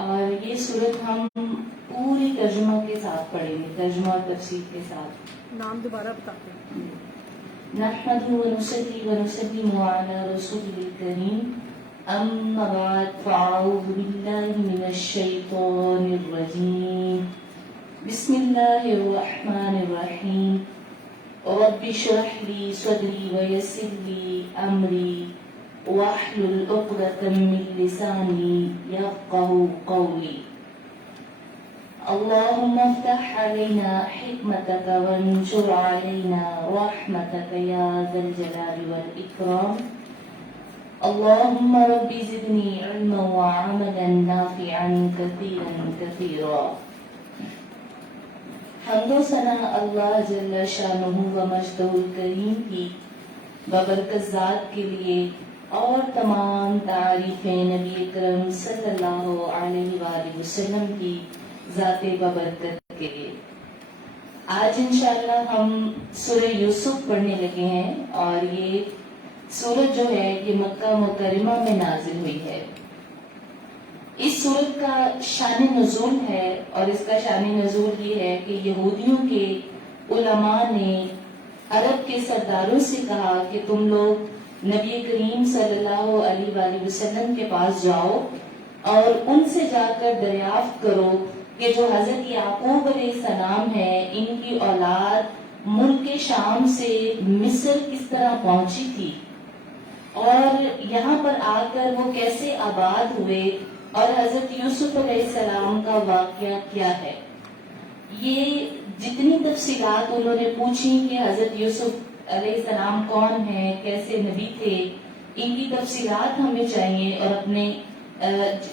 اور یہ صورت ہم پوری ترجمہ کے ساتھ پڑھیں گے، ترجمہ اور تفسیر کے ساتھ۔ نام دوبارہ بتاتے ہیں۔ نحمده ونصلي ونسلم على رسوله الكريم اما بعد فاعوذ بالله من الشيطان الرجيم بسم الله الرحمن الرحيم رب اشرح لي صدري ويسر لي امري واحلل عقدة من لساني يفقهوا قولي اللهم افتح علينا حكمتك وانشر علينا رحمتك يا ذا الجلال والإكرام اللهم رب زدني علما وعملا نافعا كثيرا كثيرا۔ حمد و ثنا اللہ جل شانہ و مجدہ الکریم کی ببرکت ذات کے لیے، اور تمام تعریفیں نبی اکرم صلی اللہ علیہ وآلہ وسلم کی ذات ببرکت کے لیے۔ آج انشاءاللہ ہم سورہ یوسف پڑھنے لگے ہیں، اور یہ سورت جو ہے یہ مکہ مکرمہ میں نازل ہوئی ہے۔ اس سورت کا شان نزول ہے، اور اس کا شان نزول یہ ہے کہ یہودیوں کے علماء نے عرب کے سرداروں سے کہا کہ تم لوگ نبی کریم صلی اللہ علیہ وآلہ وسلم کے پاس جاؤ اور ان سے جا کر دریافت کرو کہ جو حضرت یعقوب علیہ السلام ہے، ان کی اولاد ملک شام سے مصر کس طرح پہنچی تھی، اور یہاں پر آ کر وہ کیسے آباد ہوئے، اور حضرت یوسف علیہ السلام کا واقعہ کیا ہے۔ یہ جتنی تفصیلات انہوں نے پوچھی کہ حضرت یوسف علیہ السلام کون ہیں، کیسے نبی تھے، ان کی تفصیلات ہمیں چاہیے، اور اپنے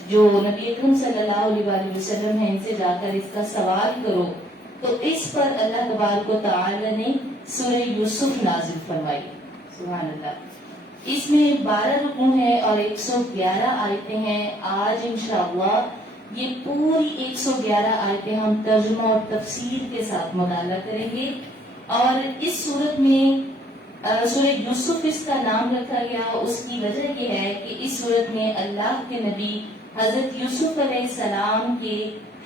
جو نبی اکرم صلی اللہ علیہ وآلہ وسلم ہیں ان سے جا کر اس کا سوال کرو۔ تو اس پر اللہ تبارک و تعالی نے سورہ یوسف نازل فرمائی۔ سبحان اللہ۔ اس میں 12 رکوع ہیں اور 111 آیتیں ہیں۔ آج انشاءاللہ یہ پوری 111 آیتیں ہم ترجمہ اور تفسیر کے ساتھ مطالعہ کریں گے۔ اور اس صورت میں سورہ یوسف اس کا نام رکھا گیا، اس کی وجہ یہ ہے کہ اس صورت میں اللہ کے نبی حضرت یوسف علیہ السلام کے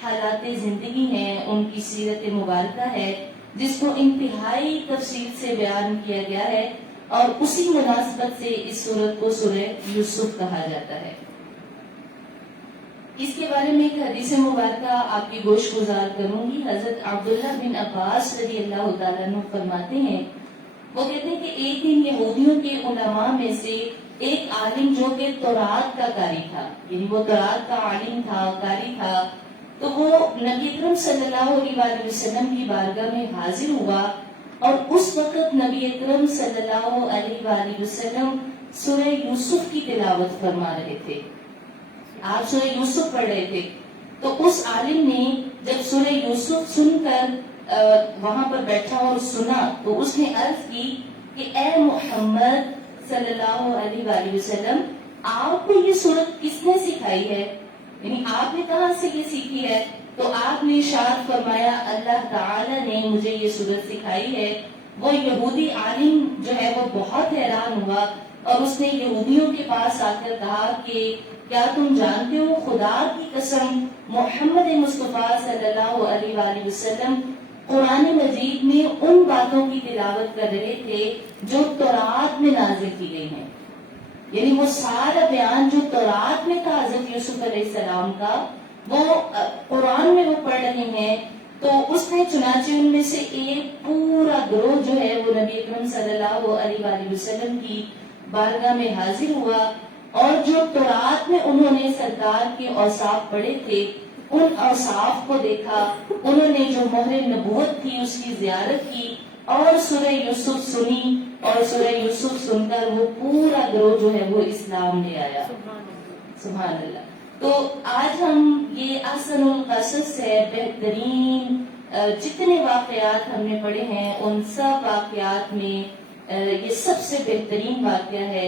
حالات زندگی ہیں، ان کی سیرت مبارکہ ہے، جس کو انتہائی تفصیل سے بیان کیا گیا ہے، اور اسی مناسبت سے اس سورت کو سورہ یوسف کہا جاتا ہے۔ اس کے بارے میں ایک حدیث مبارکہ آپ کی گوش گزار کروں گی۔ حضرت عبداللہ بن عباس رضی اللہ تعالیٰ عنہ فرماتے ہیں، وہ کہتے ہیں کہ ایک دن یہودیوں کے علماء میں سے ایک عالم جو کہ تورات کا قاری تھا، یعنی وہ تورات کا عالم تھا، قاری تھا، تو وہ نبی اکرم صلی اللہ علیہ وآلہ وسلم کی بارگاہ میں حاضر ہوا، اور اس وقت نبی اکرم صلی اللہ علیہ وآلہ وسلم سورہ یوسف کی تلاوت فرما رہے تھے۔ آپ سورہ یوسف پڑھ رہے تھے، تو اس عالم نے جب سورہ یوسف سن کر وہاں پر بیٹھا اور سنا، تو اس نے عرض کی کہ اے محمد صلی اللہ علیہ وآلہ وسلم، آپ کو یہ سورت کس نے سکھائی ہے، یعنی آپ نے کہاں سے یہ سیکھی ہے؟ تو آپ نے ارشاد فرمایا اللہ تعالی نے مجھے یہ سورت سکھائی ہے۔ وہ یہودی عالم جو ہے وہ بہت حیران ہوا، اور اس نے یہودیوں کے پاس آ کر کہا کہ کیا تم جانتے ہو، خدا کی قسم محمد مصطفیٰ صلی اللہ علیہ وآلہ وسلم قرآن مجید میں ان باتوں کی تلاوت کر رہے تھے جو تورات میں نازل کی گئی ہیں، یعنی وہ سارا بیان جو تورات میں تھا حضرت یوسف علیہ السلام کا، وہ قرآن میں وہ پڑھ رہے ہیں۔ تو اس نے چنانچہ ان میں سے ایک پورا گروہ جو ہے وہ نبی اکرم صلی اللہ علیہ وآلہ وسلم کی بارگاہ میں حاضر ہوا، اور جو تورات میں انہوں نے سرکار کے اوصاف پڑھے تھے ان اوصاف کو دیکھا، انہوں نے جو مہر نبوت تھی اس کی زیارت کی، اور سورہ یوسف سنی، اور سورہ یوسف سن کر وہ پورا گروہ جو ہے وہ اسلام لے آیا۔ سبحان اللہ۔ تو آج ہم یہ احسن القصص ہے، بہترین جتنے واقعات ہم نے پڑھے ہیں ان سب واقعات میں یہ سب سے بہترین واقعہ ہے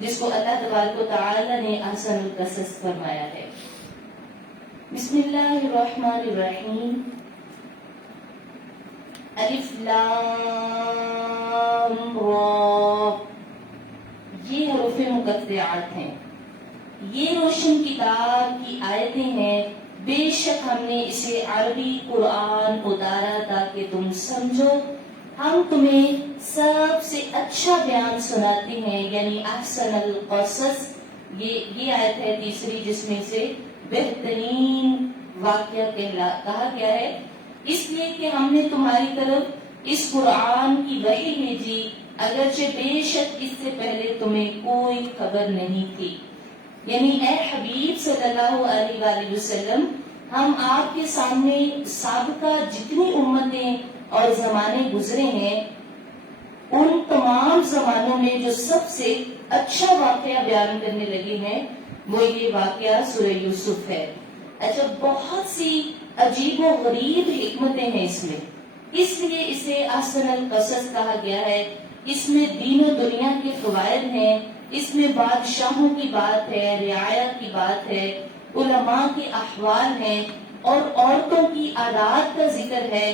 جس کو اللہ تبارک و تعالی نے احسن القصص فرمایا ہے۔ بسم اللہ الرحمن الرحیم۔ الف لام را، یہ حروف مقطعات ہیں، یہ روشن کتاب کی آیتیں ہیں بے شک ہم نے اسے عربی قرآن اتارا تاکہ تم سمجھو، ہم تمہیں سب سے اچھا بیان سناتے ہیں، یعنی احسن القصص، یہ آیت ہے تیسری جس میں سے بہترین واقعہ کہا گیا ہے، اس لیے کہ ہم نے تمہاری طرف اس قرآن کی وحی بھیجی اگرچہ بے شک اس سے پہلے تمہیں کوئی خبر نہیں تھی۔ یعنی اے حبیب صلی اللہ علیہ وآلہ وسلم، ہم آپ کے سامنے سابقہ جتنی امتیں اور زمانے گزرے ہیں ان تمام زمانوں میں جو سب سے اچھا واقعہ بیان کرنے لگے ہیں وہ یہ واقعہ سورہ یوسف ہے۔ اچھا، بہت سی عجیب و غریب حکمتیں ہیں اس میں، اس لیے اسے احسن القصص کہا گیا ہے۔ اس میں دین و دنیا کے فوائد ہیں، اس میں بادشاہوں کی بات ہے، رعایا کی بات ہے، علماء کے احوال ہیں، اور عورتوں کی عادات کا ذکر ہے،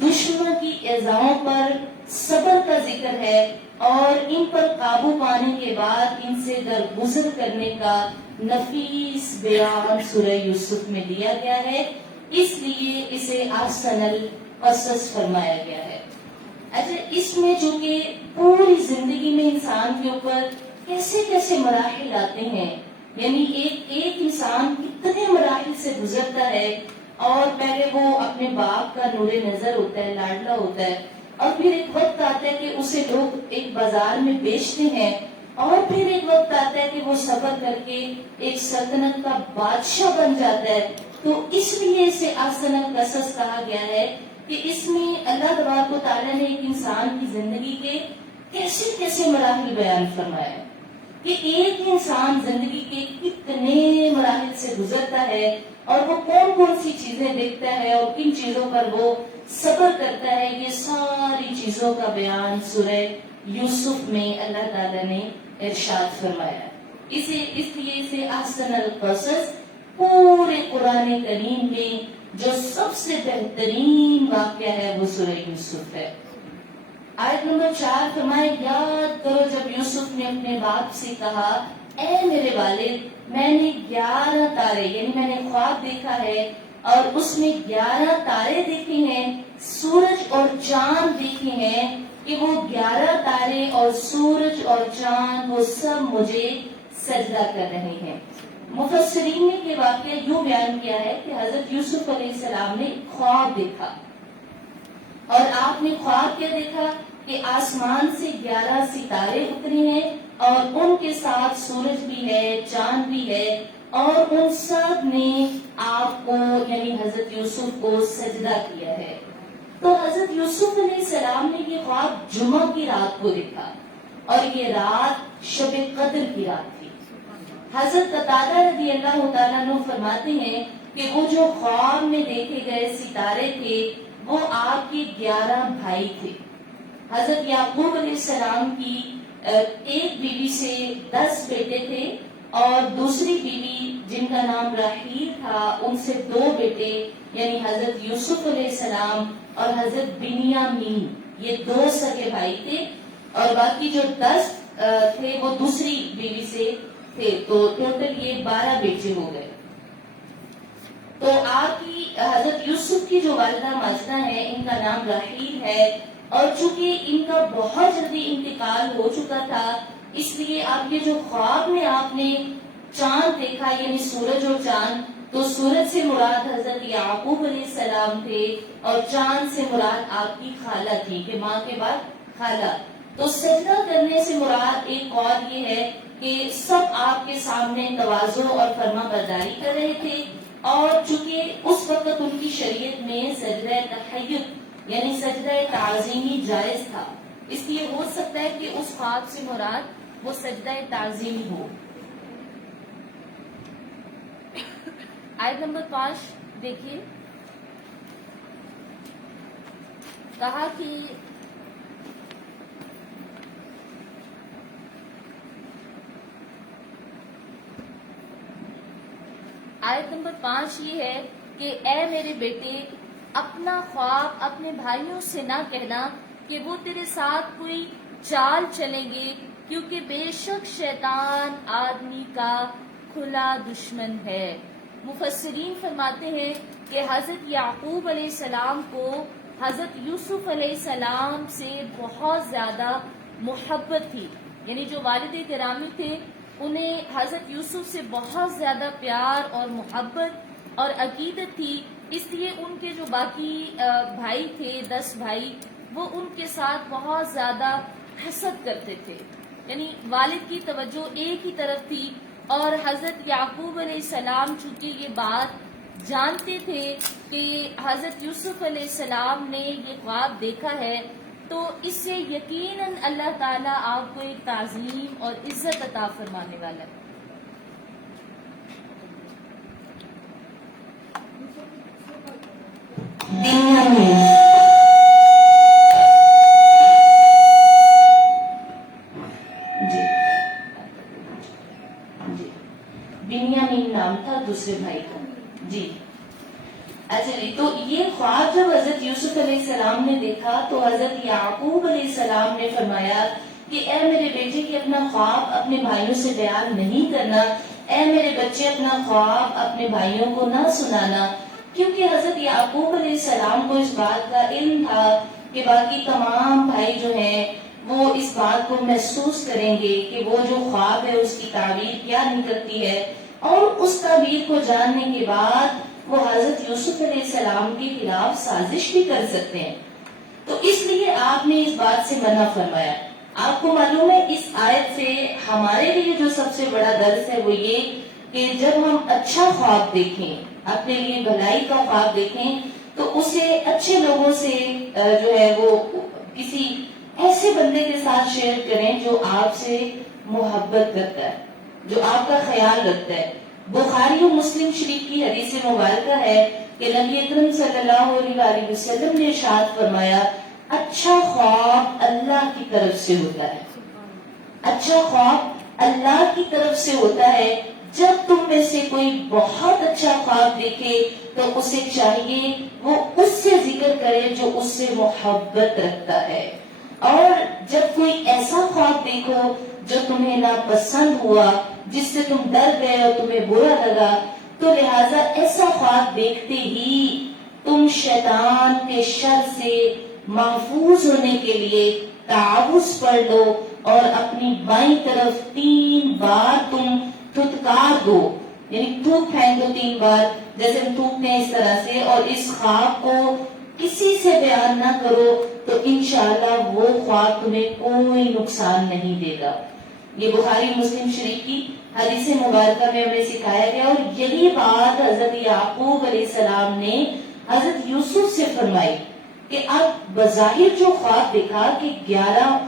دشمنوں کی ایذاؤں پر صبر کا ذکر ہے، اور ان پر قابو پانے کے بعد ان سے درگزر کرنے کا نفیس بیان سورہ یوسف میں دیا گیا ہے، اس لیے اسے احسن القصص فرمایا گیا ہے۔ اچھا، اس میں جو کہ پوری زندگی میں انسان کے اوپر کیسے کیسے مراحل آتے ہیں، یعنی ایک انسان کتنے مراحل سے گزرتا ہے، اور پہلے وہ اپنے باپ کا نور نظر ہوتا ہے، لاڈلا ہوتا ہے، اور پھر ایک وقت آتا ہے کہ اسے لوگ ایک بازار میں بیچتے ہیں، اور پھر ایک وقت آتا ہے کہ وہ صبر کر کے ایک سلطنت کا بادشاہ بن جاتا ہے۔ تو اس لیے اسے احسن القصص کہا گیا ہے کہ اس میں اللہ تبارک و تعالیٰ نے ایک انسان کی زندگی کے کیسے کیسے مراحل بیان فرمایا ہے، کہ ایک انسان زندگی کے کتنے مراحل سے گزرتا ہے، اور وہ کون کون سی چیزیں دیکھتا ہے اور کن چیزوں پر وہ صبر کرتا ہے، یہ ساری چیزوں کا بیان سورہ یوسف میں اللہ تعالیٰ نے ارشاد فرمایا ہے۔ اس لیے اسے احسن القصص پورے قرآن کریم میں جو سب سے بہترین واقعہ ہے وہ سورہ یوسف ہے۔ آیت نمبر 4 فرمائے، یاد کرو جب یوسف نے اپنے باپ سے کہا، اے میرے والد، میں نے 11 تارے، یعنی میں نے خواب دیکھا ہے اور اس میں 11 تارے دیکھے ہیں، سورج اور چاند دیکھے ہیں، کہ وہ 11 تارے اور سورج اور چاند وہ سب مجھے سجدہ کر رہے ہیں۔ مفسرین نے یہ واقعہ یوں بیان کیا ہے کہ حضرت یوسف علیہ السلام نے خواب دیکھا، اور آپ نے خواب کیا دیکھا کہ آسمان سے 11 ستارے اترے ہیں، اور ان کے ساتھ سورج بھی ہے، چاند بھی ہے، اور ان سب نے آپ کو یعنی حضرت یوسف کو سجدہ کیا ہے۔ تو حضرت یوسف علیہ السلام نے یہ خواب جمعہ کی رات کو دیکھا، اور یہ رات شب قدر کی رات تھی۔ حضرت قتادہ رضی اللہ تعالیٰ عنہ فرماتے ہیں کہ وہ جو خواب میں دیکھے گئے ستارے تھے وہ آپ کے 11 بھائی تھے۔ حضرت یعقوب علیہ السلام کی ایک بیوی سے 10 بیٹے تھے، اور دوسری بیوی جن کا نام راحیل تھا ان سے 2 بیٹے، یعنی حضرت یوسف علیہ السلام اور حضرت بنیامین، یہ 2 سگے بھائی تھے، اور باقی جو 10 تھے وہ دوسری بیوی سے تھے، تو ٹوٹل یہ 12 بیٹے ہو گئے۔ تو آپ کی حضرت یوسف کی جو والدہ ماجدہ ہے ان کا نام راحیل ہے، اور چونکہ ان کا بہت جلدی انتقال ہو چکا تھا، اس لیے آپ یہ جو خواب میں آپ نے چاند دیکھا یعنی سورج اور چاند، تو سورج سے مراد حضرت یعقوب علیہ السلام تھے، اور چاند سے مراد آپ کی خالہ تھی، کہ ماں کے بعد خالہ۔ تو سجدہ کرنے سے مراد ایک قول یہ ہے کہ سب آپ کے سامنے تواضع اور فرما برداری کر رہے تھے، اور چونکہ اس وقت ان کی شریعت میں سجدہ تحیّد یعنی سجدہ تعظیمی جائز تھا، اس لیے ہو سکتا ہے کہ اس خواب سے مراد وہ سجدہ تعظیمی ہو۔ آیت نمبر 5 دیکھیے، کہا کہ آیت نمبر 5 یہ ہے کہ اے میرے بیٹے، اپنا خواب اپنے بھائیوں سے نہ کہنا کہ وہ تیرے ساتھ کوئی چال چلیں گے، کیونکہ بے شک شیطان آدمی کا کھلا دشمن ہے۔ مفسرین فرماتے ہیں کہ حضرت یعقوب علیہ السلام کو حضرت یوسف علیہ السلام سے بہت زیادہ محبت تھی، یعنی جو والد گرامی تھے انہیں حضرت یوسف سے بہت زیادہ پیار اور محبت اور عقیدت تھی، اس لیے ان کے جو باقی بھائی تھے 10 بھائی، وہ ان کے ساتھ بہت زیادہ حسد کرتے تھے، یعنی والد کی توجہ ایک ہی طرف تھی، اور حضرت یعقوب علیہ السلام چونکہ یہ بات جانتے تھے کہ حضرت یوسف علیہ السلام نے یہ خواب دیکھا ہے، تو اس سے یقیناً اللہ تعالیٰ آپ کو ایک تعظیم اور عزت عطا فرمانے والا ہے۔ بنیامین نام تھا دوسرے بھائی کا۔ جی اچھا جی، تو یہ خواب جب حضرت یوسف علیہ السلام نے دیکھا تو حضرت یعقوب علیہ السلام نے فرمایا کہ اے میرے بیٹے کہ اپنا خواب اپنے بھائیوں سے بیان نہیں کرنا، اے میرے بچے اپنا خواب اپنے بھائیوں کو نہ سنانا، کیونکہ حضرت یعقوب علیہ السلام کو اس بات کا علم تھا کہ باقی تمام بھائی جو ہیں وہ اس بات کو محسوس کریں گے کہ وہ جو خواب ہے اس کی تعبیر کیا نکلتی ہے، اور اس تعبیر کو جاننے کے بعد وہ حضرت یوسف علیہ السلام کے خلاف سازش بھی کر سکتے ہیں، تو اس لیے آپ نے اس بات سے منع فرمایا۔ آپ کو معلوم ہے اس آیت سے ہمارے لیے جو سب سے بڑا درس ہے وہ یہ کہ جب ہم اچھا خواب دیکھیں، اپنے لیے بھلائی کا خواب دیکھیں، تو اسے اچھے لوگوں سے جو ہے وہ کسی ایسے بندے کے ساتھ شیئر کریں جو آپ سے محبت کرتا ہے، جو آپ کا خیال رکھتا ہے۔ بخاری و مسلم شریف کی حدیث مبارکہ ہے کہ نبی اکرم صلی اللہ علیہ وآلہ وسلم نے ارشاد فرمایا، اچھا خواب اللہ کی طرف سے ہوتا ہے، اچھا خواب اللہ کی طرف سے ہوتا ہے۔ جب تم میں سے کوئی بہت اچھا خواب دیکھے تو اسے چاہیے وہ اس سے ذکر کرے جو اس سے محبت رکھتا ہے، اور جب کوئی ایسا خواب دیکھو جو تمہیں ناپسند ہوا، جس سے تم ڈر گئے اور تمہیں برا لگا، تو لہٰذا ایسا خواب دیکھتے ہی تم شیطان کے شر سے محفوظ ہونے کے لیے تعوذ پڑھ لو، اور اپنی بائیں طرف 3 بار تم تھتکار دو، یعنی تھوک پھینک دو 3 بار، جیسے ہم تھوکتے ہیں اس طرح سے، اور اس خواب کو کسی سے بیان نہ کرو، تو انشاءاللہ وہ خواب تمہیں کوئی نقصان نہیں دے گا۔ یہ بخاری مسلم شریف کی حدیث مبارکہ میں ہمیں سکھایا گیا، اور یہی بات حضرت یعقوب علیہ السلام نے حضرت یوسف سے فرمائی کہ اب بظاہر جو خواب دیکھا کہ 11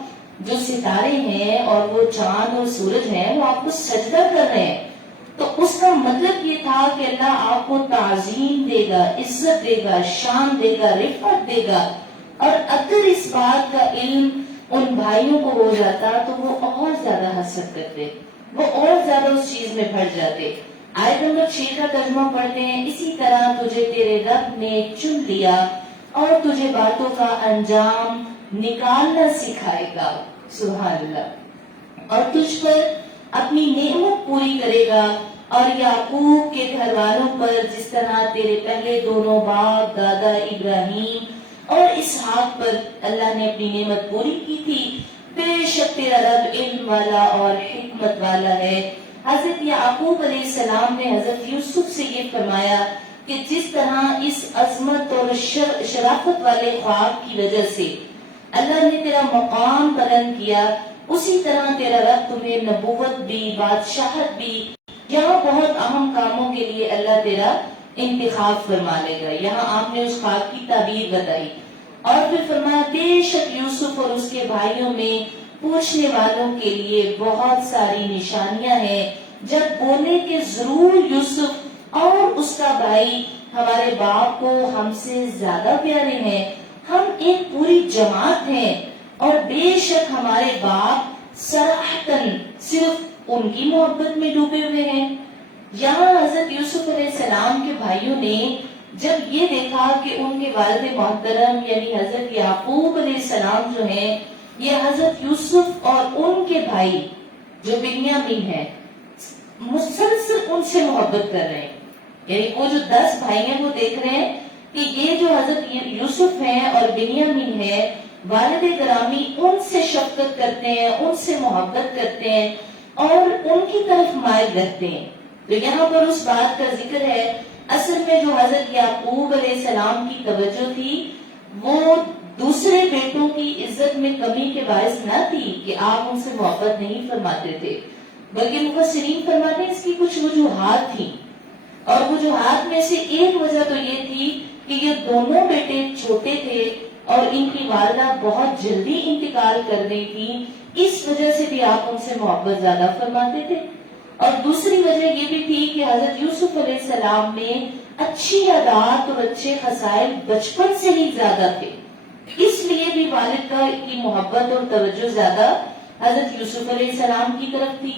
جو ستارے ہیں اور وہ چاند اور سورج ہیں وہ آپ کو سجدہ کر رہے ہیں، تو اس کا مطلب یہ تھا کہ اللہ آپ کو تعظیم دے گا، عزت دے گا، شان دے گا، رفعت دے گا، اور اگر اس بات کا علم ان بھائیوں کو ہو جاتا تو وہ اور زیادہ حسد کرتے، وہ اور زیادہ اس چیز میں بھر جاتے۔ آیت نمبر 6 کا ترجمہ پڑھتے ہیں، اسی طرح تجھے تیرے رب نے چن لیا اور تجھے باتوں کا انجام نکالنا سکھائے گا، سبحان اللہ، اور تجھ پر اپنی نعمت پوری کرے گا، اور یعقوب کے گھر والوں پر جس طرح تیرے پہلے دونوں باپ دادا ابراہیم اور اسحاق پر اللہ نے اپنی نعمت پوری کی تھی، بے شک تیرا رب علم والا اور حکمت والا ہے۔ حضرت یعقوب علیہ السلام نے حضرت یوسف سے یہ فرمایا کہ جس طرح اس عظمت اور شرافت والے خواب کی وجہ سے اللہ نے تیرا مقام بلند کیا، اسی طرح تیرا رب تمہیں نبوت بھی، بادشاہت بھی، یہاں بہت اہم کاموں کے لیے اللہ تیرا انتخاب فرما لے گا۔ یہاں آپ نے اس خواب کی تعبیر بتائی، اور پھر فرمایا بے شک یوسف اور اس کے بھائیوں میں پوچھنے والوں کے لیے بہت ساری نشانیاں ہیں، جب بولے کہ ضرور یوسف اور اس کا بھائی ہمارے باپ کو ہم سے زیادہ پیارے ہیں، ہم ایک پوری جماعت ہیں، اور بے شک ہمارے باپ صراحتاً صرف ان کی محبت میں ڈوبے ہوئے ہیں۔ یہاں حضرت یوسف علیہ السلام کے بھائیوں نے جب یہ دیکھا کہ ان کے والد محترم یعنی حضرت یعقوب علیہ السلام جو ہیں، یہ حضرت یوسف اور ان کے بھائی جو بنیامین ہیں مسلسل ان سے محبت کر رہے ہیں، یعنی وہ جو 10 بھائی ہیں وہ دیکھ رہے ہیں کہ یہ جو حضرت یوسف ہیں اور بنیامین ہے، والد گرامی ان سے شفقت کرتے ہیں، ان سے محبت کرتے ہیں اور ان کی طرف مائل رہتے ہیں. تو یہاں پر اس بات کا ذکر ہے، اصل میں جو حضرت یعقوب علیہ السلام کی توجہ تھی وہ دوسرے بیٹوں کی عزت میں کمی کے باعث نہ تھی کہ آپ ان سے محبت نہیں فرماتے تھے، بلکہ مفسرین فرماتے ہیں اس کی کچھ وجوہات تھیں. اور وجوہات میں سے ایک وجہ تو یہ تھی کہ یہ دونوں بیٹے چھوٹے تھے اور ان کی والدہ بہت جلدی انتقال کر گئی تھی، اس وجہ سے بھی آپ ان سے محبت زیادہ فرماتے تھے. اور دوسری وجہ یہ بھی تھی کہ حضرت یوسف علیہ السلام میں اچھی عادات اور اچھے خصائل بچپن سے ہی زیادہ تھے، اس لیے بھی والد کی محبت اور توجہ زیادہ حضرت یوسف علیہ السلام کی طرف تھی.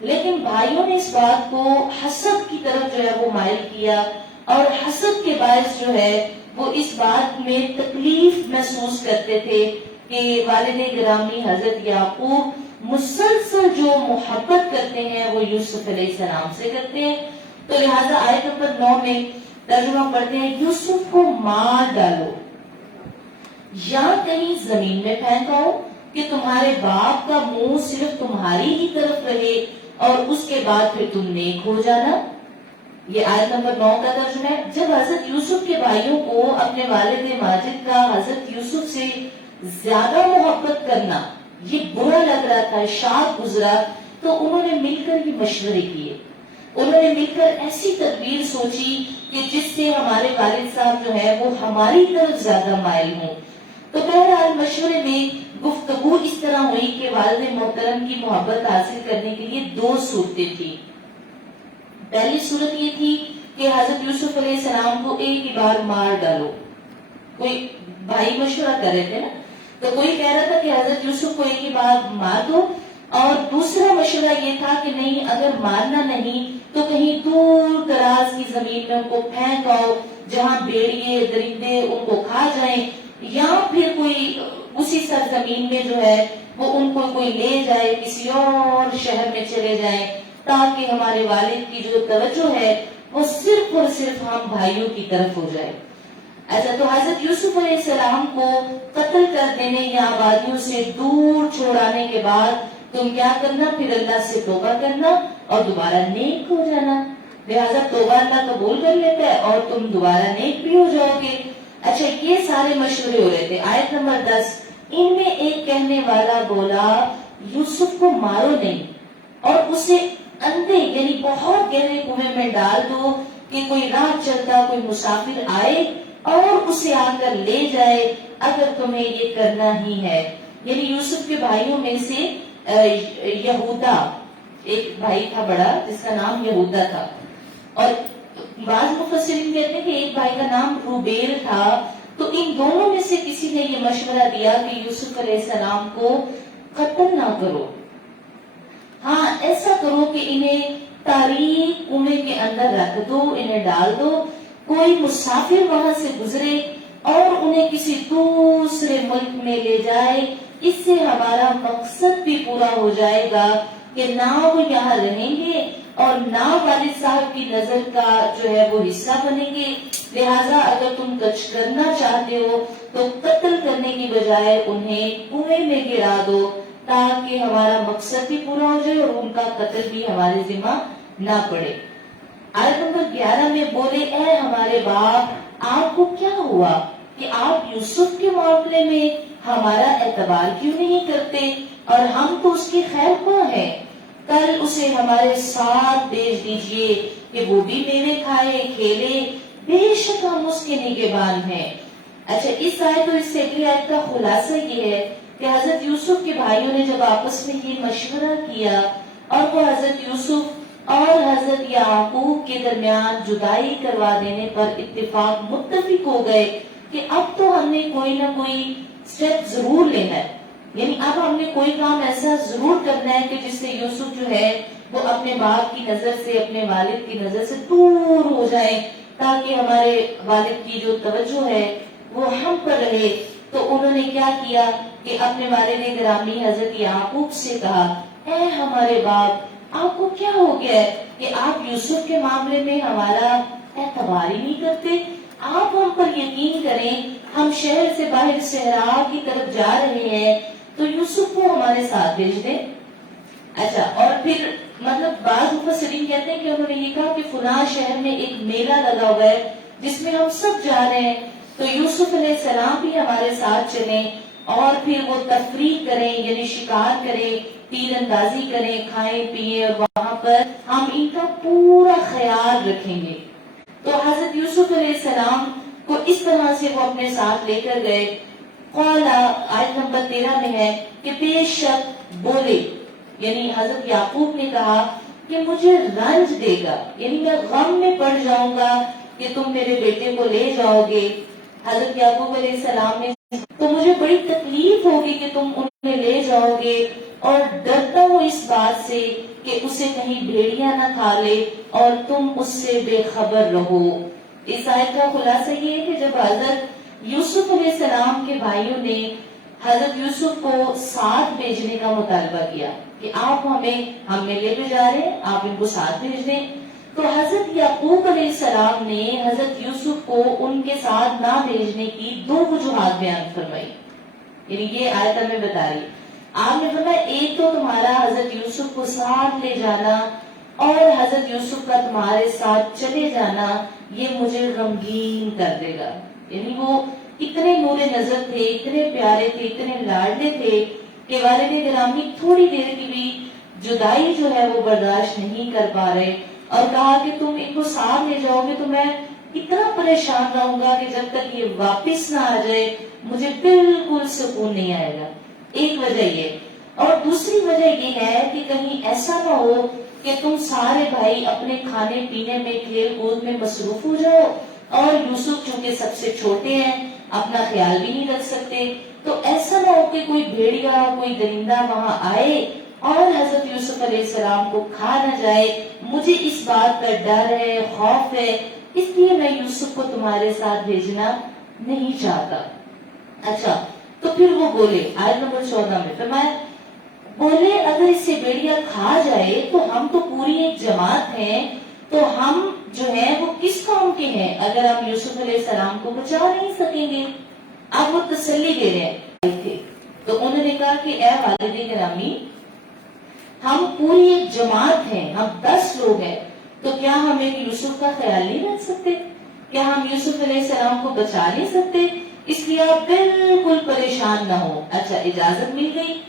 لیکن بھائیوں نے اس بات کو حسد کی طرف جو ہے وہ مائل کیا، اور حسد کے باعث جو ہے وہ اس بات میں تکلیف محسوس کرتے تھے کہ والد گرامی حضرت یعقوب مسلسل جو محبت کرتے ہیں وہ یوسف علیہ السلام سے کرتے ہیں. تو لہٰذا آیت نمبر 9 میں ترجمہ پڑھتے ہیں، یوسف کو مار ڈالو یا کہیں زمین میں پھینکاؤ کہ تمہارے باپ کا منہ صرف تمہاری ہی طرف رہے اور اس کے بعد پھر تم نیک ہو جانا. یہ آیت نمبر 9 کا ترجمہ ہے. جب حضرت یوسف کے بھائیوں کو اپنے والد ماجد کا حضرت یوسف سے زیادہ محبت کرنا یہ برا لگ رہا تھا، شاق گزرا، تو انہوں نے مل کر یہ مشورے کیے، انہوں نے مل کر ایسی تدبیر سوچی کہ جس سے ہمارے والد صاحب جو ہے وہ ہماری طرف زیادہ مائل ہوں. تو بہرحال مشورے میں گفتگو اس طرح ہوئی کہ والد محترم کی محبت حاصل کرنے کے لیے 2 صورتیں تھی. پہلی صورت یہ تھی کہ حضرت یوسف علیہ السلام کو ایک ہی بار مار ڈالو. کوئی بھائی مشورہ کر رہے تھے نا، تو کوئی کہہ رہا تھا کہ حضرت یوسف کو ایک ہی بار مار دو، اور دوسرا مشورہ یہ تھا کہ نہیں، اگر مارنا نہیں تو کہیں دور دراز کی زمین میں ان کو پھینک آؤ جہاں بھیڑیے درندے ان کو کھا جائیں، یا پھر کوئی اسی سرزمین میں جو ہے وہ ان کو کوئی لے جائے، کسی اور شہر میں چلے جائیں، تاکہ ہمارے والد کی جو توجہ ہے وہ صرف اور صرف ہم بھائیوں کی طرف ہو جائے. ایسا تو حضرت یوسف علیہ السلام کو قتل کر دینے یا آبادیوں سے دور چھوڑانے کے بعد تم کیا کرنا، پھر اللہ سے توبہ کرنا اور دوبارہ نیک ہو جانا. لہٰذا توبہ اللہ قبول کر لیتا ہے اور تم دوبارہ نیک بھی ہو جاؤ گے. اچھا، یہ سارے مشورے ہو رہے تھے. آیت نمبر 10، ان میں ایک کہنے والا بولا یوسف کو مارو نہیں اور اسے اندھے یعنی بہت گہرے کنویں میں ڈال دو کہ کوئی راہ چلتا کوئی مسافر آئے اور اسے آ کر لے جائے، اگر تمہیں یہ کرنا ہی ہے. یعنی یوسف کے بھائیوں میں سے یہودا ایک بھائی تھا بڑا جس کا نام یہودا تھا، اور بعض مفسرین کہتے ہیں کہ ایک بھائی کا نام روبیل تھا. تو ان دونوں میں سے کسی نے یہ مشورہ دیا کہ یوسف علیہ السلام کو قتل نہ کرو، ہاں ایسا کرو کہ انہیں تاریک کنویں کے اندر رکھ دو، انہیں ڈال دو، کوئی مسافر وہاں سے گزرے اور انہیں کسی دوسرے ملک میں لے جائے. اس سے ہمارا مقصد بھی پورا ہو جائے گا کہ نہ وہ یہاں رہیں گے اور نہ والد صاحب کی نظر کا جو ہے وہ حصہ بنیں گے. لہٰذا اگر تم کچھ کرنا چاہتے ہو تو قتل کرنے کی بجائے انہیں کنویں میں گرا دو تاکہ ہمارا مقصد بھی پورا ہو جائے اور ان کا قتل بھی ہمارے ذمہ نہ پڑے. آیت نمبر 11 میں بولے، اے ہمارے باپ، آپ کو کیا ہوا کہ آپ یوسف کے معاملے میں ہمارا اعتبار کیوں نہیں کرتے، اور ہم تو اس کے خیر خواہ ہیں. کل اسے ہمارے ساتھ بھیج دیجئے کہ وہ بھی میوے کھائے کھیلے، بے شک ہم اس کے نگہبان ہیں. اچھا، اس آیت اور اس سے اگلی آیت کا خلاصہ یہ ہے کہ حضرت یوسف کے بھائیوں نے جب آپس میں یہ مشورہ کیا اور وہ حضرت یوسف اور حضرت یعقوب کے درمیان جدائی کروا دینے پر اتفاق متفق ہو گئے کہ اب تو ہم نے کوئی نہ کوئی سٹیپ ضرور لینا ہے، یعنی اب ہم نے کوئی کام ایسا ضرور کرنا ہے کہ جس سے یوسف جو ہے وہ اپنے باپ کی نظر سے، اپنے والد کی نظر سے دور ہو جائیں تاکہ ہمارے والد کی جو توجہ ہے وہ ہم پر رہے. تو انہوں نے کیا کیا کہ اپنے والد گرامی حضرت یعقوب سے کہا، اے ہمارے باپ، آپ کو کیا ہو گیا ہے کہ آپ یوسف کے معاملے میں ہمارا اعتبار ہی نہیں کرتے. آپ ہم پر یقین کریں, ہم شہر سے باہر صحرا کی طرف جا رہے ہیں تو یوسف کو ہمارے ساتھ بھیج دیں. اچھا, اور پھر مطلب بعض مفسرین کہتے ہیں کہ انہوں نے یہ کہا کہ فلاں شہر میں ایک میلہ لگا ہوا ہے جس میں ہم سب جا رہے ہیں, تو یوسف علیہ السلام بھی ہمارے ساتھ چلیں اور پھر وہ تفریح کریں, یعنی شکار کریں, تیر اندازی کریں, کھائیں پیئیں, اور وہاں پر ہم ان کا پورا خیال رکھیں گے. تو حضرت یوسف علیہ السلام کو اس طرح سے وہ اپنے ساتھ لے کر گئے. قال, آیت نمبر 13 میں ہے کہ بے شک بولے, یعنی حضرت یعقوب نے کہا کہ مجھے رنج دے گا, یعنی میں غم میں پڑ جاؤں گا کہ تم میرے بیٹے کو لے جاؤ گے. حضرت یعقوب علیہ السلام نے, تو مجھے بڑی تکلیف ہوگی کہ تم انہیں لے جاؤ گے, اور ڈرتا ہوں اس بات سے کہ اسے کہیں بھیڑیا نہ کھا لے اور تم اس سے بے خبر رہو. اس آیت کا خلاصہ یہ ہے کہ جب حضرت یوسف علیہ السلام کے بھائیوں نے حضرت یوسف کو ساتھ بھیجنے کا مطالبہ کیا کہ آپ ہمیں لے کے جا رہے ہیں, آپ ان کو ساتھ بھیج دیں, تو حضرت یعقوب علیہ السلام نے حضرت یوسف کو ان کے ساتھ نہ بھیجنے کی 2 وجوہات بیان فرمائی. یعنی یہ آیت ہمیں بتا رہی, آپ نے فرمایا ایک تو تمہارا حضرت یوسف کو ساتھ لے جانا اور حضرت یوسف کا تمہارے ساتھ چلے جانا یہ مجھے غمگین کر دے گا. یعنی وہ اتنے نور نظر تھے, اتنے پیارے تھے, اتنے لاڈلے تھے کہ والد گرامی تھوڑی دیر کی بھی جدائی جو ہے وہ برداشت نہیں کر پا رہے, اور کہا کہ تم ان کو ساتھ لے جاؤ گے تو میں اتنا پریشان رہوں گا کہ جب تک یہ واپس نہ آ جائے مجھے بالکل سکون نہیں آئے گا. ایک وجہ یہ, اور دوسری وجہ یہ ہے کہ کہیں ایسا نہ ہو کہ تم سارے بھائی اپنے کھانے پینے میں, کھیل کود میں مصروف ہو جاؤ, اور یوسف چونکہ سب سے چھوٹے ہیں اپنا خیال بھی نہیں رکھ سکتے, تو ایسا نہ ہو کہ کوئی بھیڑیا, کوئی درندہ وہاں آئے اور حضرت یوسف علیہ السلام کو کھا نہ جائے. مجھے اس بات کا ڈر ہے, خوف ہے, اس لیے میں یوسف کو تمہارے ساتھ بھیجنا نہیں چاہتا. اچھا, تو پھر وہ بولے, آیت نمبر 14 میں فرمایا, بولے اگر اسے بھیڑیا کھا جائے تو ہم تو پوری ایک جماعت ہیں, تو ہم جو ہیں وہ کس کام کے ہیں اگر ہم یوسف علیہ السلام کو بچا نہیں سکیں گے. اب وہ تسلی دے رہے تھے, تو انہوں نے کہا کہ اے والد گرامی, ہم پوری ایک جماعت ہیں, ہم 10 لوگ ہیں, تو کیا ہم ایک یوسف کا خیال نہیں رکھ سکتے, کیا ہم یوسف علیہ السلام کو بچا نہیں سکتے, اس لیے آپ بالکل پریشان نہ ہو. اچھا, اجازت مل گئی.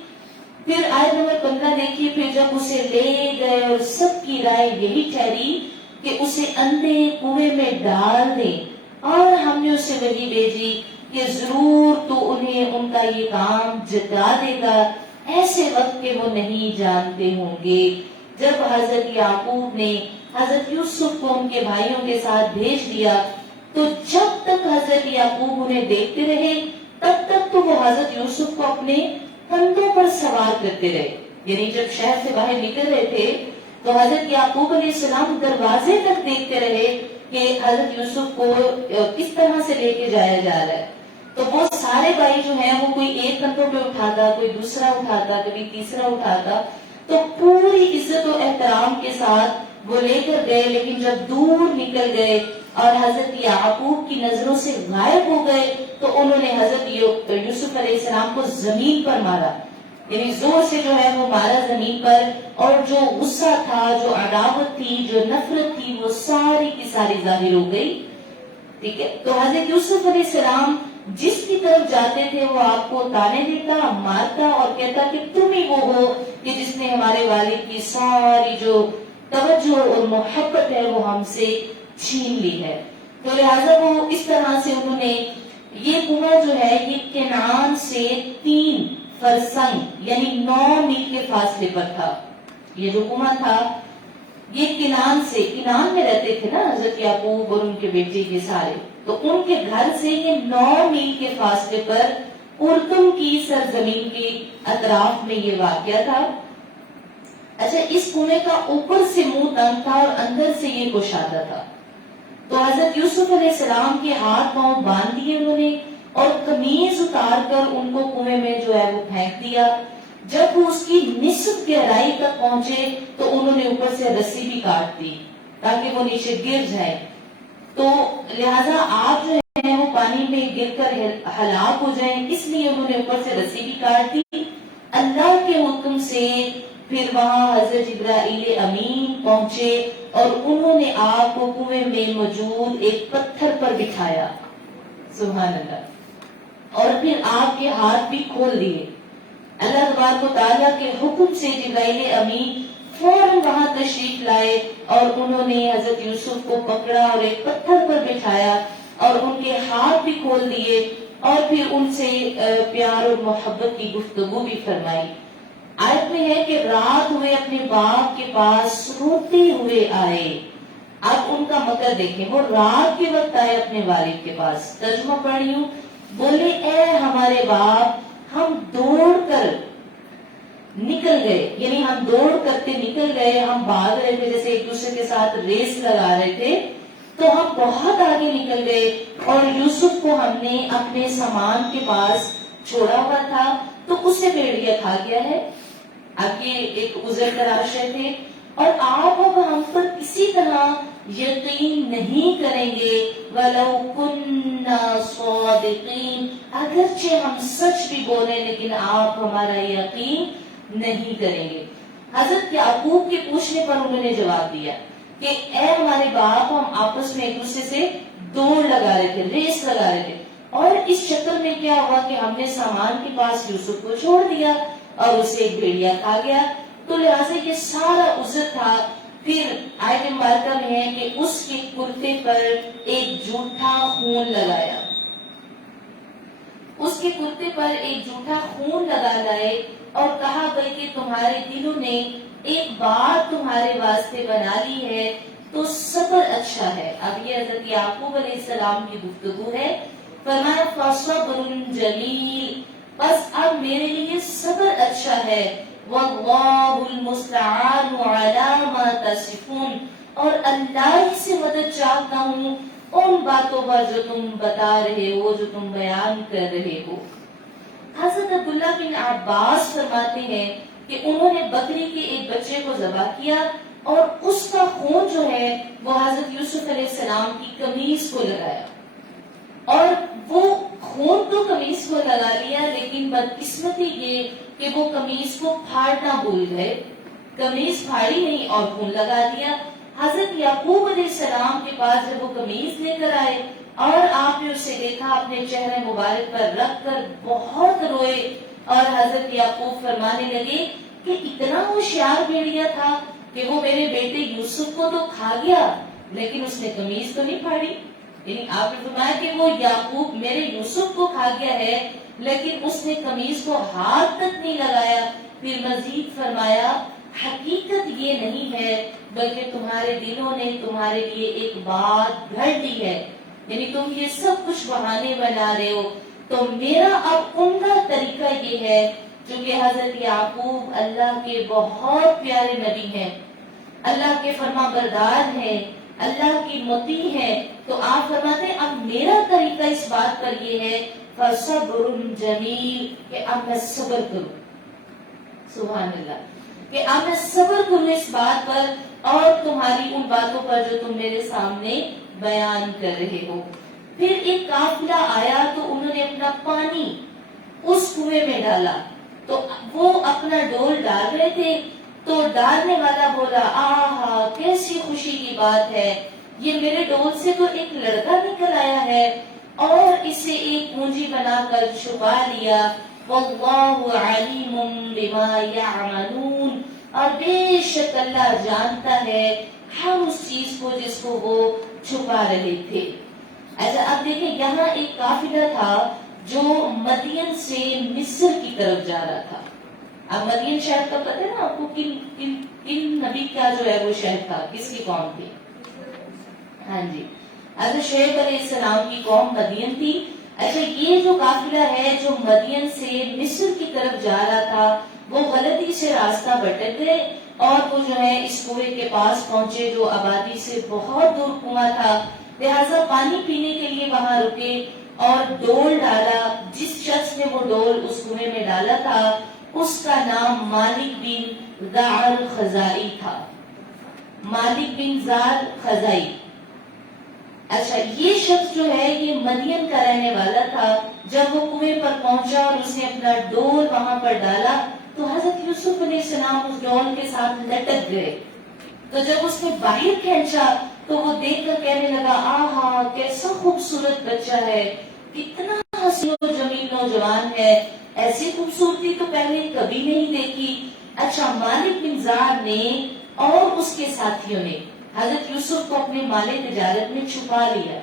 پھر آیت نمبر 15 دیکھیے, پھر جب اسے لے گئے اور سب کی رائے یہی ٹھہری کہ اسے اندھے کنویں میں ڈال دیں, اور ہم نے اسے وحی بھیجی کہ ضرور تو انہیں ان کا یہ کام جتا دے گا ایسے وقت کہ وہ نہیں جانتے ہوں گے. جب حضرت یعقوب نے حضرت یوسف کو ان کے بھائیوں کے ساتھ بھیج دیا تو جب تک حضرت یعقوب انہیں دیکھتے رہے تب تک تو وہ حضرت یوسف کو اپنے کندھوں پر سوار کرتے رہے. یعنی جب شہر سے باہر نکل رہے تھے تو حضرت یعقوب علیہ السلام دروازے تک دیکھتے رہے کہ حضرت یوسف کو کس طرح سے لے کے جایا جا رہا ہے. تو وہ سارے بھائی جو ہیں وہ کوئی ایک کندھوں پہ اٹھاتا, کوئی دوسرا اٹھاتا, کبھی تیسرا اٹھاتا, تو پوری عزت و احترام کے ساتھ وہ لے کر گئے. لیکن جب دور نکل گئے اور حضرت یعقوب کی نظروں سے غائب ہو گئے تو انہوں نے حضرت یوسف علیہ السلام کو زمین پر مارا, یعنی زور سے جو ہے وہ مارا زمین پر, اور جو غصہ تھا, جو عداوت تھی, جو نفرت تھی, وہ ساری کی ساری ظاہر ہو گئی. ٹھیک ہے, تو حضرت یوسف علیہ السلام جس کی طرف جاتے تھے وہ آپ کو تانے دیتا, مارتا اور کہتا کہ تم ہی وہ ہو کہ جس نے ہمارے والد کی ساری جو توجہ اور محبت ہے وہ ہم سے چھین لی ہے. تو لہٰذا وہ اس طرح سے انہوں نے, یہ کنواں جو ہے یہ کنعان سے 3 فرسنگ یعنی 9 میل کے فاصلے پر تھا. یہ جو کنواں تھا یہ کنعان میں رہتے تھے نا حضرت یعقوب اور ان کے بیٹے کے سارے, تو ان کے گھر سے یہ 9 میل کے فاصلے پر اردن کی سرزمین کے اطراف میں یہ واقعہ تھا. اچھا, اس کنویں کا اوپر سے منہ تنگ تھا اور اندر سے یہ گشادہ تھا. تو حضرت یوسف علیہ السلام کے ہاتھ پاؤں باندھ دیے انہوں نے اور قمیض اتار کر ان کو کنویں میں جو ہے وہ پھینک دیا. جب وہ اس کی نصف گہرائی تک پہنچے تو انہوں نے اوپر سے رسی بھی کاٹ دی تاکہ وہ نیچے گر جائے. تو لہذا آپ جو ہے وہ پانی میں گر کر ہلاک ہو جائیں، اس لیے انہوں نے اوپر سے رسی بھی کاٹ دی۔ اللہ کے حکم سے پھر وہاں حضرت جبرائیل امین پہنچے اور انہوں نے آپ کو کنویں میں موجود ایک پتھر پر بٹھایا، سبحان اللہ، اور پھر آپ کے ہاتھ بھی کھول دیے۔ اللہ تبارک و تعالیٰ کے حکم سے جبرائیل امین فوراً وہاں تشریف لائے اور انہوں نے حضرت یوسف کو پکڑا اور ایک پتھر پر بٹھایا اور ان کے ہاتھ بھی کھول دیے اور پھر ان سے پیار اور محبت کی گفتگو بھی فرمائی۔ آیت میں ہے کہ رات ہوئے اپنے باپ کے پاس روتے ہوئے آئے۔ اب ان کا مکر دیکھیں، وہ رات کے وقت آئے اپنے والد کے پاس۔ ترجمہ پڑھ رہی ہوں، بولے اے ہمارے باپ، ہم دوڑ کر نکل گئے، یعنی ہم دوڑ کرتے نکل گئے، ہم بھاگ رہے تھے، جیسے ایک دوسرے کے ساتھ ریس لگا رہے تھے، تو ہم بہت آگے نکل گئے اور یوسف کو ہم نے اپنے سامان کے پاس چھوڑا ہوا تھا تو اس سے بھیڑیا کھا گیا ہے۔ اب یہ ایک عذر تراش رہے تھے اور آپ اب ہم پر کسی طرح یقین نہیں کریں گے، وَلَوْ كُنَّا صَادِقِينَ، اگرچہ ہم سچ بھی بولیں لیکن آپ ہمارا یقین نہیں کریں گے۔ حضرت یعقوب کے پوچھنے پر انہوں نے جواب دیا کہ اے ہمارے باپ، ہم آپس میں ایک دوسرے سے دوڑ لگا رہے تھے، ریس لگا رہے تھے، اور اس چکر میں کیا ہوا کہ ہم نے سامان کے پاس یوسف کو چھوڑ دیا اور اسے ایک بھیڑیا کھا گیا، تو لہٰذا یہ سارا عذر تھا۔ پھر آیت مبارکہ میں ہے کہ اس کے کرتے پر ایک جھوٹا خون لگایا، اس کے کرتے پر ایک جھوٹا خون لگا لائے اور کہا بلکہ تمہارے دلوں نے ایک بات تمہارے واسطے بنا لی ہے تو صبر اچھا ہے۔ اب یہ حضرت یعقوب علیہ السلام کی گفتگو ہے، فرمایا فَصَبْرٌ جَمِيلٌ، بس اب میرے لیے صبر اچھا ہے، وَاللَّهُ الْمُسْتَعَانُ عَلَى مَا تَصِفُونَ، اور اللہ ہی سے مدد چاہتا ہوں ان باتوں پر جو تم بتا رہے ہو، جو تم بیان کر رہے ہو۔ حضرت عبداللہ بن عباس فرماتے ہیں کہ انہوں نے بکری کے ایک بچے کو ذبح کیا اور اس کا خون جو ہے وہ حضرت یوسف علیہ السلام کی قمیص کو لگایا، اور وہ خون تو قمیص کو لگا لیا، لیکن بدقسمتی یہ کہ وہ قمیص کو پھاڑنا بھول گئے، قمیص پھاڑی نہیں اور خون لگا دیا۔ حضرت یعقوب علیہ السلام کے پاس جب وہ قمیص لے کر آئے اور آپ نے اسے دیکھا، اپنے چہرے مبارک پر رکھ کر بہت روئے، اور حضرت یعقوب فرمانے لگے کہ اتنا ہوشیار بھیڑیا تھا کہ وہ میرے بیٹے یوسف کو تو کھا گیا لیکن اس نے قمیص تو نہیں پھاڑی۔ یعنی آپ نے فرمایا کہ وہ یعقوب میرے یوسف کو کھا گیا ہے لیکن اس نے قمیص کو ہاتھ تک نہیں لگایا۔ پھر مزید فرمایا حقیقت یہ نہیں ہے بلکہ تمہارے دلوں نے تمہارے لیے ایک بات گھڑ دی ہے، یعنی تم یہ سب کچھ بہانے بنا رہے ہو، تو میرا اب عمدہ طریقہ یہ ہے، چونکہ حضرت یعقوب اللہ کے بہت پیارے نبی ہیں، اللہ کے فرما بردار ہیں، اللہ کی مطیع ہے، تو آپ فرماتے ہیں اب میرا طریقہ اس بات پر یہ ہے فَصَبْرٌ جَمِيلٌ، کہ اب میں صبر کروں، سبحان اللہ، کہ اب میں صبر کروں اس بات پر اور تمہاری ان باتوں پر جو تم میرے سامنے بیان کر رہے ہو۔ پھر ایک قافلہ آیا تو انہوں نے اپنا پانی اس کنویں میں ڈالا، تو وہ اپنا ڈول ڈال رہے تھے تو ڈالنے والا بولا آہا کیسی خوشی کی بات ہے، یہ میرے ڈول سے تو ایک لڑکا نکل آیا ہے اور اسے ایک پونجی بنا کر چھپا لیا، واللہ علیم بما یعملون، اور بے شک اللہ جانتا ہے ہر اس چیز کو جس کو وہ چھپا رہے تھے۔ ایسا اب دیکھیں یہاں ایک قافلہ تھا جو مدین سے مصر کی طرف جا رہا تھا۔ اب مدین شہر کا پتہ ہے نا آپ کو، کن نبی کا جو ہے وہ شہر تھا، کس کی قوم تھی؟ ہاں جی، حضرت شعیب علیہ السلام کی قوم مدین تھی۔ اچھا یہ جو قافلہ ہے جو مدین سے مصر کی طرف جا رہا تھا وہ غلطی سے راستہ بھٹک گئے اور وہ جو ہے اس کنویں کے پاس پہنچے جو آبادی سے بہت دور کنواں تھا، لہٰذا پانی پینے کے لیے وہاں رکے اور ڈول ڈالا۔ جس شخص نے وہ ڈول اس کنویں میں ڈالا تھا اس کا نام مالک بن ذعر الخزائی تھا، مالک بن ذعر خزائی۔ اچھا یہ شخص جو ہے یہ مدین کا رہنے والا تھا. جب وہ کنویں پر پہنچا اور اس نے اپنا ڈول وہاں پر ڈالا تو حضرت یوسف علیہ السلام اس ڈول کے ساتھ لٹک گئے. تو جب اس نے باہر کھینچا تو وہ دیکھ کر کہنے لگا آہا کیسا خوبصورت بچہ ہے, کتنا حسین و جمیل نوجوان ہے, ایسی خوبصورتی تو پہلے کبھی نہیں دیکھی. اچھا مالک بن زار نے اور اس کے ساتھیوں نے حضرت یوسف کو اپنے مال تجارت میں چھپا لیا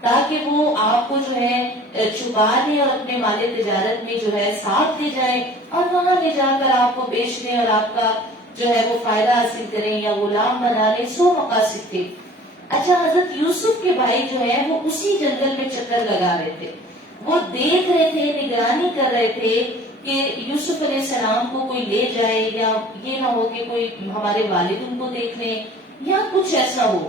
تاکہ وہ آپ کو جو ہے چھپا لیں اور اپنے مال تجارت میں جو ہے ساتھ لے جائیں اور وہاں لے جا کر آپ کو بیچ دیں اور آپ کا جو ہے وہ فائدہ حاصل کریں یا غلام بنا لیں. 100 مقاصد تھے. اچھا حضرت یوسف کے بھائی جو ہے وہ اسی جنگل میں چکر لگا رہے تھے, وہ دیکھ رہے تھے, نگرانی کر رہے تھے کہ یوسف علیہ السلام کو کوئی لے جائے یا یہ نہ ہو کہ کوئی ہمارے والد ان کو دیکھ لیں یا کچھ ایسا ہو.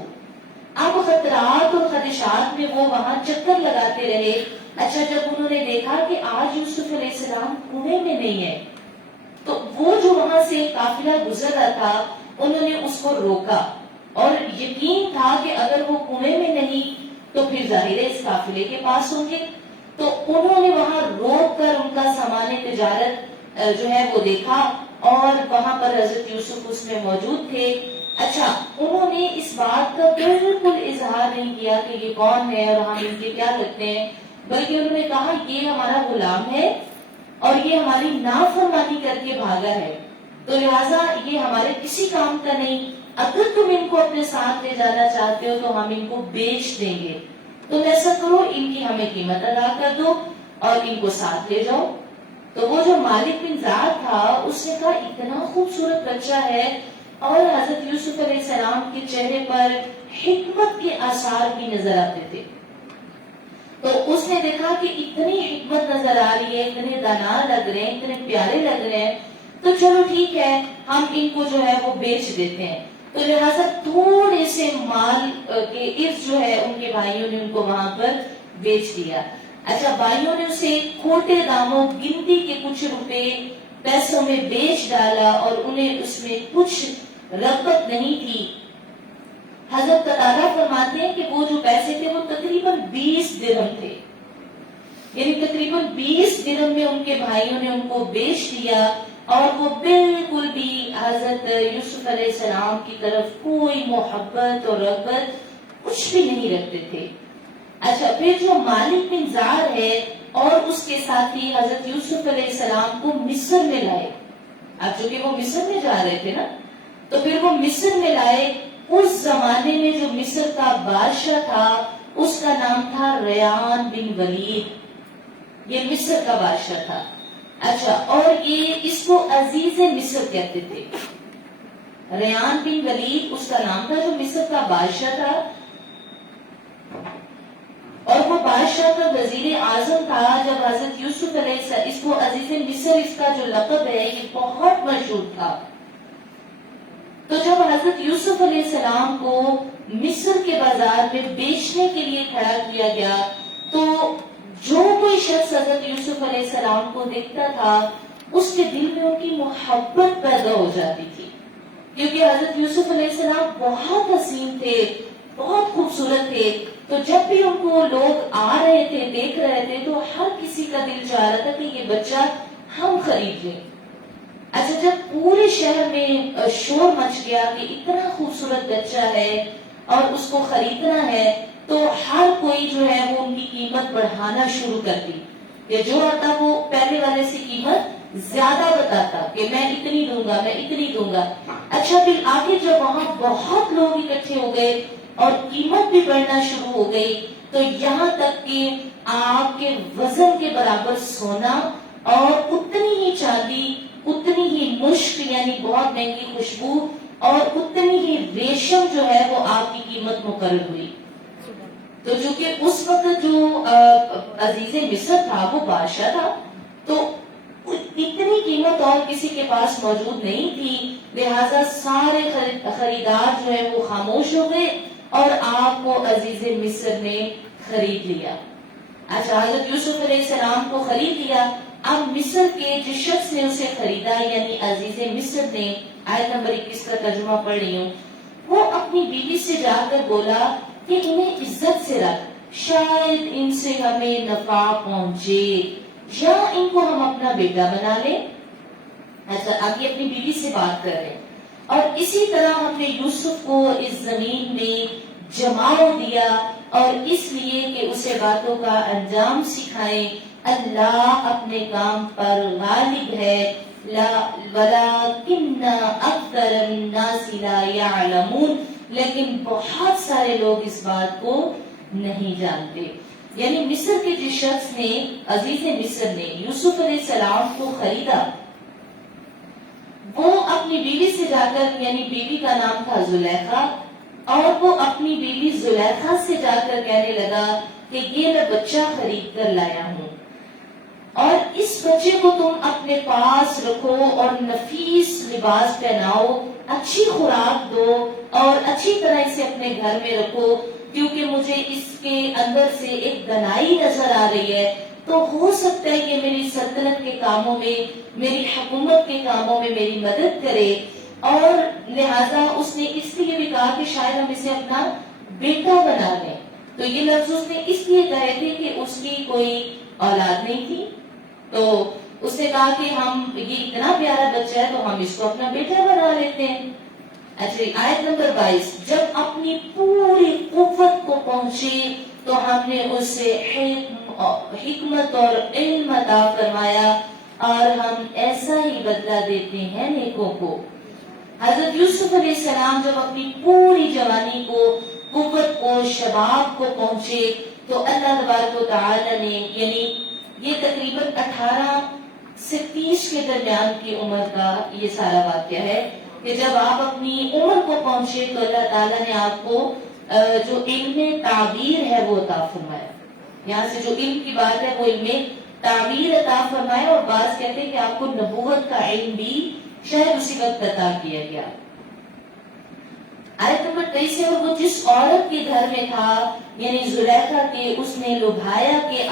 اب خطرات اور خدشات میں وہ وہاں چکر لگاتے رہے. اچھا جب انہوں نے دیکھا کہ آج یوسف علیہ السلام کنویں میں نہیں ہے تو وہ جو وہاں سے قافلہ گزر رہا تھا انہوں نے اس کو روکا اور یقین تھا کہ اگر وہ کنویں میں نہیں تو پھر ظاہر ہے اس قافلے کے پاس ہوں گے. تو انہوں نے وہاں روک کر ان کا سامان تجارت جو ہے وہ دیکھا اور وہاں پر حضرت یوسف اس میں موجود تھے. اچھا انہوں نے اس بات کا بالکل اظہار نہیں کیا کہ یہ کون ہے اور ہم ان کے کیا لگتے ہیں, بلکہ انہوں نے کہا یہ ہمارا غلام ہے اور یہ ہماری نافرمانی کر کے بھاگا ہے, تو لہٰذا یہ ہمارے کسی کام کا نہیں. اگر تم ان کو اپنے ساتھ لے جانا چاہتے ہو تو ہم ان کو بیچ دیں گے, تم ایسا کرو ان کی ہمیں قیمت ادا کر دو اور ان کو ساتھ لے جاؤ. تو وہ جو مالک بن زار تھا اس نے کہا اتنا خوبصورت بچہ ہے اور حضرت یوسف علیہ السلام کے چہرے پر حکمت کے آثار بھی نظر آتے تھے. تو اس نے دیکھا کہ اتنی حکمت نظر آ رہی ہے, اتنے دانا لگ رہے ہیں, اتنے پیارے لگ رہے ہیں, تو چلو ٹھیک ہے ہم ان کو جو ہے وہ بیچ دیتے ہیں. تو لہٰذا تھوڑے سے مال کے عرض جو ہے ان کے بھائیوں نے ان کو وہاں پر بیچ دیا. اچھا بھائیوں نے اسے کھوٹے داموں گنتی کے کچھ روپے پیسوں میں بیچ ڈالا اور انہیں اس میں کچھ رغبت نہیں تھی. حضرت قتادہ فرماتے ہیں کہ وہ جو پیسے تھے وہ تقریباً 20 درہم تھے, یعنی تقریباً 20 درہم میں ان کے بھائیوں نے ان کو بیچ دیا اور وہ بالکل بھی حضرت یوسف علیہ السلام کی طرف کوئی محبت اور رغبت کچھ بھی نہیں رکھتے تھے. اچھا پھر جو مالک بن زار ہے اور اس کے ساتھی حضرت یوسف علیہ السلام کو مصر میں لائے. اب چونکہ وہ مصر میں جا رہے تھے نا تو پھر وہ مصر میں لائے. اس زمانے میں جو مصر کا بادشاہ تھا اس کا نام تھا ریان بن ولید, یہ مصر کا بادشاہ تھا. اچھا اور یہ اس کو عزیز مصر کہتے تھے. ریان بن ولید اس کا نام تھا جو مصر کا بادشاہ تھا اور وہ بادشاہ کا وزیر اعظم تھا جب حضرت یوسف علیہ السلام, اس کو عزیز مصر اس کا جو لقب ہے یہ بہت مشہور تھا. تو جب حضرت یوسف علیہ السلام کو مصر کے بازار میں بیچنے کے لیے کھڑا کیا گیا تو جو کوئی شخص حضرت یوسف علیہ السلام کو دیکھتا تھا اس کے دل میں ان کی محبت پیدا ہو جاتی تھی, کیونکہ حضرت یوسف علیہ السلام بہت حسین تھے, بہت خوبصورت تھے. تو جب بھی ان کو لوگ آ رہے تھے دیکھ رہے تھے تو ہر کسی کا دل چاہ رہا تھا کہ یہ بچہ ہم خرید لیں. اچھا جب پورے شہر میں شور مچ گیا کہ اتنا خوبصورت بچہ ہے اور اس کو خریدنا ہے تو ہر کوئی جو ہے وہ ان کی قیمت بڑھانا شروع کر دی. یہ جو آتا وہ پہلے والے سے قیمت زیادہ بتاتا کہ میں اتنی دوں گا, میں اتنی دوں گا. اچھا پھر آگے جب وہاں بہت لوگ اکٹھے ہو گئے اور قیمت بھی بڑھنا شروع ہو گئی تو یہاں تک کہ آپ کے وزن کے برابر سونا اور اتنی ہی چاندی, اتنی ہی مشک یعنی بہت مہنگی خوشبو اور اتنی ہی ریشم جو ہے وہ آپ کی قیمت مقرر ہوئی. تو چونکہ اس وقت جو عزیز مصر تھا وہ بادشاہ تھا تو اتنی قیمت اور کسی کے پاس موجود نہیں تھی, لہذا سارے خریدار جو ہے وہ خاموش ہو گئے اور آپ کو عزیز مصر نے خرید لیا. اچھا حضرت یوسف علیہ السلام کو خرید لیا. اب مصر کے جس شخص نے اسے خریدا یعنی عزیز مصر نے, آیت نمبر 21 کا ترجمہ پڑھ رہی ہوں, وہ اپنی بیوی سے جا کر بولا کہ انہیں عزت سے رکھ، شاید ان سے ہمیں نفع پہنچے یا ان کو ہم اپنا بیٹا بنا لیں. اچھا، اب یہ اپنی بیوی سے بات کر رہے ہیں. اور اسی طرح ہم نے یوسف کو اس زمین میں جماؤ دیا، اور اس لیے کہ اسے باتوں کا انجام سکھائیں. اللہ اپنے کام پر غالب ہے. وَلَٰكِنَّ أَكْثَرَ النَّاسِ لَا يَعْلَمُونَ، لیکن بہت سارے لوگ اس بات کو نہیں جانتے. یعنی مصر کے جس شخص نے، عزیز مصر نے یوسف علیہ السلام کو خریدا، وہ اپنی بیوی سے جا کر، یعنی بیوی کا نام تھا زلیخا، اور وہ اپنی بیوی زلیخا سے جا کر کہنے لگا کہ یہ میں بچہ خرید کر لایا ہوں، اور اس بچے کو تم اپنے پاس رکھو اور نفیس لباس پہناؤ، اچھی خوراک دو اور اچھی طرح اسے اپنے گھر میں رکھو، کیونکہ مجھے اس کے اندر سے ایک گنائی نظر آ رہی ہے. تو ہو سکتا ہے کہ میری سلطنت کے کاموں میں، میری حکومت کے کاموں میں میری مدد کرے. اور لہذا اس نے اس لیے بھی کہا کہ شاید ہم اسے اپنا بیٹا بنا لیں. تو یہ لفظ اس نے اس لیے کہے تھے کہ اس کی کوئی اولاد نہیں تھی، تو اس نے کہا کہ ہم، یہ اتنا پیارا بچہ ہے تو ہم اس کو اپنا بیٹا بنا لیتے ہیں. اچھا، آیت نمبر 22، جب اپنی پوری قوت کو پہنچے تو ہم نے اسے حکمت اور علم عطا فرمایا، اور ہم ایسا ہی بدلہ دیتے ہیں نیکوں کو. حضرت یوسف علیہ السلام جب اپنی پوری جوانی کو، قوت کو، شباب کو پہنچے تو اللہ تبارک و تعالی نے، یعنی یہ تقریباً 18 سے 30 کے درمیان کی عمر کا یہ سارا واقعہ ہے کہ جب آپ اپنی عمر کو پہنچے تو اللہ تعالیٰ نے آپ کو جو علم تعبیر ہے وہ عطا فرمایا. یہاں سے جو علم کی بات ہے وہ علم تعبیر عطا فرمایا، اور بعض کہتے ہیں کہ آپ کو نبوت کا علم بھی شاید اسی وقت عطا کیا گیا. آیت نمبر 23 ہے، اور وہ جس عورت کے گھر میں تھا، یعنی زلیخا کے، اس نے لبھایا کہ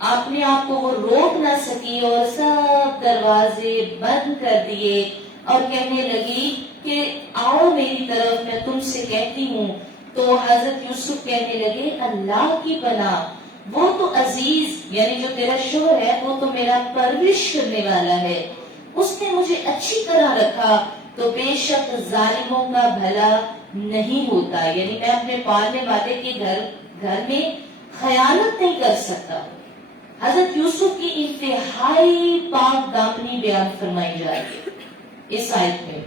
اپنے آپ کو وہ روک نہ سکی اور سب دروازے بند کر دیے، اور کہنے لگی کہ آؤ میری طرف، میں تم سے کہتی ہوں. تو حضرت یوسف کہنے لگے اللہ کی پناہ، وہ تو عزیز، یعنی جو تیرا شوہر ہے وہ تو میرا پرورش کرنے والا ہے، اس نے مجھے اچھی طرح رکھا، تو بے شک ظالموں کا بھلا نہیں ہوتا. یعنی میں اپنے پالنے والے کے گھر میں خیانت نہیں کر سکتا. حضرت یوسف کی انتہائی پاک دامنی بیان فرمائی جا رہی ہے اس آیت میں.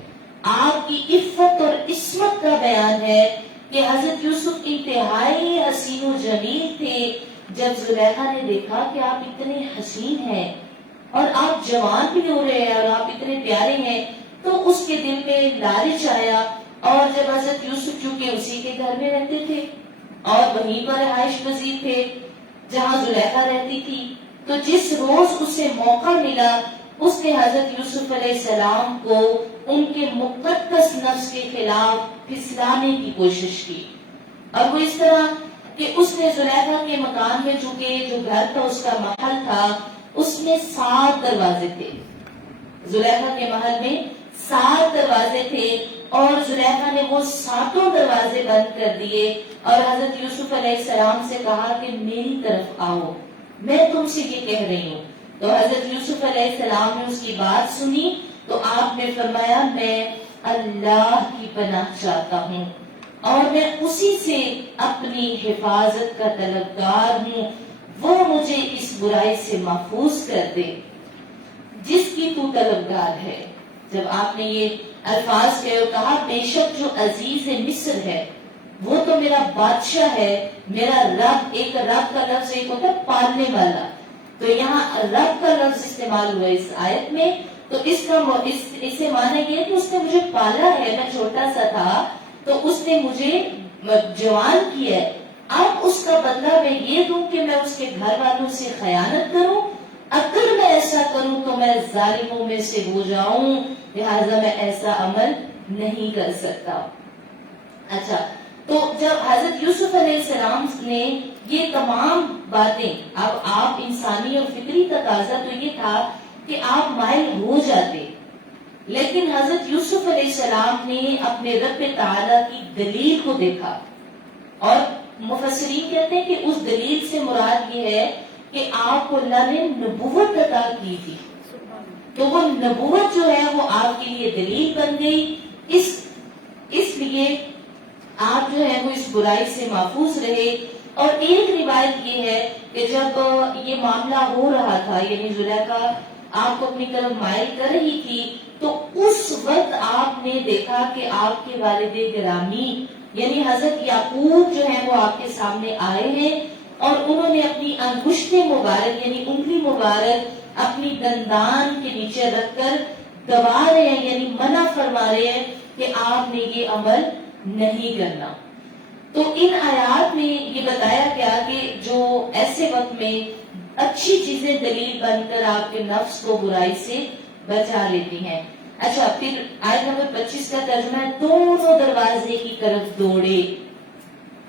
آپ کی عفت اور عصمت کا بیان ہے کہ حضرت یوسف انتہائی حسین و جمیل تھے. جب زلیخا نے دیکھا کہ آپ اتنے حسین ہیں اور آپ جوان بھی ہو رہے ہیں اور آپ اتنے پیارے ہیں، تو اس کے دل میں لالچ آیا. اور جب حضرت یوسف چونکہ اسی کے گھر میں رہتے تھے اور وہیں پر رہائش پذیر تھے جہاں زلیخا رہتی تھی، تو جس روز اسے موقع ملا اس نے حضرت یوسف علیہ السلام کو ان کے مقدس نفس کے خلاف پھسلانے کی کوشش کی. اور وہ اس طرح کہ اس نے زلیخا کے مکان میں، چونکہ جو گھر تھا اس کا محل تھا، اس میں 7 دروازے تھے. زلیخا کے محل میں 7 دروازے تھے، اور زلیخا نے وہ 7 دروازے بند کر دیے اور حضرت یوسف علیہ السلام سے کہا کہ میری طرف آؤ، میں تم سے یہ کہہ رہی ہوں. تو حضرت یوسف علیہ السلام نے اس کی بات سنی تو آپ نے فرمایا میں اللہ کی پناہ چاہتا ہوں اور میں اسی سے اپنی حفاظت کا طلبگار ہوں، وہ مجھے اس برائی سے محفوظ کر دے جس کی تو طلبگار ہے. جب آپ نے یہ الفاظ کہے اور کہا بے شک جو عزیز مصر ہے وہ تو میرا بادشاہ ہے، میرا رب. ایک رب کا لفظ ایک ہوتا ہے پالنے والا، تو یہاں رب کا لفظ استعمال ہوا اس آیت میں. تو اسے مانا یہ ہے کہ اس نے مجھے پالا ہے، میں چھوٹا سا تھا تو اس نے مجھے جوان کیا ہے. اب اس کا بدلہ میں یہ دوں کہ میں اس کے گھر والوں سے خیانت کروں؟ اگر میں ایسا کروں تو میں ظالموں میں سے ہو جاؤں، لہذا میں ایسا عمل نہیں کر سکتا. اچھا، تو جب حضرت یوسف علیہ السلام نے یہ تمام باتیں، اب آپ انسانی اور فطری تقاضا تو یہ تھا کہ آپ مائل ہو جاتے، لیکن حضرت یوسف علیہ السلام نے اپنے رب تعالیٰ کی دلیل کو دیکھا، اور مفسرین کہتے ہیں کہ اس دلیل سے مراد یہ ہے کہ آپ کو اللہ نے نبوت عطا کی تھی، تو وہ نبوت جو ہے وہ آپ کے لیے دلیل بن گئی، اس لیے آپ جو ہے وہ اس برائی سے محفوظ رہے۔ اور ایک روایت یہ ہے کہ جب یہ معاملہ ہو رہا تھا، یعنی زلیخا آپ کو اپنی طرف مائل کر رہی تھی، تو اس وقت آپ نے دیکھا کہ آپ کے والد گرامی یعنی حضرت یعقوب جو ہے وہ آپ کے سامنے آئے ہیں، اور انہوں نے اپنی انگشت مبارک یعنی انگلی مبارک اپنی دندان کے نیچے رکھ کر دبا رہے ہیں، یعنی منع فرما رہے ہیں کہ آپ نے یہ عمل نہیں کرنا۔ تو ان آیات میں یہ بتایا گیا کہ جو ایسے وقت میں اچھی چیزیں دلیل بن کر آپ کے نفس کو برائی سے بچا لیتی ہیں۔ اچھا، پھر آیت نمبر 25 کا ترجمہ ہے، دونوں دروازے کی طرف دوڑے،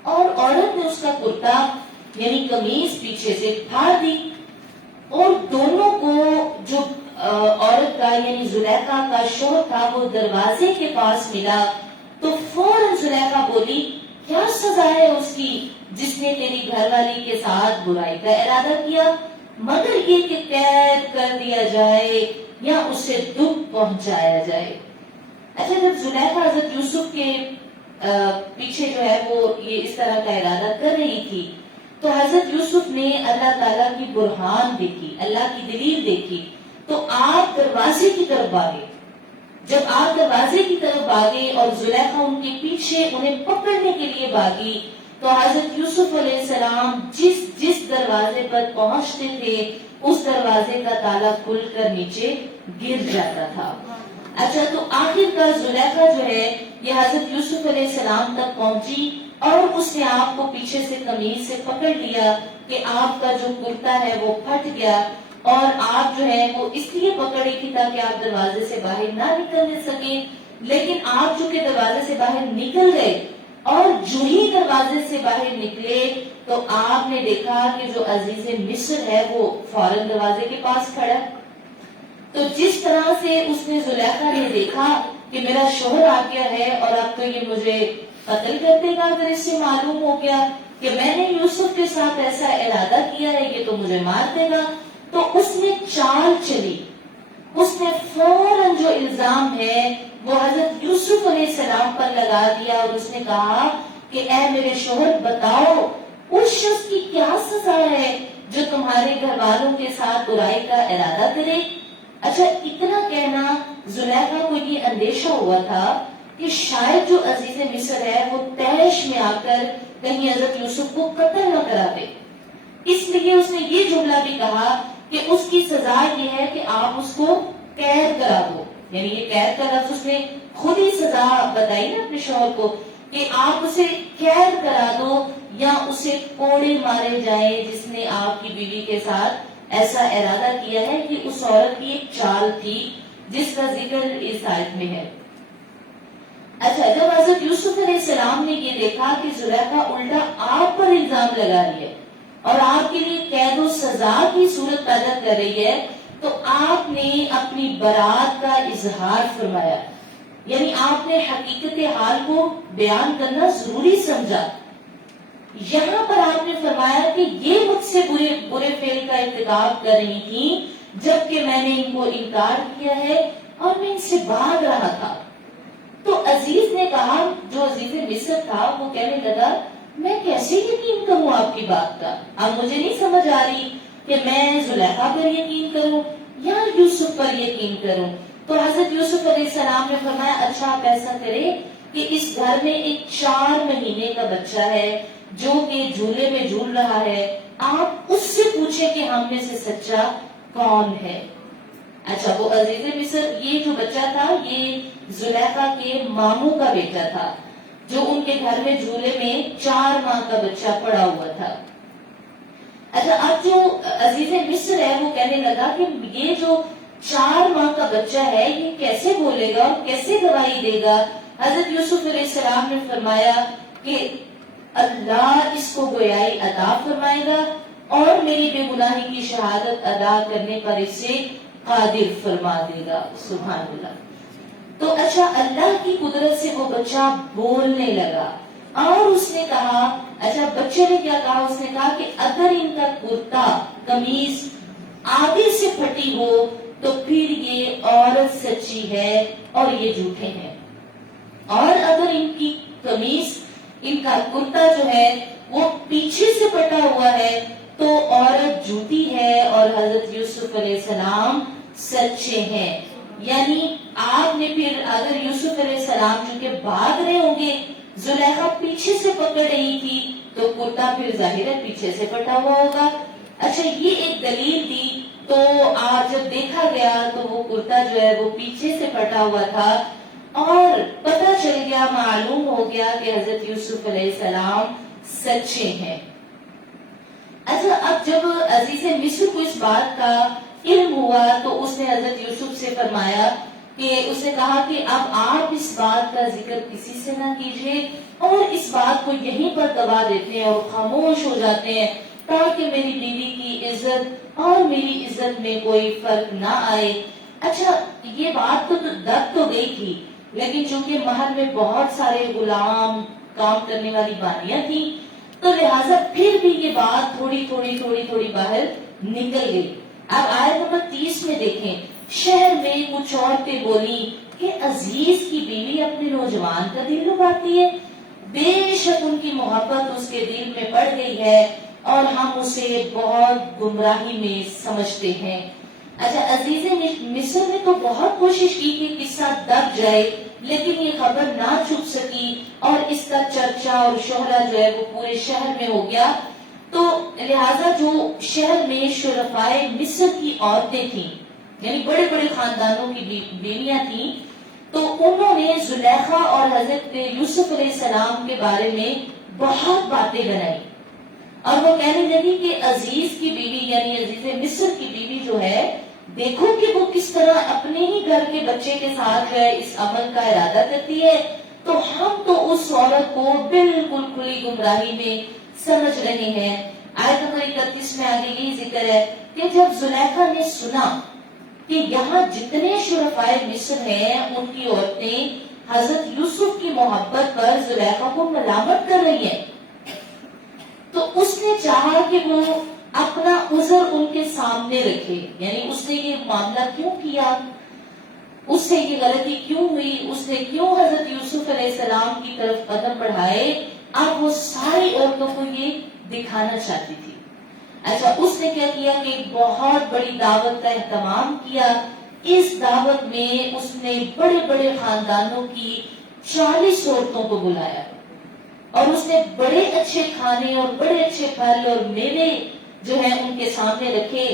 اور عورت نے اس کا کرتا یعنی قمیض پیچھے سے پھاڑ دی، اور دونوں کو جو عورت کا یعنی زلیخا کا شوہر تھا وہ دروازے کے پاس ملا، تو فوراً زلیخا بولی، کیا سزا ہے اس کی جس نے تیری گھر والی کے ساتھ برائی کا ارادہ کیا، مگر یہ کہ قید کر دیا جائے یا اسے دکھ پہنچایا جائے۔ اچھا، جب زلیخا حضرت یوسف کے پیچھے جو ہے وہ یہ اس طرح کا ارادہ کر رہی تھی، تو حضرت یوسف نے اللہ تعالیٰ کی برہان دیکھی، اللہ کی دلیل دیکھی، تو آپ دروازے کی طرف بھاگے۔ جب آپ دروازے کی طرف بھاگے اور زلیخا ان کے پیچھے انہیں پکڑنے کے لیے بھاگی، تو حضرت یوسف علیہ السلام جس دروازے پر پہنچتے تھے اس دروازے کا تالا کھل کر نیچے گر جاتا تھا۔ اچھا، تو آخر کار زلیخا جو ہے یہ حضرت یوسف علیہ السلام تک پہنچی، اور اس نے آپ کو پیچھے سے قمیض سے پکڑ لیا کہ آپ کا جو کرتا ہے وہ پھٹ گیا، اور آپ جو ہے وہ اس لیے پکڑی تھی تاکہ آپ دروازے سے باہر نہ نکلنے سکیں، لیکن آپ چونکہ دروازے سے باہر نکل گئے، اور جو ہی دروازے سے باہر نکلے تو آپ نے دیکھا کہ جو عزیز مصر ہے وہ فوراً دروازے کے پاس کھڑا۔ تو جس طرح سے اس نے زلیخا نے دیکھا کہ میرا شوہر آ گیا ہے اور اب تو یہ مجھے قتل کر دے گا اگر اس سے معلوم ہو گیا کہ میں نے یوسف کے ساتھ ایسا ارادہ کیا ہے، یہ تو مجھے مار دے گا، تو اس نے چال چلی، اس نے فوراً جو الزام ہے وہ حضرت یوسف علیہ السلام پر لگا دیا، اور اس نے کہا کہ اے میرے شوہر، بتاؤ اس شخص کی کیا سزا ہے جو تمہارے گھر والوں کے ساتھ برائی کا ارادہ کرے۔ اچھا، اتنا کہنا زلیخا کو یہ اندیشہ ہوا تھا کہ شاید جو عزیز مصر ہے وہ تیش میں آ کر کہیں حضرت یوسف کو قتل نہ کرا دے، اس لیے اس نے یہ جملہ بھی کہا کہ اس کی سزا یہ ہے کہ آپ اس کو قید کرا دو، یعنی یہ قید کا لفظ اس نے خود ہی سزا بتائی نا اپنے شوہر کو کہ آپ اسے قید کرا دو یا اسے کوڑے مارے جائیں، جس نے آپ کی بیوی کے ساتھ ایسا ارادہ کیا ہے۔ کہ اس عورت کی ایک چال تھی جس کا ذکر اس آیت میں ہے۔ اچھا، جب حضرت یوسف علیہ السلام نے یہ دیکھا کہ زلیخا الٹا آپ پر الزام لگا رہی ہے اور آپ کے لیے قید و سزا کی صورت پیدا کر رہی ہے، تو آپ نے اپنی برات کا اظہار فرمایا، یعنی آپ نے حقیقت حال کو بیان کرنا ضروری سمجھا۔ یہاں پر آپ نے فرمایا کہ یہ مجھ سے برے فعل کا ارتکاب کر رہی تھی جبکہ میں نے ان کو انکار کیا ہے اور میں ان سے بھاگ رہا تھا۔ تو عزیز نے کہا، جو عزیز مصر تھا وہ کہنے لگا، میں کیسے یقین کروں آپ کی بات کا، اب مجھے نہیں سمجھ آ رہی کہ میں زلیخا پر یقین کروں یا یوسف پر یقین کروں۔ تو حضرت یوسف علیہ السلام نے فرمایا، اچھا آپ ایسا کرے کہ اس گھر میں ایک 4 مہینے کا بچہ ہے جو کہ جھولے میں جھول رہا ہے، آپ اس سے پوچھیں کہ ہم میں سے سچا کون ہے۔ اچھا، وہ عزیز مصر، یہ جو بچہ تھا یہ زلیخا کے ماموں کا بیٹا تھا جو ان کے گھر میں جھولے میں 4 ماہ کا بچہ پڑا ہوا تھا۔ اچھا، اب جو عزیز مصر ہے وہ کہنے لگا کہ یہ جو 4 ماہ کا بچہ ہے یہ کیسے بولے گا اور کیسے گواہی دے گا۔ حضرت یوسف علیہ السلام نے فرمایا کہ اللہ اس کو گویائی عطا فرمائے گا اور میری بے گناہی کی شہادت ادا کرنے پر اسے قادر فرما دے گا۔ سبحان اللہ۔ تو اچھا اللہ کی قدرت سے وہ بچہ بولنے لگا اور اس نے کہا، اچھا بچے نے کیا کہا، اس نے کہا کہ اگر ان کا کرتا قمیض آگے سے پھٹی ہو تو پھر یہ عورت سچی ہے اور یہ جھوٹے ہیں، اور اگر ان کی قمیض، ان کا کرتا جو ہے وہ پیچھے سے پھٹا ہوا ہے تو عورت جھوٹی ہے اور حضرت یوسف علیہ السلام سچے ہیں۔ یعنی آپ نے پھر اگر یوسف علیہ السلام چونکہ بھاگ رہے ہوں گے، زلیخا پیچھے سے پکڑ رہی تھی تو کرتا پھر ظاہر ہے پیچھے سے پھٹا ہوا ہوگا۔ اچھا یہ ایک دلیل دی، تو آج جب دیکھا گیا تو وہ کرتا جو ہے وہ پیچھے سے پھٹا ہوا تھا اور پتہ چل گیا، معلوم ہو گیا کہ حضرت یوسف علیہ السلام سچے ہیں۔ اچھا اب جب عزیز مصر کو اس بات کا علم ہوا تو اس نے حضرت یوسف سے فرمایا کہ اس نے کہا کہ اب آپ اس بات کا ذکر کسی سے نہ کیجیے اور اس بات کو یہیں پر دبا دیتے ہیں اور خاموش ہو جاتے ہیں تاکہ میری بیوی کی عزت اور میری عزت میں کوئی فرق نہ آئے۔ اچھا یہ بات تو دب تو گئی تھی، لیکن چونکہ محل میں بہت سارے غلام کام کرنے والی باریاں تھیں تو لہٰذا پھر بھی یہ بات تھوڑی باہر نکل گئی۔ اب آیت نمبر 30 میں دیکھیں، شہر میں کچھ عورتیں بولی کہ عزیز کی بیوی اپنے نوجوان کا دل لبھاتی ہے، بے شک ان کی محبت اس کے دل میں پڑ گئی ہے اور ہم اسے بہت گمراہی میں سمجھتے ہیں۔ اچھا عزیز مصر نے تو بہت کوشش کی کہ قصہ دب جائے، لیکن یہ خبر نہ چھپ سکی اور اس کا چرچا اور شہرہ جو ہے وہ پورے شہر میں ہو گیا۔ تو لہٰذا جو شہر میں شرفائے مصر کی عورتیں تھیں، یعنی بڑے بڑے خاندانوں کی بیویاں تھیں، تو انہوں نے زلیخا اور حضرت یوسف علیہ السلام کے بارے میں بہت باتیں بنائی اور وہ کہنے لگی کہ عزیز کی بیوی یعنی عزیز مصر کی بیوی جو ہے، دیکھو کہ وہ کس طرح اپنے ہی گھر کے بچے کے ساتھ جو ہے اس عمل کا ارادہ کرتی ہے، تو ہم تو اس عورت کو بالکل کھلی گمراہی میں سمجھ رہے ہیں۔ آیت نمبر 31 میں آگے یہی ذکر ہے کہ جب زلیخا نے سنا کہ یہاں جتنے شرفائے مصر ہیں ان کی عورتیں حضرت یوسف کی محبت پر زلیخا کو ملامت کر رہی ہیں، تو اس نے چاہا کہ وہ اپنا عذر ان کے سامنے رکھے، یعنی اس نے یہ معاملہ کیوں کیا، اس سے یہ غلطی کیوں ہوئی، اس نے کیوں حضرت یوسف علیہ السلام کی طرف قدم بڑھائے، اب وہ ساری عورتوں کو یہ دکھانا چاہتی تھی۔ اچھا اس نے کیا کیا کہ ایک بہت بڑی دعوت کا اہتمام کیا۔ اس دعوت میں اس نے بڑے بڑے خاندانوں کی 40 عورتوں کو بلایا اور اس نے بڑے اچھے کھانے اور بڑے اچھے پھل اور میوے جو ہیں ان کے سامنے رکھے،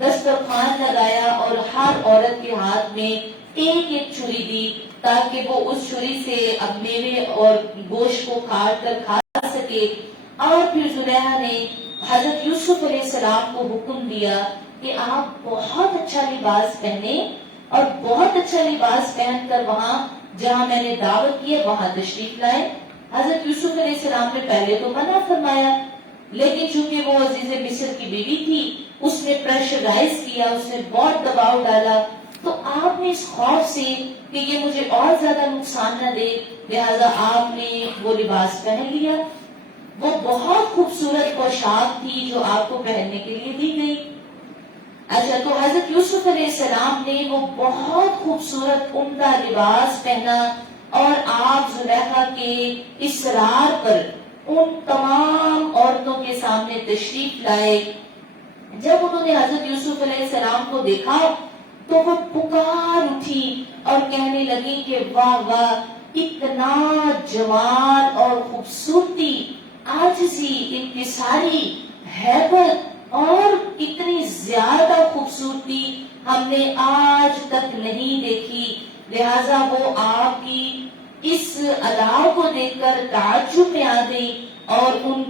دسترخوان لگایا اور ہر عورت کے ہاتھ میں ایک ایک چھری دی تاکہ وہ اس چھری سے اب میوے اور گوشت کو کاٹ کر کھا سکے۔ اور پھر زلیخا نے حضرت یوسف علیہ السلام کو حکم دیا کہ آپ بہت اچھا لباس پہنے اور بہت اچھا لباس پہن کر وہاں جہاں میں نے دعوت کی ہے وہاں تشریف لائے۔ حضرت یوسف علیہ السلام نے پہلے تو منع فرمایا، لیکن چونکہ وہ عزیز مصر کی بیوی تھی، اس نے پریشرائز کیا، اس نے بہت دباؤ ڈالا، تو آپ نے اس خوف سے کہ یہ مجھے اور زیادہ نقصان نہ دے لہذا آپ نے وہ لباس پہن لیا۔ وہ بہت خوبصورت پوشاک تھی جو آپ کو پہننے کے لیے دی گئی۔ اچھا تو حضرت یوسف علیہ السلام نے وہ بہت خوبصورت عمدہ لباس پہنا اور آپ زلیخا کے اصرار پر ان تمام عورتوں کے سامنے تشریف لائے۔ جب انہوں نے حضرت یوسف علیہ السلام کو دیکھا تو وہ پکار اٹھی اور کہنے لگی کہ واہ واہ، اتنا جمال اور خوبصورتی، عاجزی، انکساری، ہیبت اور اتنی زیادہ خوبصورتی ہم نے آج تک نہیں دیکھی، لہذا وہ آپ کی اس ادا کو دیکھ کر تعجب میں آ گئی اور ان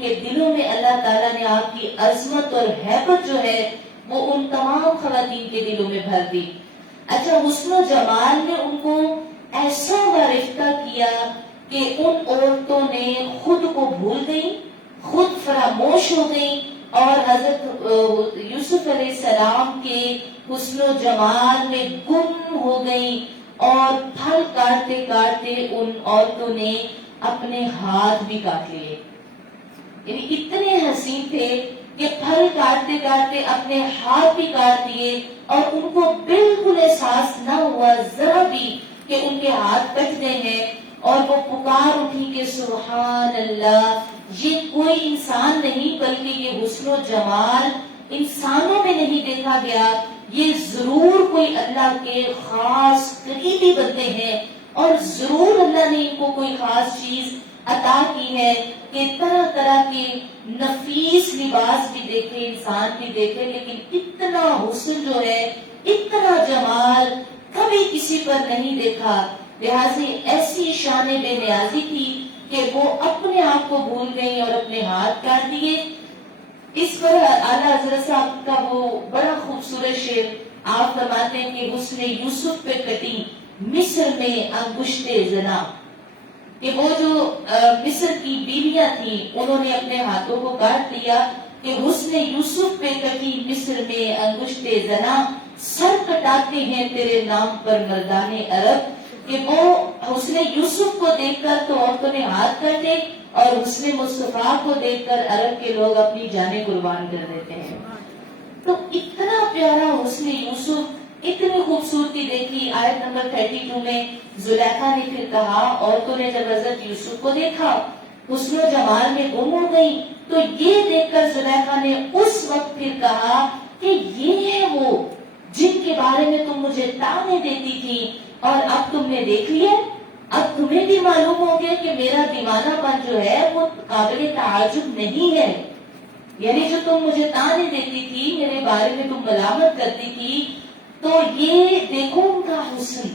کے دلوں میں اللہ تعالیٰ نے آپ کی عظمت اور ہیبت جو ہے وہ ان تمام خواتین کے دلوں میں بھر دی۔ اچھا حسن و جمال نے ان کو ایسا وارفتہ کیا کہ ان عورتوں نے خود کو بھول گئی، خود فراموش ہو گئی اور حضرت یوسف علیہ السلام کے حسن و جمال میں گم ہو گئی اور پھل کاٹتے کاٹتے ان عورتوں نے اپنے ہاتھ بھی کاٹ لیے. یعنی اتنے حسین تھے کہ پھل کاٹتے کاٹتے اپنے ہاتھ بھی کاٹ دیے اور ان کو بالکل احساس نہ ہوا ذرا بھی کہ ان کے ہاتھ کٹ گئے ہیں. اور وہ پکار اٹھی کہ سبحان اللہ، یہ کوئی انسان نہیں بلکہ یہ حسن و جمال انسانوں میں نہیں دیکھا گیا، یہ ضرور کوئی اللہ کے خاص قریبی بندے ہیں اور ضرور اللہ نے ان کو کوئی خاص چیز عطا کی ہے کہ طرح طرح کے نفیس لباس بھی دیکھے، انسان بھی دیکھے، لیکن اتنا حسن جو ہے، اتنا جمال کبھی کسی پر نہیں دیکھا. لہٰذا ایسی شان بے نیازی تھی کہ وہ اپنے آپ کو بھول گئی اور اپنے ہاتھ کاٹ دیے. اس پر اعلیٰ حضرت صاحب کا وہ بڑا خوبصورت شعر آپ فرماتے ہیں کہ حسن یوسف پہ کٹی مصر میں انگشت زنا، کہ وہ جو مصر کی بیویاں تھیں انہوں نے اپنے ہاتھوں کو کاٹ لیا کہ حسن یوسف پہ کٹی مصر میں انگشت زنا، سر کٹاتے ہیں تیرے نام پر مردان عرب. کہ وہ حسن یوسف کو دیکھ کر تو عورتوں نے ہاتھ کاٹے اور حسن مصطفیٰ کو دیکھ کر عرب کے لوگ اپنی جانیں قربان کر دیتے ہیں. تو اتنا پیارا حسن یوسف، اتنی خوبصورتی دیکھی. آیت نمبر 32 میں زلیخا نے پھر کہا، عورتوں نے جب حضرت یوسف کو دیکھا حسن و جمال میں گم ہو گئی، تو یہ دیکھ کر زلیخا نے اس وقت پھر کہا کہ یہ ہے وہ جن کے بارے میں تم مجھے تانے دیتی تھی اور اب تم نے دیکھ لیا، اب تمہیں بھی معلوم ہو گیا کہ میرا دیوانہ پن جو ہے وہ قابل تعجب نہیں ہے. یعنی جو تم مجھے تانے دیتی تھی، میرے بارے میں تم ملامت کرتی تھی، تو یہ دیکھو ان کا حسن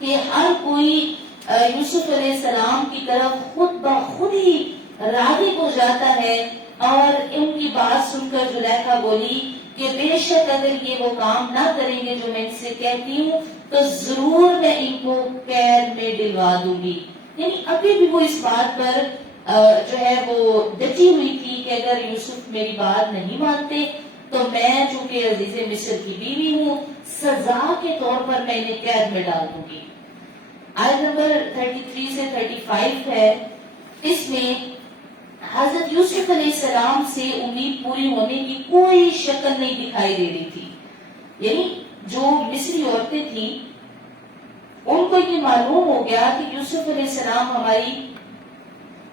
کہ ہر کوئی یوسف علیہ السلام کی طرف خود بخود ہی راغب ہو جاتا ہے. اور ان کی بات سن کر زلیخا بولی کہ بے شک اگر یہ وہ کام نہ کریں گے جو میں ان سے کہتی ہوں تو ضرور میں ان کو قید میں ڈلوا دوں گی. یعنی ابھی بھی وہ اس بات پر جو ہے وہ ڈٹی ہوئی تھی کہ اگر یوسف میری بات نہیں مانتے تو میں چونکہ عزیز مصر کی بیوی ہوں، سزا کے طور پر میں انہیں قید میں ڈال دوں گی. آیت نمبر 33 سے 35 ہے، اس میں حضرت یوسف علیہ السلام سے امید پوری ہونے کی کوئی شکل نہیں دکھائی دے رہی تھی. یعنی جو مصری عورتیں تھیں ان کو یہ معلوم ہو گیا کہ یوسف علیہ السلام ہماری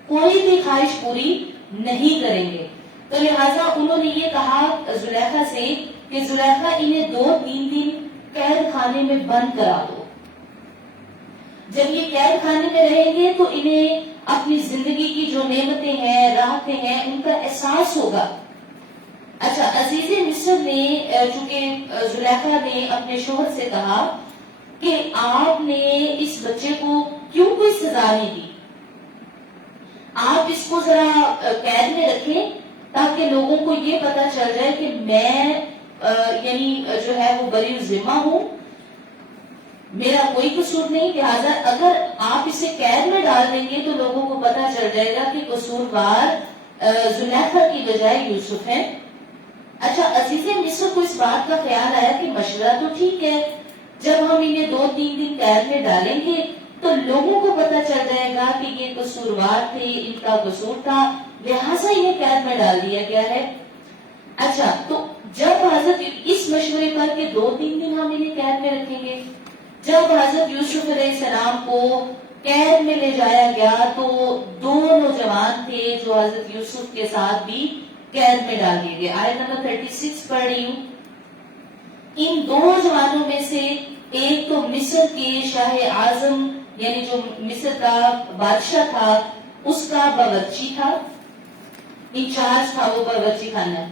کوئی بھی خواہش پوری نہیں کریں گے. تو لہٰذا انہوں نے یہ کہا زلیخا سے کہ زلیخا انہیں 2-3 دن قید خانے میں بند کرا دو. جب یہ قید خانے میں رہیں گے تو انہیں اپنی زندگی کی جو نعمتیں ہیں، راحتیں ہیں، ان کا احساس ہوگا. اچھا، عزیز مصر نے چونکہ زلیخا نے اپنے شوہر سے کہا کہ آپ نے اس بچے کو کیوں کوئی سزا نہیں دی، آپ اس کو ذرا قید میں رکھیں تاکہ لوگوں کو یہ پتا چل جائے کہ میں یعنی جو ہے وہ بری ذمہ ہوں، میرا کوئی قصور نہیں. لہٰذا اگر آپ اسے قید میں ڈال دیں گے تو لوگوں کو پتا چل جائے گا کہ قصوروار زلیخا کی بجائے یوسف ہے. اچھا، عزیز مصر کو اس بات کا خیال آیا کہ مشورہ تو ٹھیک ہے، جب ہم انہیں 2-3 دن قید میں ڈالیں گے تو لوگوں کو پتا چل جائے گا کہ یہ قصوروار تھے، ان کا قصور تھا، لہٰذا انہیں قید میں ڈال دیا گیا ہے. اچھا، تو جب حضرت اس مشورے پر کہ 2-3 دن ہم انہیں قید میں رکھیں گے، جب حضرت یوسف علیہ السلام کو قید میں لے جایا گیا تو 2 نوجوان تھے جو حضرت یوسف کے ساتھ بھی قید میں ڈال دیے گئے. آیت نمبر 36 پڑھ رہی ہوں. ان 2 جوانوں میں سے ایک تو مصر کے شاہ اعظم یعنی جو مصر کا بادشاہ تھا اس کا باورچی تھا، انچارج تھا وہ باورچی خانہ،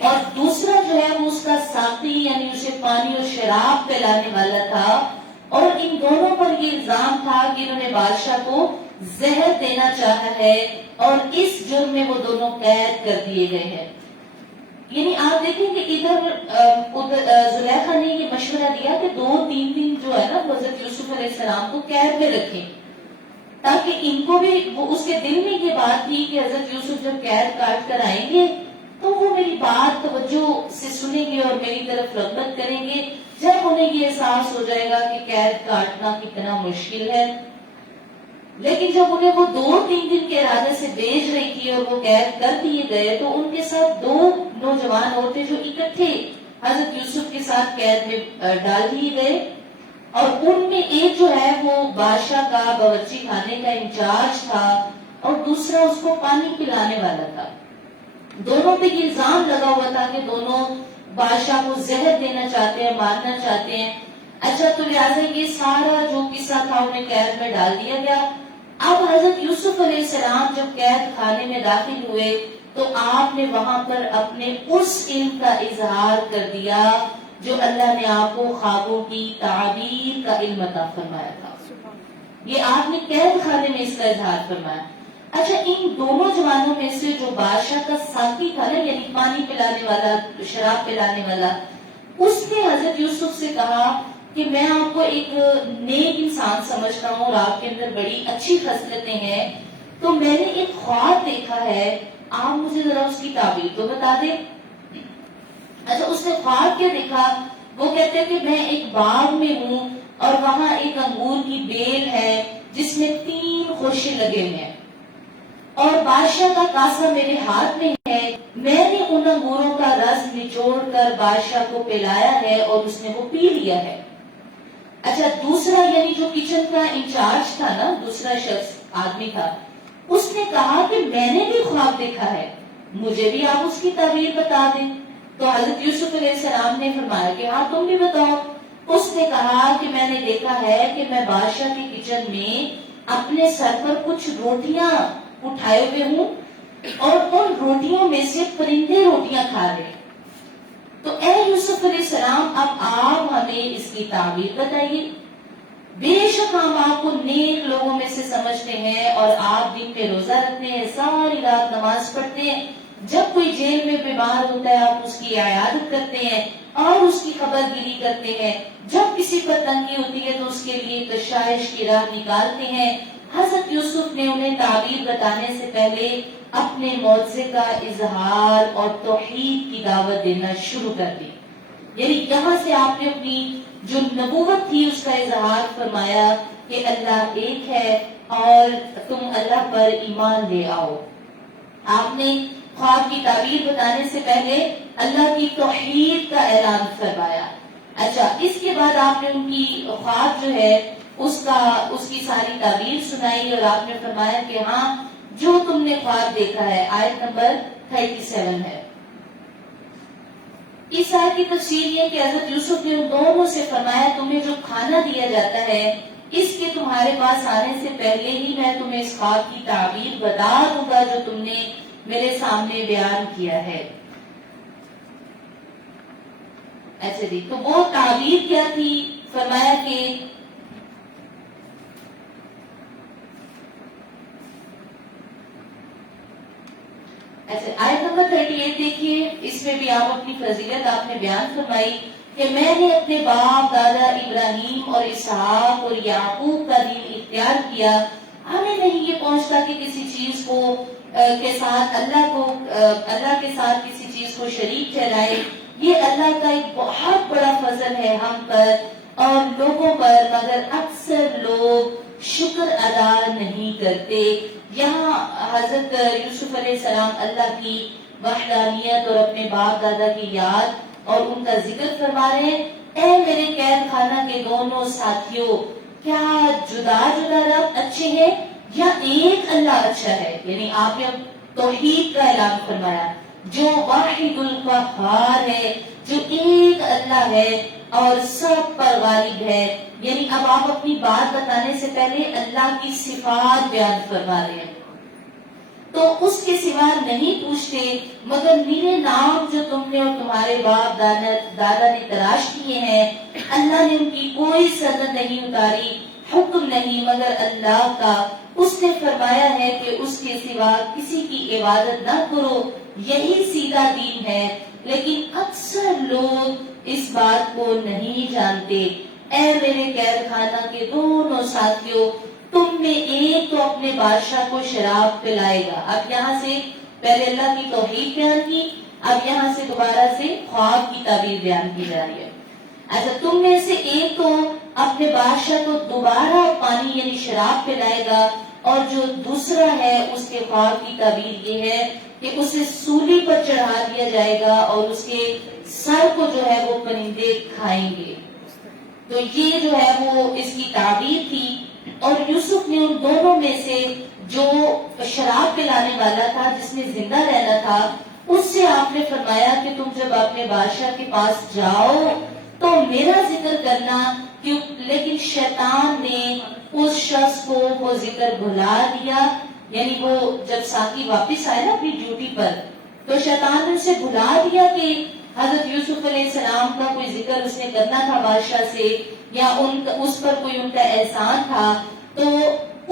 اور دوسرا جو ہے وہ اس کا ساقی یعنی اسے پانی اور شراب پلانے والا تھا. اور ان دونوں پر یہ الزام تھا کہ انہوں نے بادشاہ کو زہر دینا چاہا ہے اور اس جرم میں وہ دونوں قید کر دیے گئے ہیں. یعنی آپ دیکھیں کہ ادھر زلیخا نے یہ مشورہ دیا کہ 2-3 دن جو ہے نا حضرت یوسف علیہ السلام کو قید میں رکھیں تاکہ ان کو بھی اس کے دل میں یہ بات تھی کہ حضرت یوسف جب قید کاٹ کر آئیں گے تو وہ میری بات توجہ سے سنیں گے اور میری طرف رغبت کریں گے جب انہیں یہ احساس ہو جائے گا کہ قید کاٹنا کتنا مشکل ہے. لیکن جب انہیں وہ 2-3 دن کے ارادے سے بھیج رہی تھی اور وہ قید کر دیے گئے تو ان کے ساتھ 2 نوجوان عورتیں جو اکٹھے حضرت یوسف کے ساتھ قید میں ڈال دیے گئے، اور ان میں ایک جو ہے وہ بادشاہ کا باورچی خانے کا انچارج تھا اور دوسرا اس کو پانی پلانے والا تھا. دونوں پہ یہ الزام لگا ہوا تھا کہ دونوں بادشاہ کو زہر دینا چاہتے ہیں، مارنا چاہتے ہیں. اچھا، تو لہٰذا یہ سارا جو قصہ تھا انہیں قید میں ڈال دیا گیا. اب حضرت یوسف علیہ السلام جب قید خانے میں داخل ہوئے تو آپ نے وہاں پر اپنے اس علم کا اظہار کر دیا جو اللہ نے آپ کو خوابوں کی تعبیر کا علم عطا فرمایا تھا. یہ آپ نے قید خانے میں اس کا اظہار فرمایا. اچھا، ان دونوں جوانوں میں سے جو بادشاہ کا ساتھی تھا نا، یعنی پانی پلانے والا، شراب پلانے والا، اس نے حضرت یوسف سے کہا کہ میں آپ کو ایک نیک انسان سمجھتا ہوں اور آپ کے اندر بڑی اچھی خصلتیں ہیں، تو میں نے ایک خواب دیکھا ہے، آپ مجھے ذرا اس کی تعبیر تو بتا دیں. اچھا، اس نے خواب کیا دیکھا؟ وہ کہتے ہیں کہ میں ایک باغ میں ہوں اور وہاں ایک انگور کی بیل ہے جس میں 3 خوشے لگے ہوئے ہیں، اور بادشاہ کا کاسا میرے ہاتھ میں ہے. میں نے ان انگوروں کا رس نچوڑ کر بادشاہ کو پلایا ہے اور اس نے وہ پی لیا ہے. اچھا، دوسرا یعنی جو کچن کا انچارج تھا نا، دوسرا شخص آدمی تھا، اس نے کہا کہ میں نے بھی خواب دیکھا ہے، مجھے بھی آپ اس کی تعبیر بتا دیں. تو حضرت یوسف علیہ السلام نے فرمایا کہ ہاں تم بھی بتاؤ. اس نے کہا کہ میں نے دیکھا ہے کہ میں بادشاہ کے کچن میں اپنے سر پر کچھ روٹیاں اٹھائے ہوئے ہوں اور ان روٹیوں میں سے پرندے روٹیاں کھا رہے ہیں. تو اے یوسف علیہ السلام، اب آپ ہمیں اس کی تعبیر بتائیے. بے شک ہم آپ کو نیک لوگوں میں سے سمجھتے ہیں اور آپ دن میں روزہ رکھتے ہیں، ساری رات نماز پڑھتے ہیں، جب کوئی جیل میں بیمار ہوتا ہے آپ اس کی عیادت کرتے ہیں اور اس کی خبر گیری کرتے ہیں، جب کسی پر تنگی ہوتی ہے تو اس کے لیے کشائش کی راہ نکالتے ہیں. حضرت یوسف نے انہیں تعبیر بتانے سے پہلے اپنے معجزے کا اظہار اور توحید کی دعوت دینا شروع کر دی. یعنی یہاں سے آپ نے اپنی جو نبوت تھی اس کا اظہار فرمایا کہ اللہ ایک ہے اور تم اللہ پر ایمان لے آؤ. آپ نے خواب کی تعبیر بتانے سے پہلے اللہ کی توحید کا اعلان فرمایا. اچھا، اس کے بعد آپ نے ان کی خواب جو ہے اس کی ساری تعبیر سنائی اور آپ نے فرمایا کہ ہاں جو تم نے خواب دیکھا ہے. آیت نمبر 37 ہے. اس آیت کی تفسیر یہ کہ حضرت یوسف نے ان دونوں سے فرمایا تمہیں جو کھانا دیا جاتا ہے اس کے تمہارے پاس آنے سے پہلے ہی میں تمہیں اس خواب کی تعبیر بتا دوں گا جو تم نے میرے سامنے بیان کیا ہے. ایسے بھی تو وہ تعبیر کیا تھی؟ فرمایا کہ آیت نمبر 38 دیکھیے، اس میں بھی آپ اپنی فضیلت آپ نے بیان فرمائی کہ میں نے اپنے باپ دادا ابراہیم اور اسحاق اور یعقوب کا دین اختیار کیا. ہمیں نہیں یہ پہنچتا کہ کسی چیز کو کے ساتھ اللہ کے ساتھ کسی چیز کو شریک ٹھہرائے. یہ اللہ کا ایک بہت بڑا فضل ہے ہم پر اور لوگوں پر، مگر اکثر لوگ شکر ادا نہیں کرتے. یہاں حضرت یوسف علیہ السلام اللہ کی وحدانیت اور اپنے باپ دادا کی یاد اور ان کا ذکر فرما رہے ہیں. اے میرے قید خانہ کے دونوں ساتھیوں، کیا جدا جدا رب اچھے ہیں یا ایک اللہ اچھا ہے؟ یعنی آپ نے توحید کا اعلان فرمایا، جو واحد القہار ہے، جو ایک اللہ ہے اور سب پر غالب ہے. یعنی اب آپ اپنی بات بتانے سے پہلے اللہ کی صفات بیان فرما رہے ہیں. تو اس کے سوا نہیں پوچھتے مگر میرے نام جو تم نے اور تمہارے باپ دادا نے تراش کیے ہیں، اللہ نے ان کی کوئی سند نہیں اتاری، حکم نہیں مگر اللہ کا. اس نے فرمایا ہے کہ اس کے سوا کسی کی عبادت نہ کرو، یہی سیدھا دین ہے. لیکن اکثر لوگ اس بات کو نہیں جانتے. اے میرے قید خانہ کے دونوں ساتھیوں، تم میں ایک تو اپنے بادشاہ کو شراب پلائے گا. اب یہاں سے پہلے اللہ کی توحید بیان کی، اب یہاں سے دوبارہ سے خواب کی تعبیر بیان کی جا رہی ہے. اچھا، تم میں سے ایک تو اپنے بادشاہ کو دوبارہ پانی یعنی شراب پلائے گا، اور جو دوسرا ہے اس کے خواب کی تعبیر یہ ہے کہ اسے سولی پر چڑھا دیا جائے گا اور اس کے سر کو جو ہے وہ پرندے کھائیں گے. تو یہ جو ہے وہ اس کی تعبیر تھی. اور یوسف نے ان دونوں میں سے جو شراب پلانے والا تھا، جس نے زندہ رہنا تھا، اس سے آپ نے فرمایا کہ تم جب اپنے بادشاہ کے پاس جاؤ تو میرا ذکر کرنا. لیکن شیطان نے اس شخص کو وہ ذکر بھلا دیا. یعنی وہ جب ساقی واپس آئے نا اپنی ڈیوٹی پر، تو شیطان نے اسے بھلا دیا کہ حضرت یوسف علیہ السلام کا کوئی ذکر اس نے کرنا تھا بادشاہ سے، یا اس پر کوئی ان کا احسان تھا. تو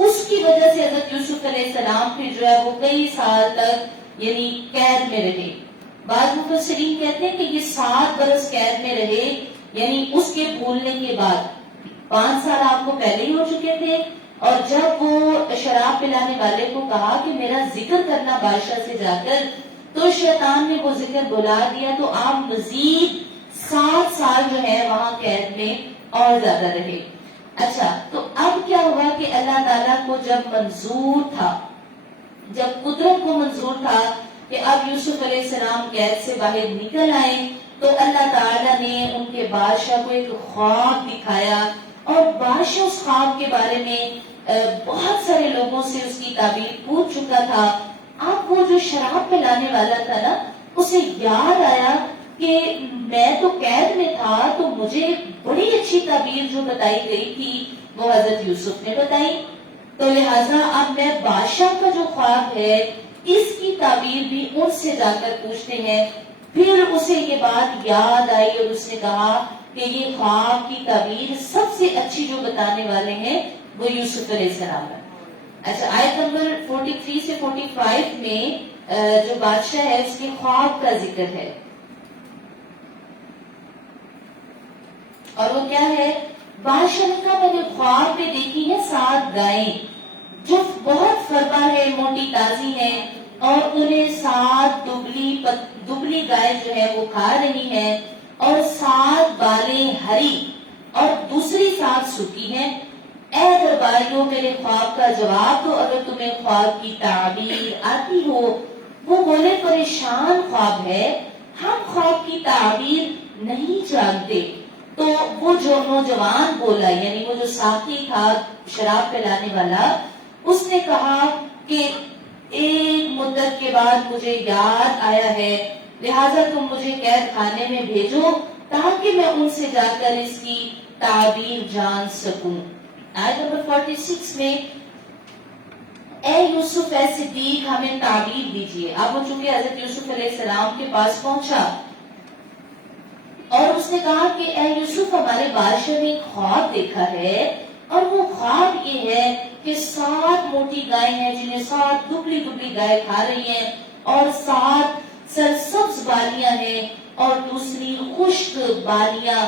اس کی وجہ سے حضرت یوسف علیہ السلام پھر جو ہے وہ کئی سال تک یعنی قید میں رہے. بعض مفسرین کہتے ہیں کہ یہ 7 برس قید میں رہے، یعنی اس کے بھولنے کے بعد. 5 سال آپ کو پہلے ہی ہو چکے تھے، اور جب وہ شراب پلانے والے کو کہا کہ میرا ذکر کرنا بادشاہ سے جا کر، تو شیطان نے وہ ذکر بلا دیا. تو آپ مزید 7 سال جو ہے وہاں قید میں اور زیادہ رہے. اچھا، تو اب کیا ہوا کہ اللہ تعالیٰ کو جب منظور تھا، جب قدرت کو منظور تھا کہ اب یوسف علیہ السلام قید سے باہر نکل آئے، تو اللہ تعالیٰ نے ان کے بادشاہ کو ایک خواب دکھایا. اور بادشاہ اس خواب کے بارے میں بہت سارے لوگوں سے اس کی تعبیر پوچھ چکا تھا. اب وہ جو شراب پلانے والا تھا نا، اسے یاد آیا کہ میں تو قید میں تھا، تو مجھے بڑی اچھی تعبیر جو بتائی گئی تھی وہ حضرت یوسف نے بتائی. تو لہٰذا اب میں بادشاہ کا جو خواب ہے اس کی تعبیر بھی ان سے جا کر پوچھتے ہیں. پھر اسے یہ بات یاد آئی اور اس نے کہا کہ یہ خواب کی تعبیر سب سے اچھی جو بتانے والے ہیں وہ یوسف علیہ السلام ہے. اچھا، آیت نمبر 43 سے 45 میں جو بادشاہ ہے اس کے خواب کا ذکر ہے، اور وہ کیا ہے؟ بادشاہ نے کہا میں نے خواب میں دیکھی ہے 7 گائیں جو بہت فربا ہے، موٹی تازی ہیں، اور انہیں 7 دبلی گائے جو ہے وہ کھا رہی ہیں، اور 7 بالیں ہری اور دوسری 7 سوکھی ہیں. اے درباریوں، میرے خواب کا جواب دو اگر تمہیں خواب کی تعبیر آتی ہو. وہ بولے پریشان خواب ہے، ہم خواب کی تعبیر نہیں جانتے. تو وہ جو نوجوان بولا، یعنی وہ جو ساقی تھا شراب پلانے والا، اس نے کہا کہ ایک مدت کے بعد مجھے یاد آیا ہے، لہٰذا تم مجھے قید خانے میں بھیجو تاکہ میں ان سے جا کر اس کی تعبیر جان سکوں. آیت نمبر 46 میں اے یوسف اے صدیق ہمیں تعبیر دیجیے. اب وہ چونکہ حضرت یوسف علیہ السلام کے پاس پہنچا اور اس نے کہا کہ اے یوسف، ہمارے بادشاہ نے ایک خواب دیکھا ہے، اور وہ خواب یہ ہے کہ 7 موٹی گائیں ہیں جنہیں 7 دبلی گائے کھا رہی ہیں، اور 7 سرسبز بالیاں ہیں اور دوسری خشک بالیاں.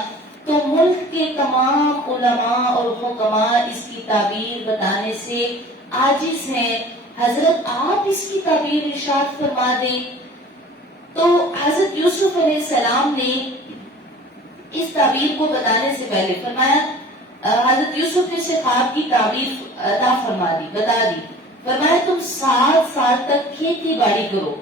تو ملک کے تمام علماء اور حکماء اس کی تعبیر بتانے سے عاجز ہیں. حضرت آپ اس کی تعبیر ارشاد فرما دیں. تو حضرت یوسف علیہ السلام نے اس تعبیر کو بتانے سے پہلے فرمایا، حضرت یوسف نے اسے خواب کی تعبیر عطا فرما دی، بتا دی. فرمایا تم 7 سال تک کھیتی باڑی کرو،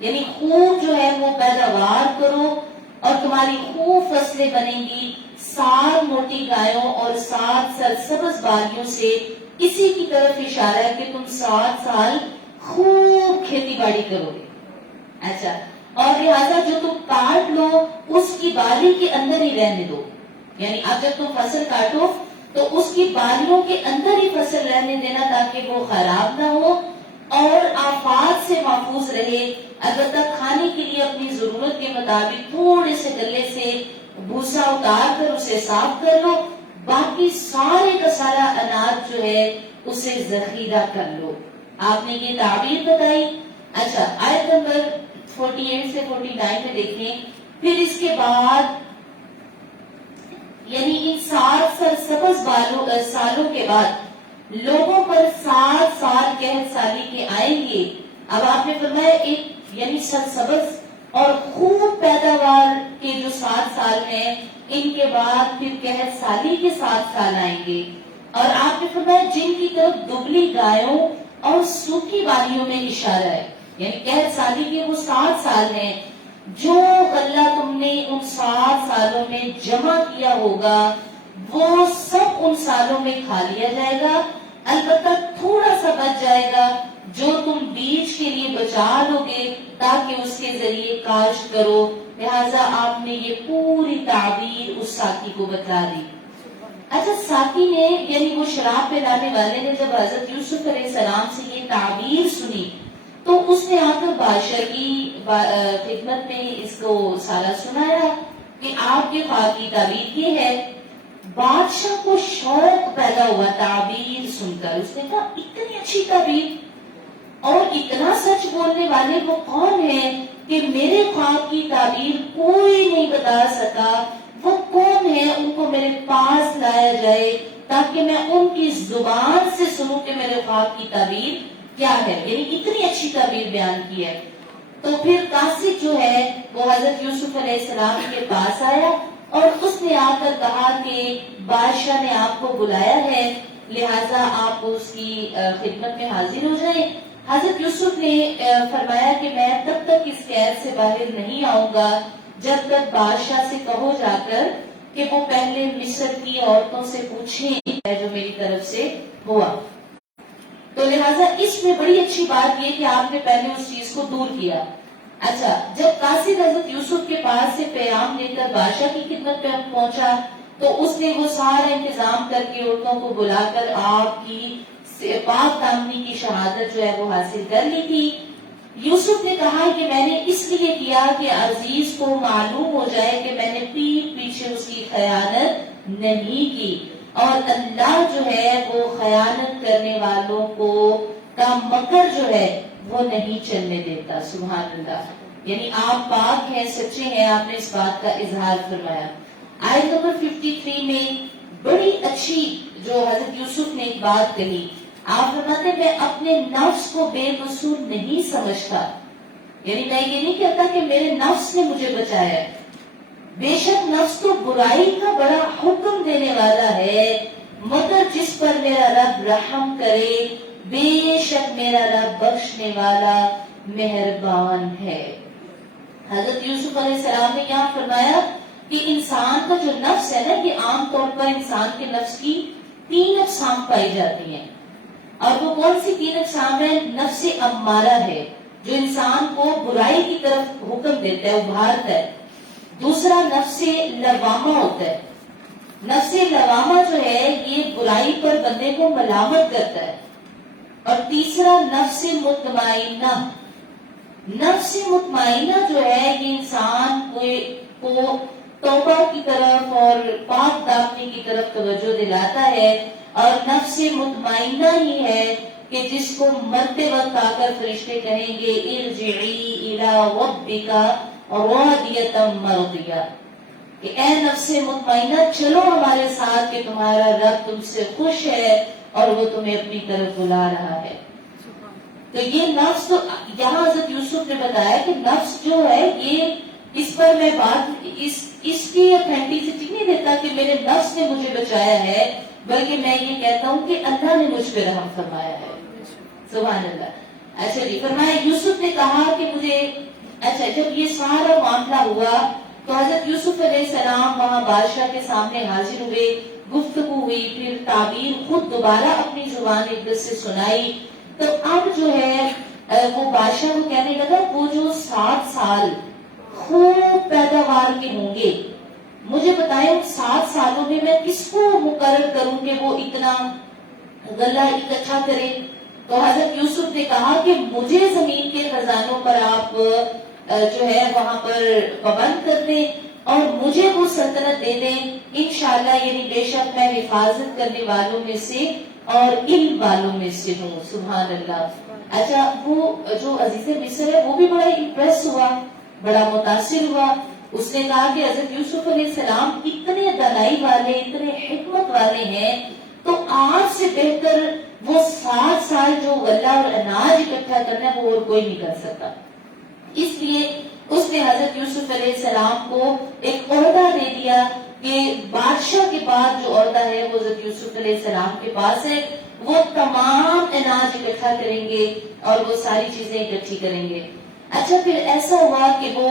یعنی خوب جو ہے وہ پیداوار کرو، اور تمہاری خوب فصلیں بنیں گی 7 موٹی گایوں اور 7 سرسبز بالیوں سے. اسی کی طرف اشارہ ہے کہ تم 7 سال خوب کھیتی باڑی کرو گے. اچھا، اور لہٰذا جو تم کاٹ لو اس کی بالی کے اندر ہی رہنے دو. یعنی اب جب تم فصل کاٹو تو اس کی بالیوں کے اندر ہی فصل رہنے دینا تاکہ وہ خراب نہ ہو اور آفات سے محفوظ رہے. البتہ کھانے کے لیے اپنی ضرورت کے مطابق تھوڑے سے گلے سے بھوسا اتار کر اسے صاف کر لو، باقی سارے کا سارا اناج جو ہے اسے ذخیرہ کر لو. آپ نے یہ تعبیر بتائی. اچھا، آیت نمبر 48 سے 49 میں دیکھیں. پھر اس کے بعد یعنی ان 7 سرسبز سالوں کے بعد لوگوں پر 7 سال قحط سالی کے آئیں گے. اب آپ نے فرمایا ایک یعنی سرسبز اور خوب پیداوار کے جو 7 سال ہیں، ان کے بعد پھر قحط سالی کے 7 سال آئیں گے، اور آپ نے فرمایا جن کی طرف دبلی گایوں اور سوکھی بالیوں میں اشارہ ہے، یعنی قحط سالی کے وہ 7 سال ہیں، جو غلہ تم نے ان 7 سالوں میں جمع کیا ہوگا وہ سب ان سالوں میں کھا لیا جائے گا، البتہ تھوڑا سا بچ جائے گا جو تم بیج کے لیے بچا لو گے تاکہ اس کے ذریعے کاشت کرو۔ لہٰذا آپ نے یہ پوری تعبیر اس ساقی کو بتا دی۔ اچھا، ساقی نے یعنی وہ شراب پلانے والے نے جب حضرت یوسف علیہ السلام سے یہ تعبیر سنی تو اس نے آ کر بادشاہ کی خدمت میں اس کو سارا سنایا کہ آپ کے خواب کی تعبیر یہ ہے۔ بادشاہ کو شوق پیدا ہوا تعبیر سن کر، اس نے کہا اتنی اچھی تعبیر اور اتنا سچ بولنے والے وہ کون ہیں کہ میرے خواب کی تعبیر کوئی نہیں بتا سکا، وہ کون ہے، ان کو میرے پاس لایا جائے تاکہ میں ان کی زبان سے سنوں کہ میرے خواب کی تعبیر کیا ہے، یعنی اتنی اچھی تعبیر بیان کی ہے۔ تو پھر قاصد جو ہے وہ حضرت یوسف علیہ السلام کے پاس آیا اور اس نے آ کر کہا کہ بادشاہ نے آپ کو بلایا ہے، لہٰذا آپ اس کی خدمت میں حاضر ہو جائیں۔ حضرت یوسف نے فرمایا کہ میں تب تک اس قید سے باہر نہیں آؤں گا جب تک بادشاہ سے کہو جا کر کہ وہ پہلے مصر کی عورتوں سے پوچھیں جو میری طرف سے ہوا۔ تو لہٰذا اس میں بڑی اچھی بات یہ کہ آپ نے پہلے اس چیز کو دور کیا۔ اچھا، جب قاصد حضرت یوسف کے پاس سے پیغام لے کر بادشاہ کی خدمت پہ پہنچا تو اس نے وہ سارا انتظام کر کے عورتوں کو بلا کر آپ کی پاک دامنی کی شہادت جو ہے وہ حاصل کر لی تھی۔ یوسف نے کہا کہ میں نے اس لیے کیا کہ عزیز کو معلوم ہو جائے کہ میں نے پیٹ پیچھے اس کی خیانت نہیں کی، اور اللہ جو ہے وہ خیانت کرنے والوں کو کا مکر جو ہے وہ نہیں چلنے دیتا۔ سبحان اللہ، یعنی آپ پاک ہیں، سچے ہیں، آپ نے اس بات کا اظہار فرمایا۔ آیت نمبر 53 میں بڑی اچھی جو حضرت یوسف نے ایک بات کہی، آپ فرماتے ہیں میں اپنے نفس کو بے قصور نہیں سمجھتا، یعنی میں یہ نہیں کہتا کہ میرے نفس نے مجھے بچایا ہے، بے شک نفس تو برائی کا بڑا حکم دینے والا ہے، مگر جس پر میرا رب رحم کرے بے شک میرا رب بخشنے والا مہربان ہے۔ حضرت یوسف علیہ السلام نے یہاں فرمایا کہ انسان کا جو نفس ہے نا، یہ عام طور پر انسان کے نفس کی 3 اقسام پائی جاتی ہیں، اور وہ کون سی 3 اقسام ہے؟ نفس امارہ ہے جو انسان کو برائی کی طرف حکم دیتا ہے، ابھارتا ہے۔ دوسرا نفس لوامہ ہوتا ہے، نفس لوامہ جو ہے یہ برائی پر بندے کو ملامت کرتا ہے۔ اور تیسرا نفس مطمئنہ، نفس مطمئنہ جو ہے یہ انسان کو توبہ کی طرف اور پاک دامنی کی طرف توجہ دلاتا ہے، اور نفس مطمئنہ ہی ہے کہ جس کو مرتے وقت آ کر فرشتے کہیں گے ارجعی الی ربک راضیۃ مرضیہ، کہ اے نفس مطمئنہ چلو ہمارے ساتھ کہ تمہارا رب تم سے خوش ہے اور وہ تمہیں اپنی طرف بلا رہا ہے۔ تو یہ نفس، تو یہاں حضرت یوسف نے بتایا کہ نفس جو ہے یہ اس پر میں بات اس کی اتھینٹسٹی نہیں دیتا کہ میرے نفس نے مجھے بچایا ہے، بلکہ میں یہ کہتا ہوں کہ اللہ نے مجھ پہ رحم فرمایا ہے۔ سبحان اللہ۔ اچھا جی، فرمایا یوسف نے کہا کہ مجھے، اچھا جب یہ سارا معاملہ ہوا تو حضرت یوسف علیہ السلام وہاں بادشاہ کے سامنے حاضر ہوئے، گفتگو ہوئی، پھر تعبیر خود دوبارہ اپنی زبان عزت سے سنائی۔ تو اب جو ہے وہ بادشاہ کو کہنے لگا وہ جو 7 سال خوب پیداوار کے ہوں گے، مجھے بتائیں ان 7 سالوں میں میں کس کو مقرر کروں کہ وہ اتنا غلہ اکٹھا کرے؟ تو حضرت یوسف نے کہا کہ مجھے زمین کے خزانوں پر آپ جو ہے وہاں پر پابند کر دیں اور مجھے وہ سلطنت دے دیں، انشاءاللہ، یعنی بے شک میں حفاظت کرنے والوں میں سے اور علم والوں میں سے ہوں۔ سبحان اللہ۔ اچھا، وہ جو عزیز مصر ہے وہ بھی بڑا امپریس ہوا، بڑا متاثر ہوا۔ اس نے کہا کہ حضرت یوسف علیہ السلام اتنے دلائی والے، اتنے حکمت والے ہیں تو آپ سے بہتر وہ 7 سال جو غلہ اور اناج اکٹھا کرنا ہے وہ اور کوئی نہیں کر سکتا. اس لیے اس نے حضرت یوسف علیہ السلام کو ایک عہدہ دے دیا کہ بادشاہ کے بعد جو عہدہ ہے وہ حضرت یوسف علیہ السلام کے پاس ہے. وہ تمام اناج اکٹھا کریں گے اور وہ ساری چیزیں اکٹھی کریں گے. اچھا پھر ایسا ہوا کہ وہ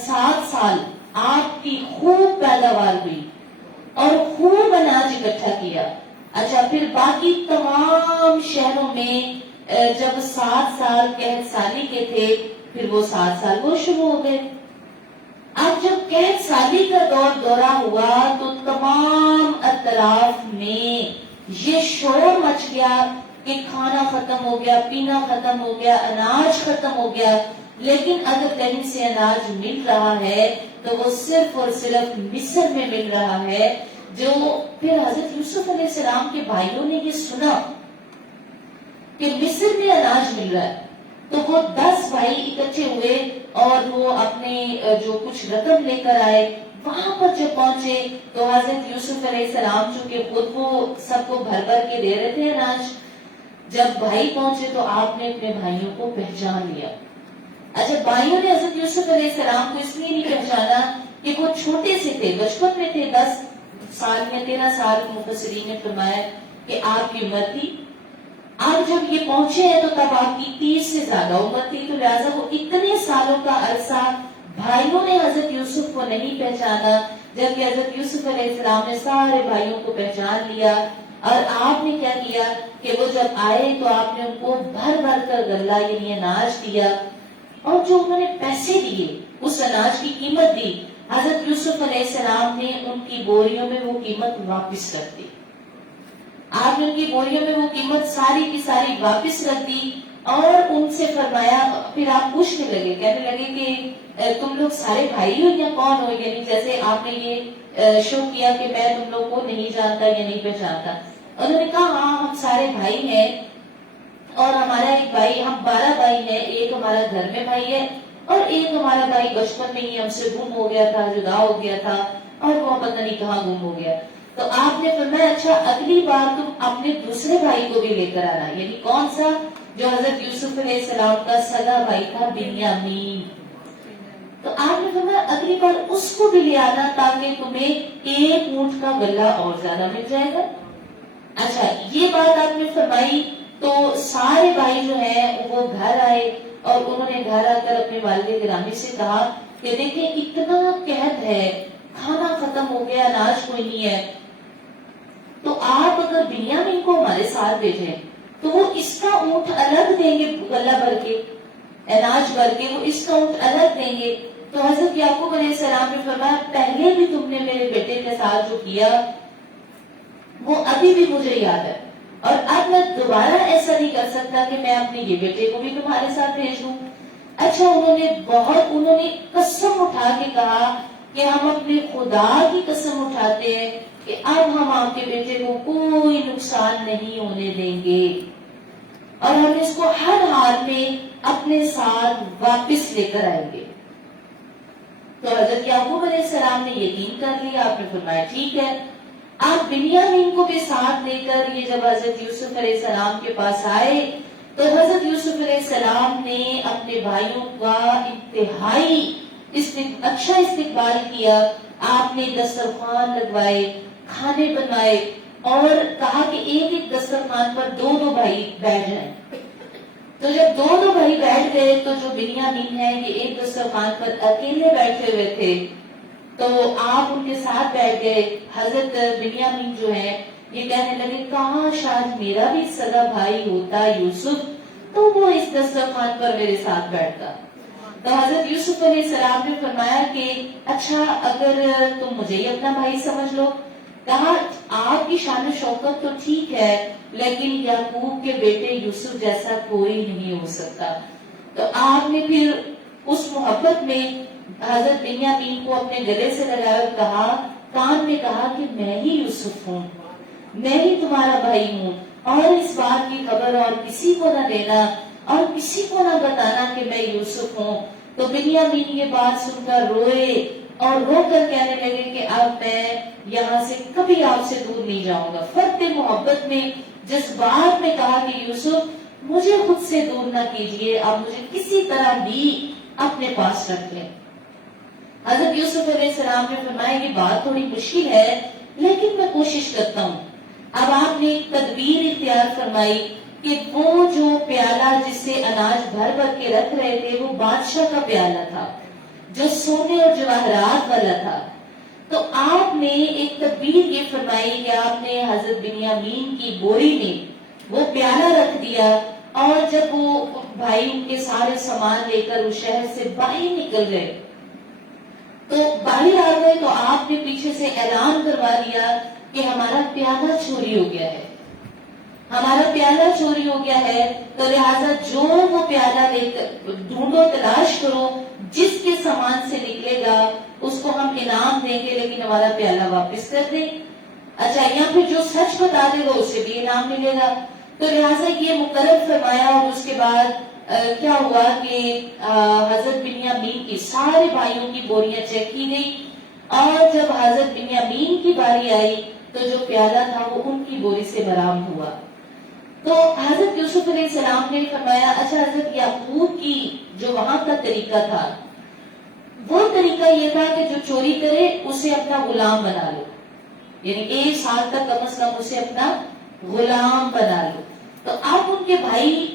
7 سال آپ کی خوب پیداوار ہوئی اور خوب اناج اکٹھا کیا. اچھا پھر باقی تمام شہروں میں جب 7 سال قحط سالی کے تھے پھر وہ 7 سال وہ شروع ہو گئے. اب جب قحط سالی کا دورہ ہوا تو تمام اطراف میں یہ شور مچ گیا کہ کھانا ختم ہو گیا، پینا ختم ہو گیا، اناج ختم ہو گیا. لیکن اگر کہیں سے اناج مل رہا ہے تو وہ صرف اور صرف مصر میں مل رہا ہے. جو پھر حضرت یوسف علیہ السلام کے بھائیوں نے یہ سنا کہ مصر میں اناج مل رہا ہے تو وہ 10 بھائی اکٹھے ہوئے اور وہ اپنے جو کچھ رقم لے کر آئے. وہاں پر جب پہنچے تو حضرت یوسف علیہ السلام چونکہ خود وہ سب کو بھر بھر کے دے رہے تھے اناج، جب بھائی پہنچے تو آپ نے اپنے بھائیوں کو پہچان لیا. اچھا بھائیوں نے حضرت یوسف علیہ السلام کو اس لیے نہیں پہچانا کہ وہ چھوٹے سے تھے، بچپن میں تھے، 10 سال میں 13 سال مفسرین نے فرمایا کہ آپ کی عمر تھی. آپ جب یہ پہنچے ہیں تو تب آپ کی 30 سے زیادہ عمر تھی، تو لہٰذا وہ اتنے سالوں کا عرصہ بھائیوں نے حضرت یوسف کو نہیں پہچانا، جبکہ حضرت یوسف علیہ السلام نے سارے بھائیوں کو پہچان لیا. اور آپ نے کیا کیا کہ وہ جب آئے تو آپ نے ان کو بھر بھر کر غلہ یعنی اناج دیا، اور جو انہوں نے پیسے دیے اس اناج کی قیمت دی. حضرت یوسف علیہ السلام نے ان کی بوریوں میں وہ قیمت واپس رکھ دی. آپ نے ان کی بوریوں میں وہ قیمت ساری کی ساری واپس رکھ دی اور ان سے فرمایا. پھر آپ پوچھنے لگے، کہنے لگے کہ تم لوگ سارے بھائی ہو یا کون ہو، یعنی جیسے آپ نے یہ شو کیا کہ میں تم لوگ کو نہیں جانتا یا نہیں پہچانتا. انہوں نے کہا ہاں ہم سارے بھائی ہیں اور ہمارا ایک بھائی، ہم 12 بھائی ہیں، ایک ہمارا گھر میں بھائی ہے اور ایک ہمارا بھائی بچپن میں ہی ہم سے گم ہو گیا تھا، جدا ہو گیا تھا اور وہ پتہ نہیں کہاں گم ہو گیا. تو آپ نے فرمایا اچھا اگلی بار تم اپنے دوسرے بھائی کو بھی لے کر آنا. یعنی کون سا؟ جو حضرت یوسف علیہ السلام کا سگا بھائی تھا بنیامین. تو آپ نے فرمایا اگلی بار اس کو بھی لے آنا تاکہ تمہیں 1 اونٹ کا غلہ اور زیادہ مل جائے گا. اچھا یہ بات آپ نے فرمائی تو سارے بھائی جو ہیں وہ گھر آئے اور انہوں نے گھر آ کر اپنے والد گرامی سے کہا کہ دیکھیں اتنا قحط ہے، کھانا ختم ہو گیا، اناج کوئی نہیں ہے، تو آپ اگر بنیامین کو ہمارے ساتھ بھیجیں تو وہ اس کا اونٹ الگ دیں گے، غلہ بھر کے اناج بھر کے وہ اس کا اونٹ الگ دیں گے. تو حضرت یعقوب علیہ السلام نے فرمایا پہلے بھی تم نے میرے بیٹے کے ساتھ جو کیا وہ ابھی بھی مجھے یاد ہے اور اب میں دوبارہ ایسا نہیں کر سکتا کہ میں اپنے یہ بیٹے کو بھی تمہارے ساتھ بھیج دوں. اچھا انہوں نے قسم اٹھا کے کہا کہ ہم اپنے خدا کی قسم اٹھاتے ہیں کہ اب ہم آپ کے بیٹے کو کوئی نقصان نہیں ہونے دیں گے اور ہم اس کو ہر حال میں اپنے ساتھ واپس لے کر آئیں گے. تو حضرت یعقوب علیہ السلام نے یقین کر لیا. آپ نے فرمایا ٹھیک ہے. آپ بنیامین کو بھی ساتھ لے کر یہ جب حضرت یوسف علیہ السلام کے پاس آئے تو حضرت یوسف علیہ السلام نے اپنے بھائیوں کا انتہائی اچھا استقبال کیا. آپ نے دسترخوان لگوائے، کھانے بنائے اور کہا کہ ایک ایک دسترخوان پر 2 بھائی بیٹھ جائیں. تو جب 2 بھائی بیٹھ گئے تو جو بنیامین ہے یہ ایک دسترخوان پر اکیلے بیٹھے ہوئے تھے تو آپ ان کے ساتھ بیٹھ گئے. حضرت بنیامین جو ہے یہ کہنے لگے کہاں شاید میرا بھی سگا بھائی ہوتا یوسف تو وہ اس دسترخوان پر میرے ساتھ بیٹھتا. تو حضرت یوسف علیہ السلام نے فرمایا کہ اچھا اگر تم مجھے ہی اپنا بھائی سمجھ لو. کہا آپ کی شان و شوکت تو ٹھیک ہے لیکن یعقوب کے بیٹے یوسف جیسا کوئی نہیں ہو سکتا. تو آپ نے پھر اس محبت میں حضرت بنیامین کو اپنے گلے سے لگایا اور کہا کان میں کہا کہ میں ہی یوسف ہوں، میں ہی تمہارا بھائی ہوں اور اس بات کی خبر اور کسی کو نہ دینا اور کسی کو نہ بتانا کہ میں یوسف ہوں. تو بنیامین یہ بات سن کر روئے اور رو کر کہنے لگے کہ اب میں یہاں سے کبھی آپ سے دور نہیں جاؤں گا. فرد محبت میں جذبات میں کہا کہ یوسف مجھے خود سے دور نہ کیجیے، آپ مجھے کسی طرح بھی اپنے پاس رکھ لیں. حضرت یوسف علیہ السلام نے فرمایا یہ بات تھوڑی مشکل ہے لیکن میں کوشش کرتا ہوں. اب آپ نے ایک تدبیر اختیار فرمائی کہ وہ جو پیالہ جس سے اناج بھر بھر کے رکھ رہے تھے وہ بادشاہ کا پیالہ تھا جو سونے اور جواہرات والا تھا. تو آپ نے ایک تدبیر یہ فرمائی کہ آپ نے حضرت بنیامین کی بوری میں وہ پیالہ رکھ دیا، اور جب وہ بھائی ان کے سارے سامان لے کر اس شہر سے باہر نکل گئے تو باہر آ گئے تو آپ نے پیچھے سے اعلان کروا دیا کہ ہمارا پیالہ چوری ہو گیا ہے، ہمارا پیالہ چوری ہو گیا ہے. تو لہٰذا جو وہ پیالہ لے کر ڈھونڈو، تلاش کرو، جس کے سامان سے نکلے گا اس کو ہم انعام دیں گے لیکن ہمارا پیالہ واپس کر دیں. اچھا، یا پھر جو سچ بتا دے گا اسے بھی انعام ملے گا. تو لہٰذا یہ مقرر فرمایا، اور اس کے بعد کیا ہوا کہ حضرت بنیامین کی سارے بھائیوں کی بوریاں چیک کی گئی، اور جب حضرت بنیامین کی باری آئی تو جو پیالہ تھا وہ ان کی بوری سے برآمد ہوا. تو حضرت یوسف علیہ السلام نے فرمایا اچھا حضرت یعقوب کی جو وہاں کا طریقہ تھا وہ طریقہ یہ تھا کہ جو چوری کرے اسے اپنا غلام بنا لو، یعنی 1 سال تک کم از کم اسے اپنا غلام بنا لو. تو اب ان کے بھائی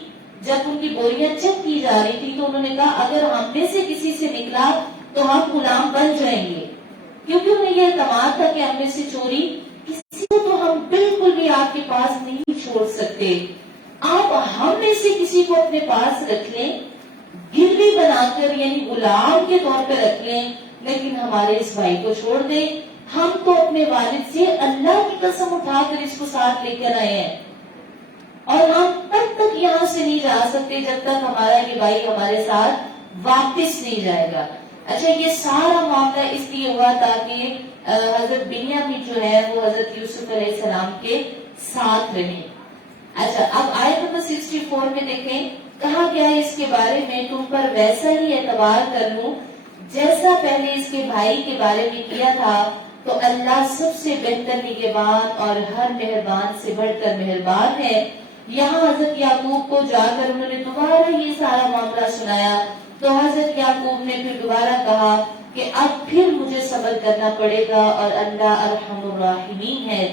جب ان کی بوریاں چیک کی جا رہی تھی تو انہوں نے کہا اگر ہم میں سے کسی سے نکلا تو ہم غلام بن جائیں گے، کیونکہ انہیں یہ اعتماد تھا کہ ہم میں سے چوری کسی کو تو ہم بالکل بھی آپ کے پاس نہیں چھوڑ سکتے. آپ ہم میں سے کسی کو اپنے پاس رکھ لیں، گروی بنا کر یعنی غلام کے طور پہ رکھ لیں، لیکن ہمارے اس بھائی کو چھوڑ دیں. ہم تو اپنے والد سے اللہ کی قسم اٹھا کر اس کو ساتھ لے کر آئے ہیں، اور ہم تب تک یہاں سے نہیں جا سکتے جب تک ہمارا یہ بھائی ہمارے ساتھ واپس نہیں جائے گا. اچھا، یہ سارا معاملہ اس لیے ہوا تاکہ حضرت بنیامین جو ہے وہ حضرت یوسف علیہ السلام کے ساتھ رہیں. اچھا، اب آیت نمبر 64 میں دیکھیں کہا گیا ہے اس کے بارے میں تم پر ویسا ہی اعتبار کر لوں جیسا پہلے اس کے بھائی کے بارے میں کیا تھا، تو اللہ سب سے بہتر نگہبان اور ہر مہربان سے بڑھ کر مہربان ہے. یہاں حضرت یعقوب کو جا کر انہوں نے دوبارہ یہ سارا معاملہ سنایا تو حضرت یعقوب نے پھر دوبارہ کہا کہ اب پھر مجھے صبر کرنا پڑے گا اور اللہ ارحم الراحمین ہے.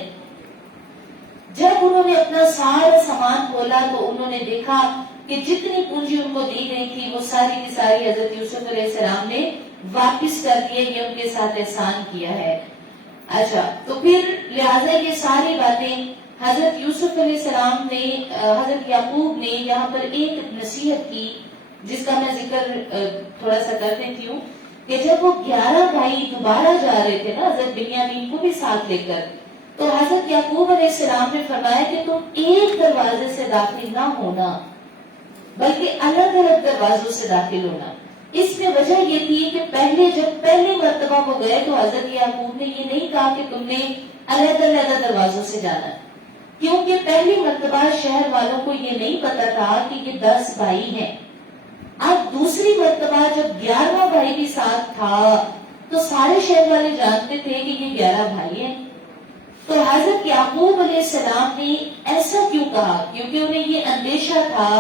جب انہوں نے اپنا سارا سامان کھولا تو انہوں نے دیکھا کہ جتنی پونجی ان کو دی گئی تھی وہ ساری کی ساری حضرت یوسف علیہ السلام نے واپس کر دیے، یہ ان کے ساتھ احسان کیا ہے. اچھا، تو پھر لہٰذا یہ ساری باتیں حضرت یوسف علیہ السلام نے حضرت یعقوب نے یہاں پر ایک نصیحت کی جس کا میں ذکر تھوڑا سا کر دیتی ہوں کہ جب وہ 11 بھائی دوبارہ جا رہے تھے نا حضرت بنیامین کو بھی ساتھ لے کر، تو حضرت یعقوب علیہ السلام نے فرمایا کہ تم ایک دروازے سے داخل نہ ہونا بلکہ الگ الگ دروازوں سے داخل ہونا. اس میں وجہ یہ تھی کہ جب پہلی مرتبہ وہ گئے تو حضرت یعقوب نے یہ نہیں کہا کہ تم نے علیحدہ علیحدہ دروازوں سے جانا، کیونکہ پہلی مرتبہ شہر والوں کو یہ نہیں پتا تھا کہ یہ 10 بھائی ہیں. اب دوسری مرتبہ جب 11واں بھائی بھی ساتھ تھا تو سارے شہر والے جانتے تھے کہ یہ 11 بھائی ہیں. تو حضرت یعقوب علیہ السلام نے ایسا کیوں کہا؟ کیونکہ انہیں یہ اندیشہ تھا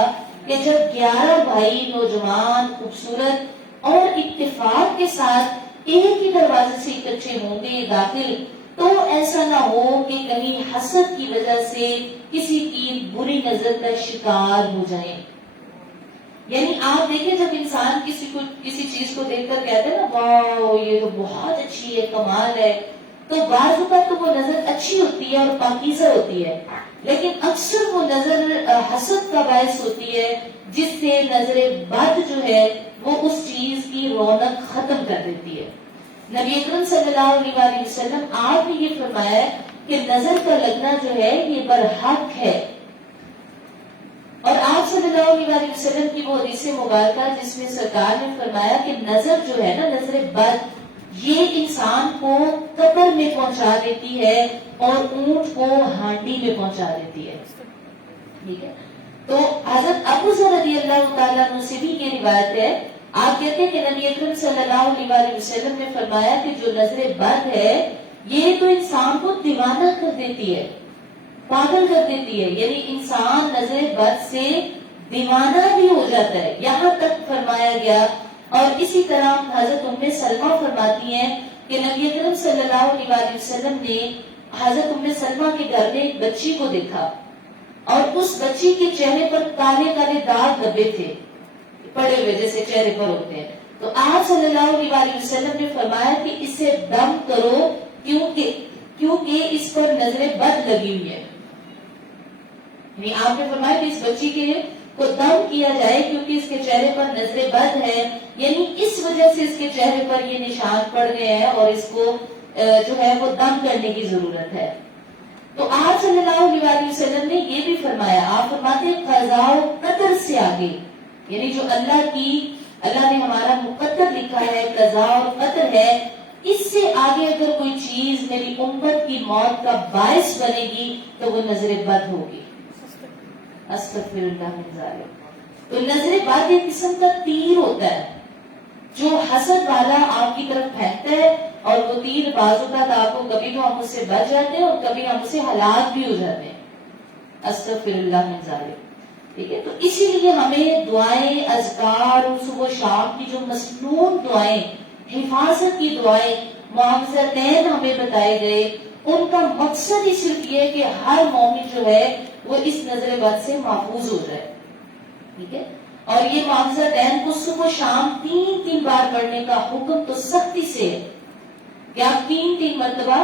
کہ جب 11 بھائی نوجوان خوبصورت اور اتفاق کے ساتھ ایک ہی دروازے سے اکٹھے ہوں گے داخل، تو ایسا نہ ہو کہ کہیں حسد کی وجہ سے کسی کی بری نظر کا شکار ہو جائیں. یعنی آپ دیکھیں جب انسان کسی چیز کو دیکھ کر کہتے ہیں نا واو یہ تو بہت اچھی ہے، کمال ہے، تو بعض اوقات تو وہ نظر اچھی ہوتی ہے اور پاکیزہ ہوتی ہے، لیکن اکثر وہ نظر حسد کا باعث ہوتی ہے جس سے نظر بد جو ہے وہ اس چیز کی رونق ختم کر دیتی ہے. نبی اکرم صلی اللہ علیہ وآلہ وسلم آپ نے یہ فرمایا کہ نظر کا لگنا جو ہے یہ برحق ہے، اور آپ صلی اللہ علیہ وآلہ وسلم کی وہ حدیث مبارکہ جس میں سرکار نے فرمایا کہ نظر جو ہے نا، نظر بد، یہ انسان کو قبر میں پہنچا دیتی ہے اور اونٹ کو ہانڈی میں پہنچا دیتی ہے. ٹھیک ہے، تو حضرت ابو ذر رضی اللہ تعالیٰ عنہ سے بھی یہ روایت ہے آپ کہتے ہیں کہ نبی اکرم صلی اللہ علیہ وسلم نے فرمایا کہ جو نظر بد ہے یہ تو انسان کو دیوانہ کر دیتی ہے، پاگل کر دیتی ہے، یعنی انسان نظر بد سے دیوانہ بھی ہو جاتا ہے، یہاں تک فرمایا گیا۔ اور اسی طرح حضرت ام سلمہ فرماتی ہیں کہ نبی اکرم صلی اللہ علیہ وسلم نے حضرت ام سلمہ کے گھر میں ایک بچی کو دیکھا اور اس بچی کے چہرے پر کالے کالے داغ دبے تھے، پڑے ہوئے جیسے چہرے پر ہوتے ہیں۔ تو آپ صلی اللہ علیہ وسلم نے فرمایا کہ اسے دم کرو کیونکہ اس پر نظر بد لگی ہوئی ہے، یعنی آپ نے فرمایا کہ اس بچی کے کو دم کیا جائے کیونکہ اس کے چہرے پر نظر بد ہے، یعنی اس وجہ سے اس کے چہرے پر یہ نشان پڑ گئے ہیں اور اس کو جو ہے وہ دم کرنے کی ضرورت ہے۔ تو آپ صلی اللہ علیہ وسلم نے یہ بھی فرمایا، آپ فرماتے ہیں قضاء و قدر سے آگے، یعنی جو اللہ نے ہمارا مقدر لکھا ہے، قضاء اور قدر ہے، اس سے آگے اگر کوئی چیز میری امت کی موت کا باعث بنے گی تو وہ نظر بد ہوگی۔ استغفر اللہ من ذالک۔ تو نظر بد ایک قسم کا تیر ہوتا ہے جو حسد والا آپ کی طرف پھینکتا ہے، اور وہ تیر بعض اوقات آپ کو کبھی تو ہم اس سے بچ جاتے ہیں اور کبھی ہم اسے ہلاک بھی ہو جاتے ہیں۔ استغفر اللہ من ذالک۔ ٹھیک ہے، تو اسی لیے ہمیں دعائیں، اذکار اور صبح و شام کی جو مسنون دعائیں، حفاظت کی دعائیں، معاوضتین ہمیں بتائے گئے، ان کا مقصد ہی صرف یہ ہے کہ ہر مومن جو ہے وہ اس نظر بد سے محفوظ ہو جائے۔ ٹھیک ہے، اور یہ معاوضتین کو صبح و شام 3 بار پڑھنے کا حکم تو سختی سے ہے کہ آپ 3 مرتبہ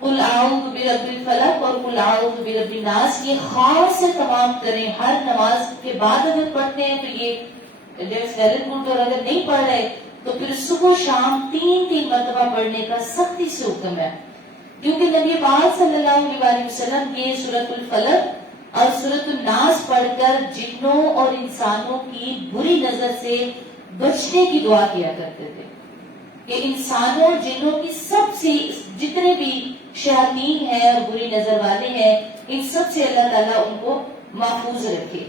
قل اعوذ برب الفلق اور قل اعوذ برب الناس یہ خاص سے تمام کریں۔ ہر نماز کے بعد اگر پڑھتے ہیں تو یہ سیلنٹ، اور اگر نہیں پڑھ رہے تو پھر صبح و شام 3 مرتبہ پڑھنے کا سختی سے حکم ہے، کیونکہ نبی پاک صلی اللہ علیہ وسلم کے سورۃ الفلق اور سورۃ الناس پڑھ کر جنوں اور انسانوں کی بری نظر سے بچنے کی دعا کیا کرتے تھے کہ انسانوں اور جنوں کی سب سے جتنے بھی شیاطین ہیں اور بری نظر والے ہیں، ان سب سے اللہ تعالیٰ ان کو محفوظ رکھے۔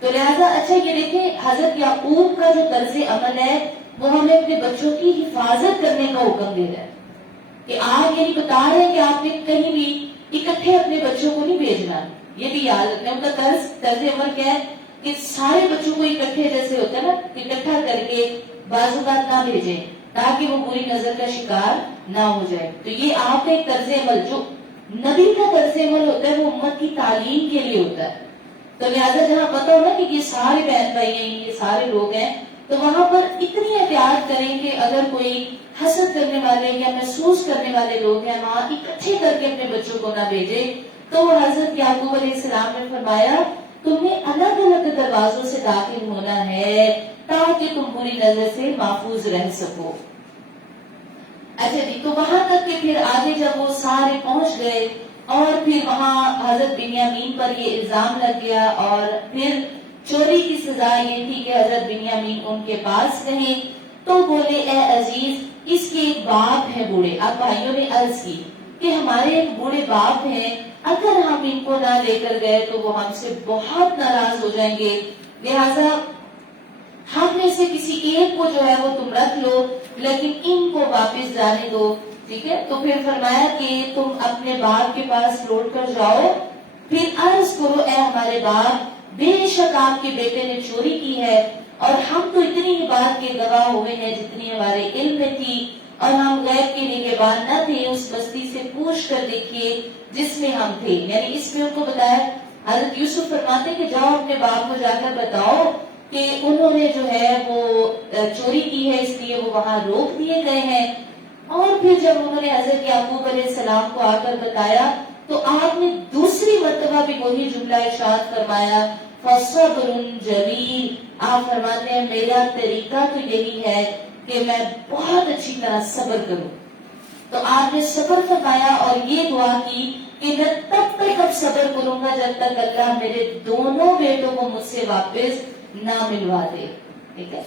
تو لہذا اچھا یہ دیکھیں، حضرت یعقوب کا جو طرز عمل ہے وہ ہمیں اپنے بچوں کی حفاظت کرنے کا حکم دے رہا ہے کہ آپ یہ نہیں بتا رہے ہیں کہ آپ نے کہیں بھی اکٹھے اپنے بچوں کو نہیں بھیجنا، یہ بھی یاد رکھنا۔ ان کا طرز عمل کیا ہے کہ سارے بچوں کو اکٹھے جیسے ہوتا ہے نا، اکٹھا کر کے بعض اوقات نہ بھیجیں تاکہ وہ بری نظر کا شکار نہ ہو جائے۔ تو یہ آپ کا ایک طرز عمل، جو نبی کا طرز عمل ہوتا ہے وہ امت کی تعلیم کے لیے ہوتا ہے۔ تو لہٰذا جہاں پتہ ہو نا کہ یہ سارے بہن بھائی ہیں، یہ سارے لوگ ہیں، تو وہاں پر اتنی احتیاط کریں کہ اگر کوئی حسد کرنے والے یا محسوس کرنے والے لوگ ہیں وہاں اکٹھے کر کے اپنے بچوں کو نہ بھیجے۔ تو حضرت یعقوب علیہ السلام نے فرمایا تمہیں الگ الگ دروازوں سے داخل ہونا ہے تاکہ تم بری نظر سے محفوظ رہ سکو۔ اچھا جی، تو وہاں تک کہ پھر آگے جب وہ سارے پہنچ گئے اور پھر وہاں حضرت بنیامین پر یہ الزام لگ گیا، اور پھر چوری کی سزا یہ تھی کہ حضرت بنیامین ان کے پاس گئے تو بولے اے عزیز، اس کے ایک باپ ہے بوڑھے۔ اب بھائیوں نے عرض کی کہ ہمارے ایک بوڑھے باپ ہیں، اگر ہم ان کو نہ لے کر گئے تو وہ ہم سے بہت ناراض ہو جائیں گے، لہذا ہم میں سے کسی ایک کو جو ہے وہ تم رکھ لو لیکن ان کو واپس جانے دو۔ ٹھیک ہے، تو پھر فرمایا کہ تم اپنے باپ کے پاس لوٹ کر جاؤ، پھر عرض کرو اے ہمارے باپ، بے شک آپ کے بیٹے نے چوری کی ہے اور ہم تو اتنی ہی بات کے گواہ ہوئے ہیں جتنی ہمارے علم میں تھی، اور ہم غیب کے نگہبان نہ تھے، اس بستی سے پوچھ کر دیکھیے جس میں ہم تھے۔ یعنی اس میں ان کو بتایا، حضرت یوسف فرماتے کہ جاؤ اپنے باپ کو جا کر بتاؤ کہ انہوں نے جو ہے وہ چوری کی ہے، اس لیے وہ وہاں روک دیے گئے ہیں۔ اور پھر جب انہوں نے حضرت یعقوب علیہ السلام کو آ کر بتایا تو آپ نے دوسری مرتبہ بھی وہی جملہ ارشاد فرمایا، فَصَبْرٌ جَمِيلٌ۔ آپ فرماتے ہیں میرا طریقہ تو یہی ہے کہ میں بہت اچھی طرح صبر کروں۔ تو آپ نے صبر فرمایا اور یہ دعا کی کہ میں تب تک اب صبر کروں گا جب تک اللہ میرے دونوں بیٹوں کو مجھ سے واپس نہ ملوا دے۔ ٹھیک ہے،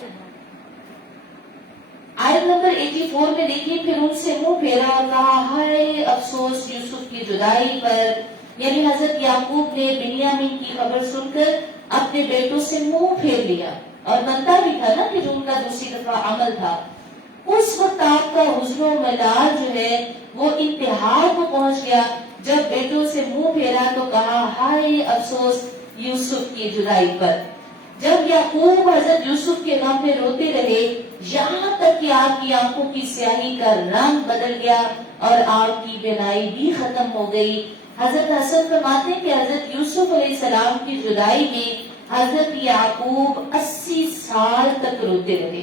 آیت نمبر 84 میں دیکھیے، پھر ان سے منہ پھیرا اور کہا ہائے افسوس یوسف کی جدائی پر۔ یعنی حضرت یعقوب نے بنیامین کی خبر سن کر اپنے بیٹوں سے منہ پھیر لیا۔ اور بنتا بھی تھا نا کہ جو ان کا دوسری دفعہ عمل تھا، اس وقت آپ کا حزن و ملال جو ہے وہ انتہا کو پہنچ گیا. جب بیٹوں سے منہ پھیرا تو کہا ہائے افسوس یوسف کی جدائی پر. جب یعقوب حضرت یوسف کے غم میں روتے رہے یہاں تک کہ آپ کی آنکھوں کی سیاہی کا رنگ بدل گیا اور آپ کی بینائی بھی ختم ہو گئی. حضرت حسن فرماتے ہیں کہ حضرت یوسف علیہ السلام کی جدائی میں حضرت یعقوب 80 سال تک روتے رہے.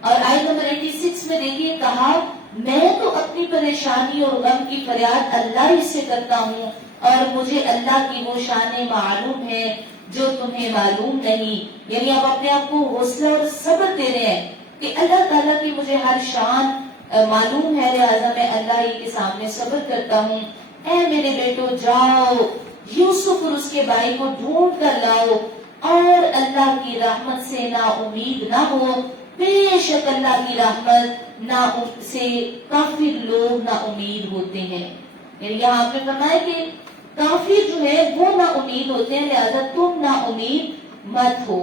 اور آیت نمبر 86 میں دیکھیے کہا میں تو اپنی پریشانی اور غم کی فریاد اللہ ہی سے کرتا ہوں اور مجھے اللہ کی وہ شان معلوم ہے جو تمہیں معلوم نہیں. یعنی آپ اپنے آپ کو حوصلہ اور صبر دے رہے ہیں کہ اللہ تعالیٰ کی مجھے ہر شان معلوم ہے، لہٰذا میں اللہ ہی کے سامنے صبر کرتا ہوں. اے میرے بیٹو جاؤ یوسف اور اس کے بھائی کو ڈھونڈ کر لاؤ اور اللہ کی رحمت سے نا امید نہ ہو. بے شک اللہ کی رحمت نا سے کافر لوگ نا امید ہوتے ہیں. یعنی یہاں آپ نے فرمایا کہ کافر جو ہے وہ نا امید ہوتے ہیں، لہذا تم نا امید مت ہو.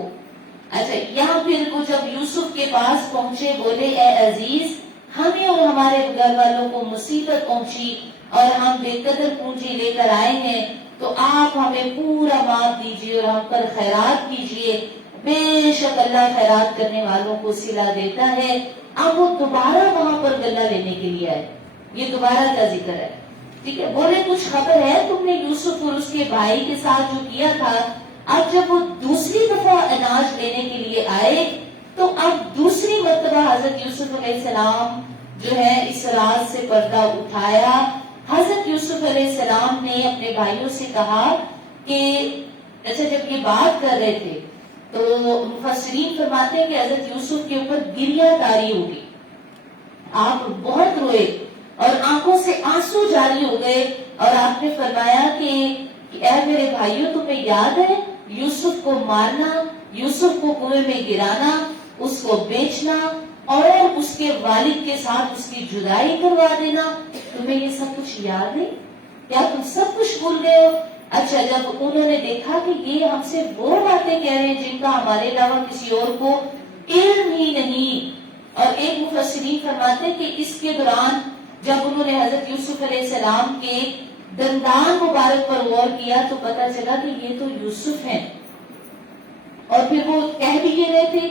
اچھا یہاں پھر وہ جب یوسف کے پاس پہنچے بولے اے عزیز ہمیں اور ہمارے گھر والوں کو مصیبت پہنچی اور ہم بے قدر پونجی لے کر آئے ہیں تو آپ ہمیں پورا معاف دیجیے اور ہم پر خیرات کیجیے. بے شک اللہ خیرات کرنے والوں کو صلہ دیتا ہے. اب وہ دوبارہ وہاں پر گلہ لینے کے لیے آئے. یہ دوبارہ کا ذکر ہے. ٹھیک ہے، بولے کچھ خبر ہے تم نے یوسف اور اس کے بھائی کے ساتھ جو کیا تھا. اب جب وہ دوسری دفعہ اناج لینے کے لیے آئے تو اب دوسری مرتبہ حضرت یوسف علیہ السلام جو ہے اس راز سے پردہ اٹھایا. حضرت یوسف علیہ السلام نے اپنے بھائیوں سے کہا کہ اچھا جب یہ بات کر رہے تھے تو مفسرین فرماتے ہیں کہ حضرت یوسف کے اوپر گریہ تاری ہو گئی. آپ بہت روئے اور آنکھوں سے آنسو جاری ہو گئے اور آپ نے فرمایا کہ اے میرے بھائیوں تمہیں یاد ہے یوسف کو مارنا، یوسف کو کنویں میں گرانا، اس کو بیچنا اور اس کے والد کے ساتھ اس کی جدائی کروا دینا. تمہیں یہ سب کچھ یاد ہے؟ کیا تم سب کچھ بھول گئے ہو؟ اچھا جب انہوں نے دیکھا کہ یہ ہم سے وہ باتیں کہہ رہے ہیں جن کا ہمارے علاوہ کسی اور کو علم ہی نہیں. اور ایک مفسرین فرماتے ہیں کہ اس کے دوران جب انہوں نے حضرت یوسف علیہ السلام کے دندان مبارک پر غور کیا تو پتا چلا کہ یہ تو یوسف ہیں. اور پھر وہ کہہ بھی یہ رہے تھے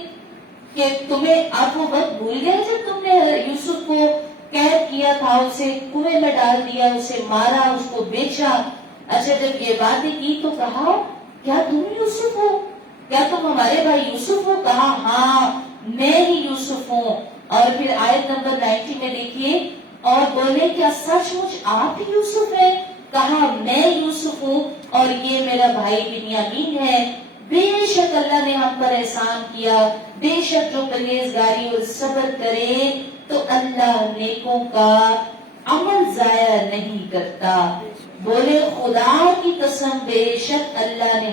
کہ تمہیں آپ وہ وقت بھول گئے جب تم نے یوسف کو قید کیا تھا، اسے کنویں میں ڈال دیا، اسے مارا، اس کو بیچا. اچھا جب یہ باتیں کی تو کہا کیا تم یوسف ہو؟ کیا تم ہمارے بھائی یوسف ہو؟ کہا ہاں میں ہی یوسف ہوں. اور پھر آیت نمبر 90 میں دیکھیے اور بولے کیا سچ مچ آپ ہی یوسف ہیں؟ کہا میں یوسف ہوں اور یہ میرا بھائی بنیامین ہے. بے شک اللہ نے ہم پر احسان کیا، بے شک جو پرہیزگاری اور صبر کرے تو اللہ نیکوں کا عمل ضائع نہیں کرتا. بولے خدا کی قسم بے شک اللہ نے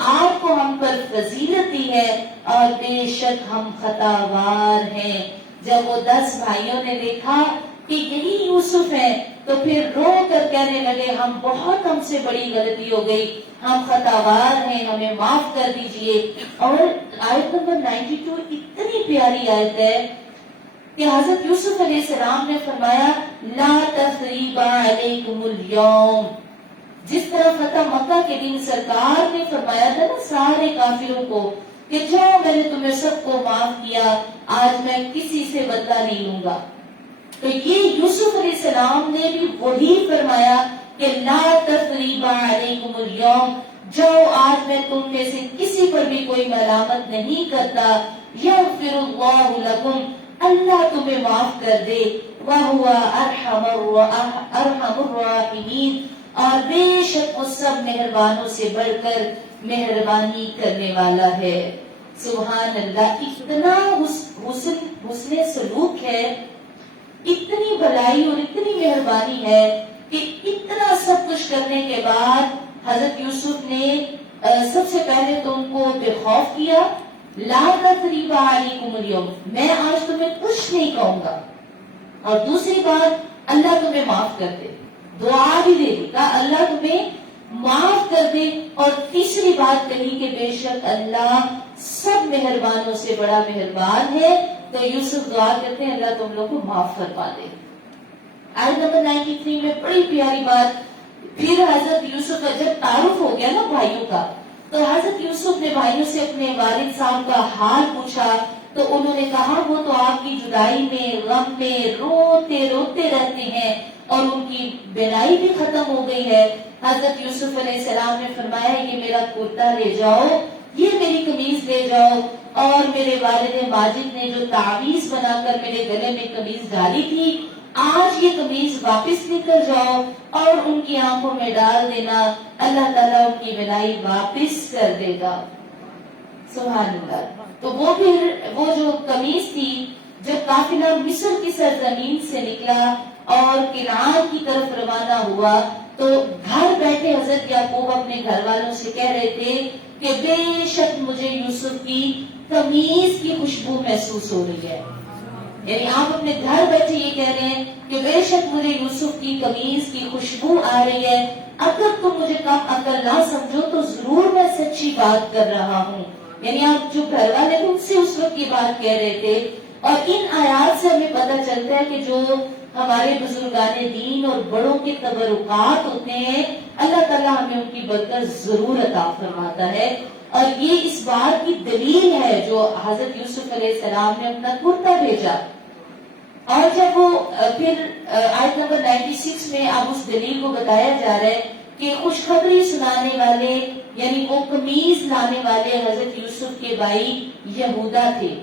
آپ کو ہم پر فضیلت دی ہے اور بے شک ہم خطاوار ہیں. جب وہ 10 بھائیوں نے دیکھا کہ یہی یوسف ہے تو پھر رو کر کہنے لگے ہم سے بڑی غلطی ہو گئی، ہم خطاوار ہیں، ہمیں معاف کر دیجئے. اور آیت نمبر 92 اتنی پیاری آیت ہے کہ حضرت یوسف علیہ السلام نے فرمایا لا تثریب علیکم اليوم. جس طرح فتح مکہ کے دن سرکار نے فرمایا تھا نا سارے کافروں کو کہ جاؤ میں نے تمہیں سب کو معاف کیا، آج میں کسی سے بدلہ نہیں لوں گا. تو یہ یوسف علیہ السلام نے بھی وہی فرمایا کہ لا تثریب علیکم اليوم، جاؤ آج میں تم میں سے کسی پر بھی کوئی ملامت نہیں کرتا. یغفر اللہ لکم، اللہ تمہیں معاف کر دے. وَهُوَ أَرْحَمُ الرَّاحِمِينَ، اور بے شک وہ سب مہربانوں سے بڑھ کر مہربانی کرنے والا ہے. سبحان اللہ، اتنا حسن سلوک ہے، اتنی بھلائی اور اتنی مہربانی ہے کہ اتنا سب کچھ کرنے کے بعد حضرت یوسف نے سب سے پہلے تو ان کو بے خوف کیا، لا تثریب علیکم اليوم، میں آج تمہیں کچھ نہیں کہوں گا. اور دوسری بات اللہ تمہیں معاف کر دے، دعا بھی دے دی، کہا اللہ تمہیں معاف کر دے. اور تیسری بات کہی کہ بے شک اللہ سب مہربانوں سے بڑا مہربان ہے. تو یوسف دعا کرتے ہیں اللہ تم لوگ کو معاف فرما دے. آیت نمبر 93 میں بڑی پیاری بات. پھر حضرت یوسف کا جب تعارف ہو گیا نا بھائیوں کا, تو حضرت یوسف نے بھائیوں سے اپنے والد صاحب کا حال پوچھا. تو انہوں نے کہا وہ تو آپ کی جدائی میں غم میں روتے روتے رہتے ہیں اور ان کی بینائی بھی ختم ہو گئی ہے. حضرت یوسف علیہ السلام نے فرمایا یہ میرا کرتا لے جاؤ, یہ میری قمیض لے جاؤ, اور میرے والد ماجد نے جو تعویذ بنا کر میرے گلے میں قمیض ڈالی تھی آج یہ قمیض واپس لے کر جاؤ اور ان کی آنکھوں میں ڈال دینا, اللہ تعالیٰ ان کی بینائی واپس کر دے گا. سبحان اللہ. تو وہ جو قمیض تھی جب قافلہ مصر کی سرزمین سے نکلا اور کنعان کی طرف روانہ ہوا تو گھر بیٹھے حضرت یعقوب اپنے گھر والوں سے کہہ رہے تھے کہ بے شک مجھے یوسف کی قمیض کی خوشبو محسوس ہو رہی ہے. یعنی آپ اپنے گھر بیٹھے یہ کہہ رہے ہیں کہ بے شک مجھے یوسف کی قمیض کی خوشبو آ رہی ہے. اگر تم مجھے کم عقل نہ سمجھو تو ضرور میں سچی بات کر رہا ہوں. یعنی آپ جو گھر والے ان سے اس وقت یہ بات کہہ رہے تھے. اور ان آیات سے ہمیں پتہ چلتا ہے کہ جو ہمارے بزرگان دین اور بڑوں کے تبرکات ہوتے ہیں اللہ تعالیٰ ہمیں ان کی برکت ضرور عطا فرماتا ہے. اور یہ اس بات کی دلیل ہے جو حضرت یوسف علیہ السلام نے اپنا کرتا بھیجا. اور جب وہ پھر آیت نمبر 96 میں اب اس دلیل کو بتایا جا رہا ہے کہ خوشخبری سنانے والے یعنی وہ قمیض لانے والے حضرت یوسف کے بھائی یہودا تھے.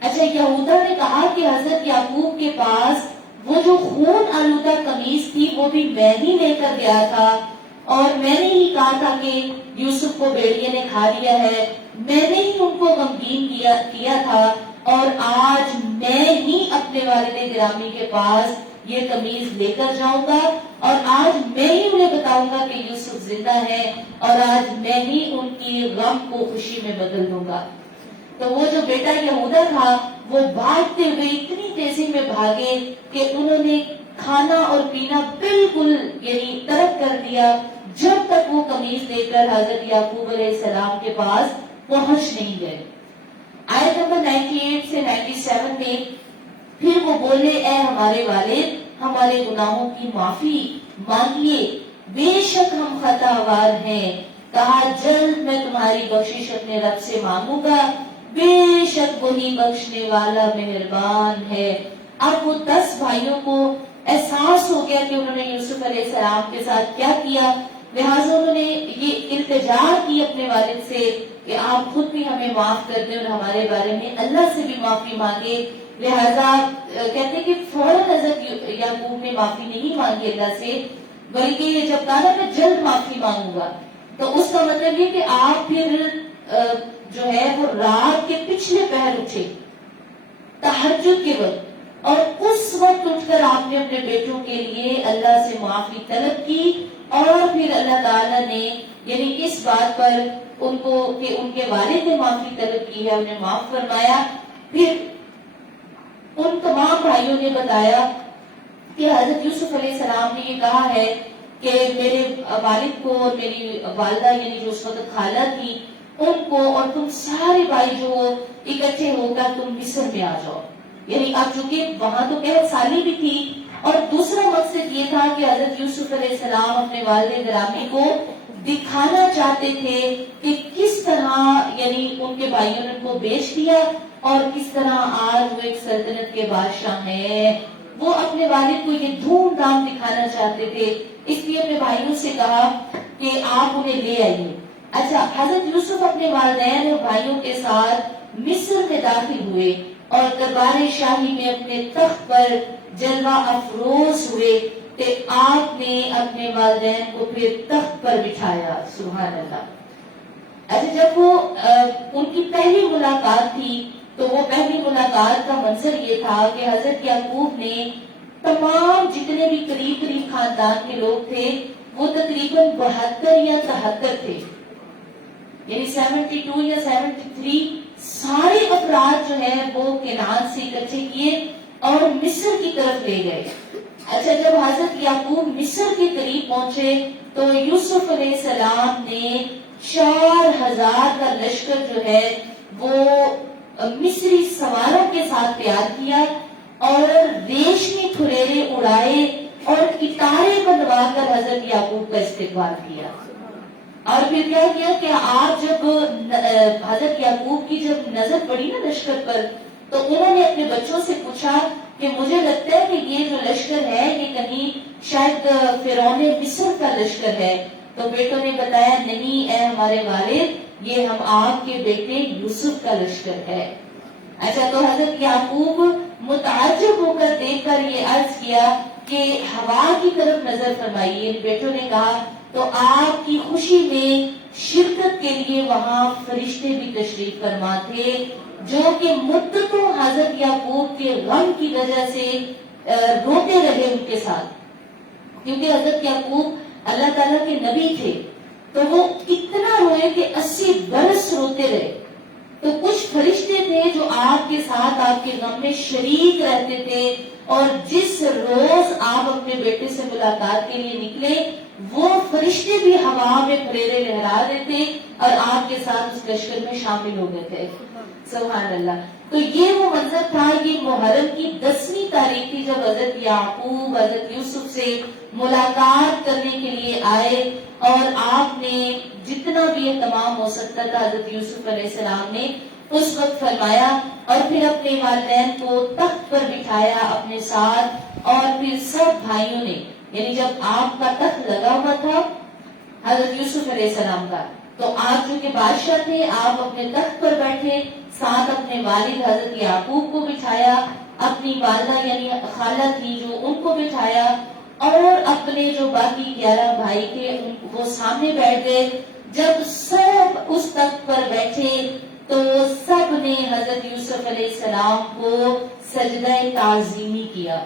اچھا, یہودا نے کہا کہ حضرت یعقوب کے پاس وہ جو خون آلودہ قمیض تھی وہ بھی میں ہی لے کر گیا تھا اور میں نے ہی کہا تھا کہ یوسف کو بھیڑیے نے کھا لیا ہے, میں نے ہی ان کو غمگین کیا تھا اور آج میں ہی اپنے والد گرامی کے پاس یہ قمیض لے کر جاؤں گا اور آج میں ہی انہیں بتاؤں گا کہ یوسف زندہ ہے اور آج میں ہی ان کی غم کو خوشی میں بدل دوں گا. تو وہ جو بیٹا یہودا تھا وہ بھاگتے ہوئے اتنی تیزی میں بھاگے کہ انہوں نے کھانا اور پینا بالکل یعنی ترک کر دیا جب تک وہ قمیض لے کر حضرت یعقوب علیہ السلام کے پاس پہنچ نہیں گئے. آیت نمبر 98 سے 97 میں پھر وہ بولے اے ہمارے والد ہمارے گناہوں کی معافی مانگیے, بے شک ہم خطاوار ہیں. کہا جلد میں تمہاری بخشش اپنے رب سے مانگوں گا, بے شک وہی بخشنے والا مہربان ہے. اب وہ 10 بھائیوں کو احساس ہو گیا کہ انہوں نے یوسف علیہ السلام کے ساتھ کیا کیا, لہٰذا انہوں نے یہ التجا کی اپنے والد سے کہ آپ خود بھی ہمیں معاف کر دیں اور ہمارے بارے میں اللہ سے بھی معافی مانگے. لہٰذا کہتے ہیں کہ فوراً حضرت یعقوب نے معافی نہیں مانگی اللہ سے, بلکہ جب کہا میں جلد معافی مانگوں گا تو اس کا مطلب یہ کہ آپ پھر جو ہے وہ رات کے پچھلے پہر اٹھے تہجد کے وقت اور اس وقت اٹھ کر آپ نے اپنے بیٹوں کے لیے اللہ سے معافی طلب کی اور پھر اللہ تعالیٰ نے یعنی اس بات پر ان کو کہ ان کے والد نے معافی طلب کی ہے انہیں معاف فرمایا. پھر ان تمام بھائیوں نے بتایا کہ حضرت یوسف علیہ السلام نے یہ کہا ہے کہ میرے والد کو اور میری والدہ یعنی جو اس وقت خالہ تھی ان کو اور تم سارے بھائی جو اکٹھے ہو کر تم مصر میں آ جاؤ. یعنی اب چونکہ وہاں تو قحط سالی بھی تھی اور دوسرا مقصد یہ تھا کہ حضرت یوسف علیہ السلام اپنے والد گرامی کو دکھانا چاہتے تھے کہ کس طرح یعنی ان کے بھائیوں نے ان کو بیچ دیا اور کس طرح آج وہ ایک سلطنت کے بادشاہ ہیں. وہ اپنے والد کو یہ دھوم دھام دکھانا چاہتے تھے, اس لیے اپنے بھائیوں سے کہا کہ آپ انہیں لے آئیے. اچھا, حضرت یوسف اپنے والدین اور بھائیوں کے ساتھ مصر میں داخل ہوئے اور دربار شاہی میں اپنے تخت پر جلوہ افروز ہوئے کہ آپ نے اپنے والدین کو پھر تخت پر بٹھایا. سبحان اللہ. اچھا, جب وہ ان کی پہلی ملاقات تھی تو وہ پہلی ملاقات کا منظر یہ تھا کہ حضرت یعقوب نے تمام جتنے بھی قریب قریب خاندان کے لوگ تھے وہ تقریباً 72 یا 73 تھے, یعنی 72 یا 73 سارے افراد جو ہے وہ کنعان سے اکٹھے کیے اور مصر کی طرف لے گئے. اچھا جب حضرت یعقوب مصر کے قریب پہنچے تو یوسف علیہ السلام نے 4000 کا لشکر جو ہے وہ مصری سواروں کے ساتھ تیار کیا اور ریشمی پھریرے اڑائے اور کتارے بنوا کر حضرت یعقوب کا استقبال کیا. اور پھر کیا کیا کہ آپ جب حضرت یعقوب کی جب نظر پڑی نا لشکر پر تو انہوں نے اپنے بچوں سے پوچھا کہ مجھے لگتا ہے کہ یہ جو لشکر ہے یہ کہیں شاید فرعون مصر کا لشکر ہے. تو بیٹوں نے بتایا نہیں اے ہمارے والد یہ ہم آپ کے بیٹے یوسف کا لشکر ہے. اچھا تو حضرت یعقوب متعجب ہو کر دیکھ کر یہ عرض کیا کہ ہوا کی طرف نظر فرمائیے. بیٹوں نے کہا تو آپ کی خوشی میں شرکت کے لیے وہاں فرشتے بھی تشریف فرما تھے جو کہ مدتوں حضرت یعقوب کے غم کی وجہ سے روتے رہے ان کے ساتھ, کیونکہ حضرت یعقوب اللہ تعالیٰ کے نبی تھے تو وہ اتنا روئے کہ 80 برس روتے رہے. تو کچھ فرشتے تھے جو آپ کے ساتھ آپ کے غم میں شریک رہتے تھے اور جس روز آپ اپنے بیٹے سے ملاقات کے لیے نکلے وہ فرشتے بھی ہوا میں پھریرے لہرا رہے تھے اور آپ کے ساتھ اس لشکر میں شامل ہو گئے تھے. سبحان اللہ. تو یہ وہ منظر تھا, یہ محرم کی 10ویں تاریخ تھی جب حضرت یعقوب حضرت یوسف سے ملاقات کرنے کے لیے آئے اور آپ نے جتنا بھی اہتمام ہو سکتا تھا حضرت یوسف علیہ السلام نے اس وقت فرمایا اور پھر اپنے والدین کو تخت پر بٹھایا اپنے ساتھ اور پھر سب بھائیوں نے, یعنی جب آپ کا تخت لگا ہوا تھا حضرت یوسف علیہ السلام کا تو آپ جو کہ بادشاہ تھے آپ اپنے تخت پر بیٹھے, ساتھ اپنے والد حضرت یعقوب کو بٹھایا, اپنی والدہ یعنی خالہ تھی جو ان کو بٹھایا اور اپنے جو باقی 11 بھائی تھے وہ سامنے بیٹھ گئے. جب سب اس تخت پر بیٹھے تو سب نے حضرت یوسف علیہ السلام کو سجدہ تعظیمی کیا,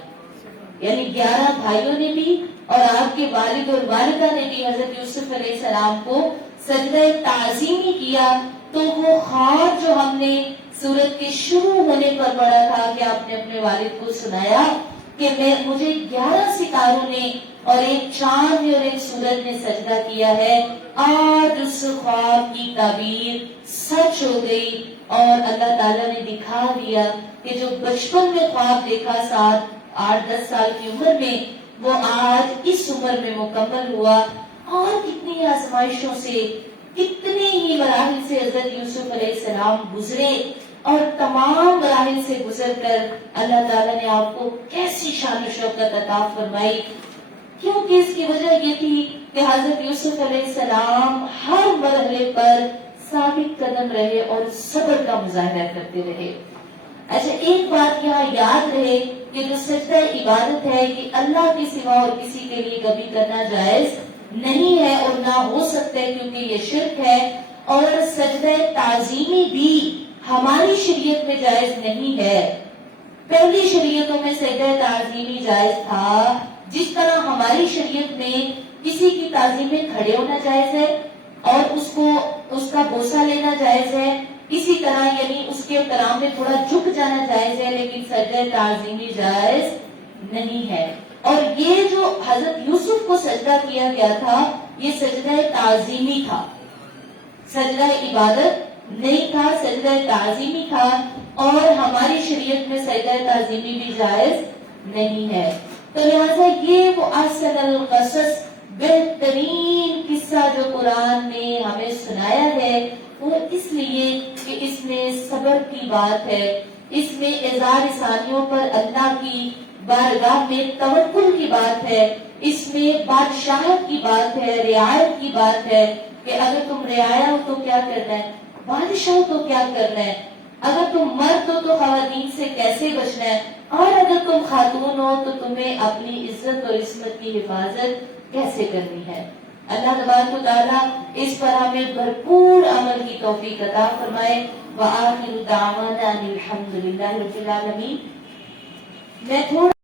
یعنی 11 بھائیوں نے بھی اور آپ کے والد اور والدہ نے بھی حضرت یوسف علیہ السلام کو سجدہ تعظیمی کیا. تو وہ خواب جو ہم نے سورت کے شروع ہونے پر پڑھا تھا کہ آپ نے اپنے والد کو سنایا کہ مجھے 11 ستاروں نے اور ایک چاند اور ایک سورج نے سجدہ کیا ہے, آج اس خواب کی تعبیر سچ ہو گئی اور اللہ تعالیٰ نے دکھا دیا کہ جو بچپن میں خواب دیکھا 7-8-10 سال کی عمر میں وہ آج اس عمر میں مکمل ہوا. اور کتنی آزمائشوں سے کتنے ہی مراحل سے حضرت یوسف علیہ السلام گزرے اور تمام مراحل سے گزر کر اللہ تعالیٰ نے آپ کو کیسی شان و شوکت عطا فرمائی, کیونکہ اس کی وجہ یہ تھی کہ حضرت یوسف علیہ السلام ہر مرحلے پر ثابت قدم رہے اور صبر کا مظاہرہ کرتے رہے. اچھا ایک بات یہاں یاد رہے کہ جو سجدہ عبادت ہے یہ اللہ کے سوا اور کسی کے لیے کبھی کرنا جائز نہیں ہے اور نہ ہو سکتا ہے کیونکہ یہ شرک ہے. اور سجدہ تعظیمی بھی ہماری شریعت میں جائز نہیں ہے. پہلی شریعتوں میں سجدہ تعظیمی جائز تھا, جس طرح ہماری شریعت میں کسی کی تعظیم میں کھڑے ہونا جائز ہے اور اس کا بوسہ لینا جائز ہے, اسی طرح یعنی اس کے احترام میں تھوڑا جھک جانا جائز ہے, لیکن سجدہ تعظیمی جائز نہیں ہے. اور یہ جو حضرت یوسف کو سجدہ کیا گیا تھا یہ سجدہ تعظیمی تھا, سجدہ عبادت نہیں تھا, سجدہ تعظیمی تھا. اور ہماری شریعت میں سجدہ تعظیمی بھی جائز نہیں ہے. تو لہٰذا یہ وہ احسن القصص بہترین قصہ جو قرآن نے ہمیں سنایا ہے وہ اس لیے کہ اس میں صبر کی بات ہے, اس میں اظہار ثانیوں پر اللہ کی بارگاہ میں توکل کی بات ہے, اس میں بادشاہت کی بات ہے, رعایت کی بات ہے کہ اگر تم رعایا ہو تو کیا کرنا ہے, بادشاہ ہو تو کیا کرنا ہے, اگر تم مرد ہو تو خواتین سے کیسے بچنا ہے, اور اگر تم خاتون ہو تو تمہیں اپنی عزت اور عصمت کی حفاظت کیسے کرنی ہے. اللہ تبارک و تعالیٰ اس پر ہمیں بھرپور عمل کی توفیق عطا فرمائے. وآخر دعوانا ان الحمد للہ رب العالمین. میں تھوڑا